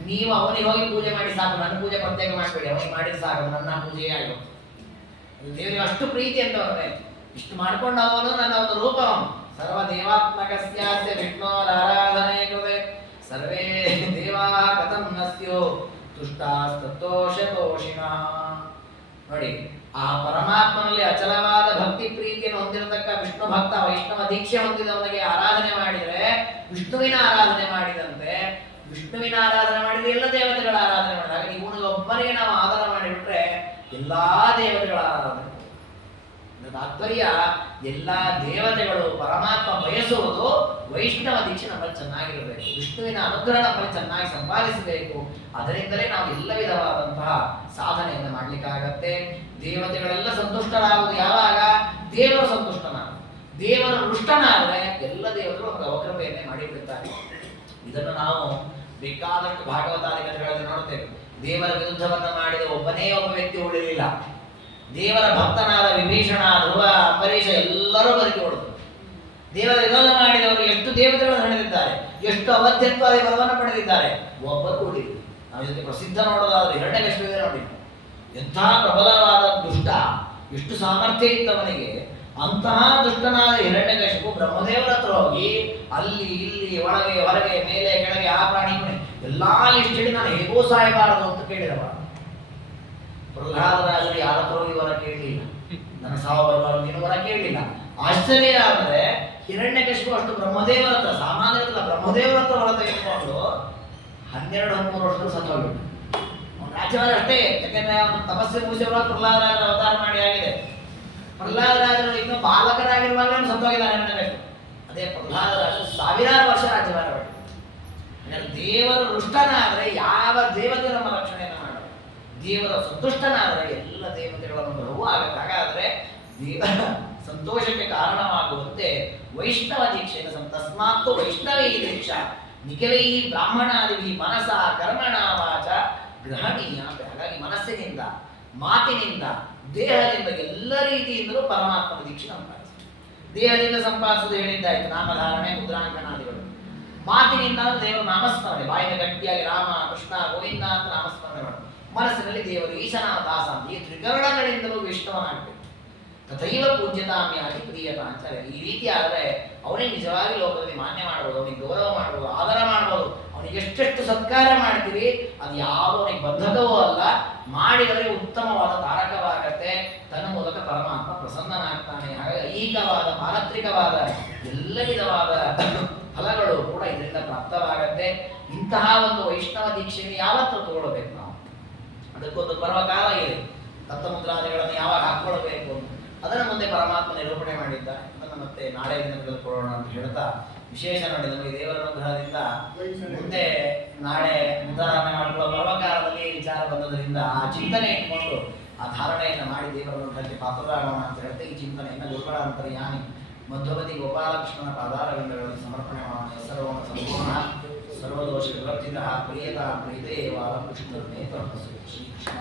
ನೀವು ಅವನಿಗೆ ಹೋಗಿ ಪೂಜೆ ಮಾಡಿ ಸಾಕು, ನನ್ನ ಪೂಜೆ ಪ್ರತ್ಯೇಕ ಮಾಡಬೇಡಿ, ಅವನಿಗೆ ಮಾಡಿದ್ರೆ ಸಾಕು, ನನ್ನ ಪೂಜೆಯೇ ಆಗುತ್ತೆ. ದೇವರಿಗೆ ಅಷ್ಟು ಪ್ರೀತಿ ಅಂತ ಅವನೇ ಇಷ್ಟು ಮಾಡ್ಕೊಂಡು ಅವನು ನನ್ನ ಒಂದು ರೂಪ, ಸರ್ವ ದೇವಾತ್ಮಕಸ್ಯಾಸ್ಯ ವಿಷ್ಣೋರಾರಾಧನೆ ಕೃತೆ ಸರ್ವೇ ದೇವಾ ಕಥಂ ನಸ್ಯೋ ತುಷ್ಟಾಸ್ತೋಷತೋಷಿಣಃ. ನೋಡಿ, ಆ ಪರಮಾತ್ಮನಲ್ಲಿ ಅಚಲವಾದ ಭಕ್ತಿ ಪ್ರೀತಿಯನ್ನು ಹೊಂದಿರತಕ್ಕ ವಿಷ್ಣು ಭಕ್ತ, ವೈಷ್ಣವ ದೀಕ್ಷೆ ಹೊಂದಿದವನಿಗೆ ಆರಾಧನೆ ಮಾಡಿದರೆ ವಿಷ್ಣುವಿನ ಆರಾಧನೆ ಮಾಡಿದಂತೆ. ವಿಷ್ಣುವಿನ ಆರಾಧನೆ ಮಾಡಿದ್ರೆ ಎಲ್ಲ ದೇವತೆಗಳ ಆರಾಧನೆ ಮಾಡಿದಾಗ ಇವನಿಗೆ ಒಬ್ಬರಿಗೆ ನಾವು ಆಧಾರ ಮಾಡಿಬಿಟ್ರೆ ಎಲ್ಲಾ ದೇವತೆಗಳ ಆರಾಧನೆ. ತಾತ್ಪರ್ಯ ಎಲ್ಲಾ ದೇವತೆಗಳು ಪರಮಾತ್ಮ ಬಯಸುವುದು ವೈಷ್ಣವ ದೀಕ್ಷೆ ನಮ್ಮಲ್ಲಿ ಚೆನ್ನಾಗಿರಬೇಕು, ವಿಷ್ಣುವಿನ ಅನುಗ್ರಹ ನಮ್ಮಲ್ಲಿ ಚೆನ್ನಾಗಿ ಸಂಪಾದಿಸಬೇಕು. ಅದರಿಂದಲೇ ನಾವು ಎಲ್ಲ ವಿಧವಾದಂತಹ ಸಾಧನೆಯನ್ನು ಮಾಡ್ಲಿಕ್ಕಾಗತ್ತೆ. ದೇವತೆಗಳೆಲ್ಲ ಸಂತುಷ್ಟರಾಗುವುದು ಯಾವಾಗ? ದೇವರು ಸಂತುಷ್ಟನಾಗ, ದೇವರು ರುಷ್ಟನಾದ್ರೆ ಎಲ್ಲ ದೇವತೆಗಳು ಒಂದು ಅವಕೃಪೆಯನ್ನೇ ಮಾಡಿಬಿಡುತ್ತಾರೆ. ಇದನ್ನು ನಾವು ಬೇಕಾದಷ್ಟು ಭಾಗವತಾದಿ ಕಥೆಗಳಲ್ಲಿ ನೋಡುತ್ತೇವೆ. ದೇವರ ವಿರುದ್ಧವನ್ನ ಮಾಡಿದ ಒಬ್ಬನೇ ಒಬ್ಬ ವ್ಯಕ್ತಿ ಉಳಿಲಿಲ್ಲ. ದೇವರ ಭಕ್ತನಾದ ವಿಭೀಷಣ, ಧ್ರುವ, ಅಂಬರೀಷ ಎಲ್ಲರೂ ಬದುಕಿ ಹೊಡೆದರು. ದೇವರ ವಿರೋಧ ಮಾಡಿದವರು ಎಷ್ಟು ದೇವತೆಗಳನ್ನು ಹಣಿದಿದ್ದಾರೆ, ಎಷ್ಟು ಅವಧ್ಯತ್ವಾದಿ ಬಲವನ್ನು ಪಡೆದಿದ್ದಾರೆ, ಒಬ್ಬರು ಉಳಿದಿಲ್ಲ. ನಾವು ಇದಕ್ಕೆ ಪ್ರಸಿದ್ಧ ನೋಡೋದಾದ್ರೆ ಹಿರಣ್ಯಕಶಿಪುವಿಗೆ ನೋಡಿ, ಎಂಥ ಪ್ರಬಲವಾದ ದುಷ್ಟ, ಎಷ್ಟು ಸಾಮರ್ಥ್ಯ ಇತ್ತವನಿಗೆ. ಅಂತಹ ದುಷ್ಟನಾದ ಹಿರಣ್ಯಕಶಿಪು ಬ್ರಹ್ಮದೇವರ ಹತ್ರ ಹೋಗಿ ಅಲ್ಲಿ ಇಲ್ಲಿ ಒಳಗೆ ಹೊರಗೆ ಮೇಲೆ ಕೆಳಗೆ ಆ ಪ್ರಾಣಿ ಎಲ್ಲಾ ಲಿಸ್ಟ್ ಹೇಳಿ ನಾನು ಹೇಗೋ ಸಾಯಬಾರದು ಅಂತ ಕೇಳಿದವ. ಪ್ರಹ್ಲಾದರಾಜರು ಯಾರ ಹತ್ರ ಹೋಗಿ ವರ ಕೇಳಲಿಲ್ಲ, ನನ್ನ ಸಾವು ಬರುವಾಗ ನೀನು ವರ ಕೇಳಲಿಲ್ಲ. ಆಶ್ಚರ್ಯ ಆದರೆ ಹಿರಣ್ಯಕಶಿಪು ಅಷ್ಟು ಬ್ರಹ್ಮದೇವರ ಹತ್ರ, ಸಾಮಾನ್ಯರಲ್ಲ ಬ್ರಹ್ಮದೇವರ ಹತ್ರ ಹೊರ ತೆಗೆದುಕೊಂಡು 12-13 ವರ್ಷದಲ್ಲಿ ಸತ್ತೋಗ್ಬಿಟ್ಟು ಅವನ ರಾಜ್ಯವಾದ ಅಷ್ಟೇ. ಯಾಕೆಂದ್ರೆ ಅವನು ತಪಸ್ಸೆ ಮುಗಿಸಿರುವಾಗ ಪ್ರಹ್ಲಾದರಾಜರ ಅವತಾರ ಮಾಡಿ ಆಗಿದೆ. ಪ್ರಹ್ಲಾದರಾಜರು ಇನ್ನು ಬಾಲಕರಾಗಿರುವಾಗಲೇ ಸತ್ತೋಗಿದ್ದಾರೆ ಹಿರಣ್ಯಕಶಿಪು. ಅದೇ ಪ್ರಹ್ಲಾದರಾಜರು 1000 ವರ್ಷ ರಾಜ್ಯಭಾರ ಮಾಡಿದ್ರು. ದೇವರು ರುಷ್ಟನಾದ್ರೆ ಯಾವ ದೇವತೆ ನಮ್ಮ ರಕ್ಷಣೆಯನ್ನು ಮಾಡೋದು? ದೇವರ ಸಂತುಷ್ಟನಾದರೆ ಎಲ್ಲ ದೇವತೆಗಳನ್ನು ಬರುವ ಆಗುತ್ತೆ. ಹಾಗಾದ್ರೆ ದೇವರ ಸಂತೋಷಕ್ಕೆ ಕಾರಣವಾಗುವಂತೆ ವೈಷ್ಣವ ದೀಕ್ಷೆಯನ್ನು ತಸ್ಮಾತ್ತು ವೈಷ್ಣವೇ ದೀಕ್ಷಾ ನಿಖಿಲೈ ಬ್ರಾಹ್ಮಣಾದಿ ಮನಸ ಕರ್ಮಣ ವಾಚ ಗ್ರಹಣೀಯ. ಹಾಗಾಗಿ ಮನಸ್ಸಿನಿಂದ, ಮಾತಿನಿಂದ, ದೇಹದಿಂದ ಎಲ್ಲ ರೀತಿಯಿಂದಲೂ ಪರಮಾತ್ಮನ ದೀಕ್ಷೆ ಸಂಪಾದಿಸಿ. ದೇಹದಿಂದ ಸಂಪಾದಿಸುವುದು ಹೇಳಿದ್ದಾಯ್ತು, ನಾಮಧಾರಣೆ, ಮುದ್ರಾಂಕನಾದಿಗಳು. ಮಾತಿನಿಂದ ದೇವರ ನಾಮಸ್ಮರಣೆ, ಬಾಯಿನ ಗಟ್ಟಿಯಾಗಿ ರಾಮ ಕೃಷ್ಣ ಗೋವಿಂದ ಅಂತ ನಾಮಸ್ಮರಣೆ ಮಾಡೋದು. ಮನಸ್ಸಿನಲ್ಲಿ ದೇವರು ಈಶನ ದಾಸ ಅಂತ ಈ ತ್ರಿಕರಣಗಳಿಂದಲೂ ವಿಷ್ಣುವನಾಗಬೇಕು. ತಥೈವ ಪೂಜ್ಯತಾಮ್ಯಾದಿ ಪ್ರಿಯತ ಅಂತಾರೆ. ಈ ರೀತಿ ಆದರೆ ಅವನಿಗೆ ನಿಜವಾಗಿ ಲೋಕದಲ್ಲಿ ಮಾನ್ಯ ಮಾಡ್ಬೋದು, ಅವನಿಗೆ ಗೌರವ ಮಾಡ್ಬೋದು, ಆದರ ಮಾಡ್ಬೋದು. ಅವನಿಗೆ ಎಷ್ಟೆಷ್ಟು ಸತ್ಕಾರ ಮಾಡ್ತೀರಿ ಅದು ಯಾವ ಅವನಿಗೆ ಬಂಧಕವೂ ಅಲ್ಲ, ಮಾಡಿದರೆ ಉತ್ತಮವಾದ ತಾರಕವಾಗತ್ತೆ. ತನ್ನ ಮೂಲಕ ಪರಮಾತ್ಮ ಪ್ರಸನ್ನನಾಗ್ತಾನೆ. ಹಾಗಾಗಿ ಐಹಿಕವಾದ ಪಾರತ್ರಿಕವಾದ ಎಲ್ಲ ವಿಧವಾದ ಫಲಗಳು ಕೂಡ ಇದರಿಂದ ಪ್ರಾಪ್ತವಾಗತ್ತೆ. ಇಂತಹ ಒಂದು ವೈಷ್ಣವ ದೀಕ್ಷೆಯನ್ನು ಯಾವತ್ತೂ ತಗೊಳ್ಬೇಕು ನಾವು. ಅದಕ್ಕೊಂದು ಪರ್ವಕಾಲ ಇದೆ, ದತ್ತಮುದ್ರಾದಿಗಳನ್ನು ಯಾವಾಗ ಹಾಕ್ಕೊಳ್ಬೇಕು ಅದನ್ನು ಮುಂದೆ ಪರಮಾತ್ಮ ನಿರೂಪಣೆ ಮಾಡಿದ್ದಾರೆ. ಅದನ್ನು ಮತ್ತೆ ನಾಳೆ ದಿನದಲ್ಲಿ ಕೊಡೋಣ ಅಂತ ಹೇಳ್ತಾ ವಿಶೇಷ ನೋಡಿ ನಮಗೆ ದೇವರ ಅನುಗ್ರಹದಿಂದ ಮುಂದೆ ನಾಳೆ ಮುದ್ರಾಧಾರಣೆ ಮಾಡಿಕೊಳ್ಳೋ ಪರ್ವಕಾಲದಲ್ಲಿ ವಿಚಾರ ಬಂದದರಿಂದ ಆ ಚಿಂತನೆ ಇಟ್ಕೊಂಡು ಆ ಧಾರಣೆಯನ್ನು ಮಾಡಿ ದೇವರ ಅನುಗ್ರಹಕ್ಕೆ ಪಾತ್ರರಾಗೋಣ ಅಂತ ಹೇಳ್ತಾ ಈ ಚಿಂತನೆಯನ್ನು ಗುರುಗಳ ಅಂತರ್ಯಾಮಿ ಮಧ್ವಪತಿ ಗೋಪಾಲಕೃಷ್ಣನ ಪಾದಾರವಿಂದಗಳಲ್ಲಿ ಸಮರ್ಪಣೆ ಮಾಡೋಣ. ಸರ್ವೋಣ ಸಂಪೂರ್ಣ ಸರ್ವದೋಷ ವಿವರ್ಜಿತ ಪ್ರಿಯತಾ ಪ್ರೀತೇ ವಾರ ಕೃಷ್ಣನೇ ಶ್ರೀ ಕೃಷ್ಣ.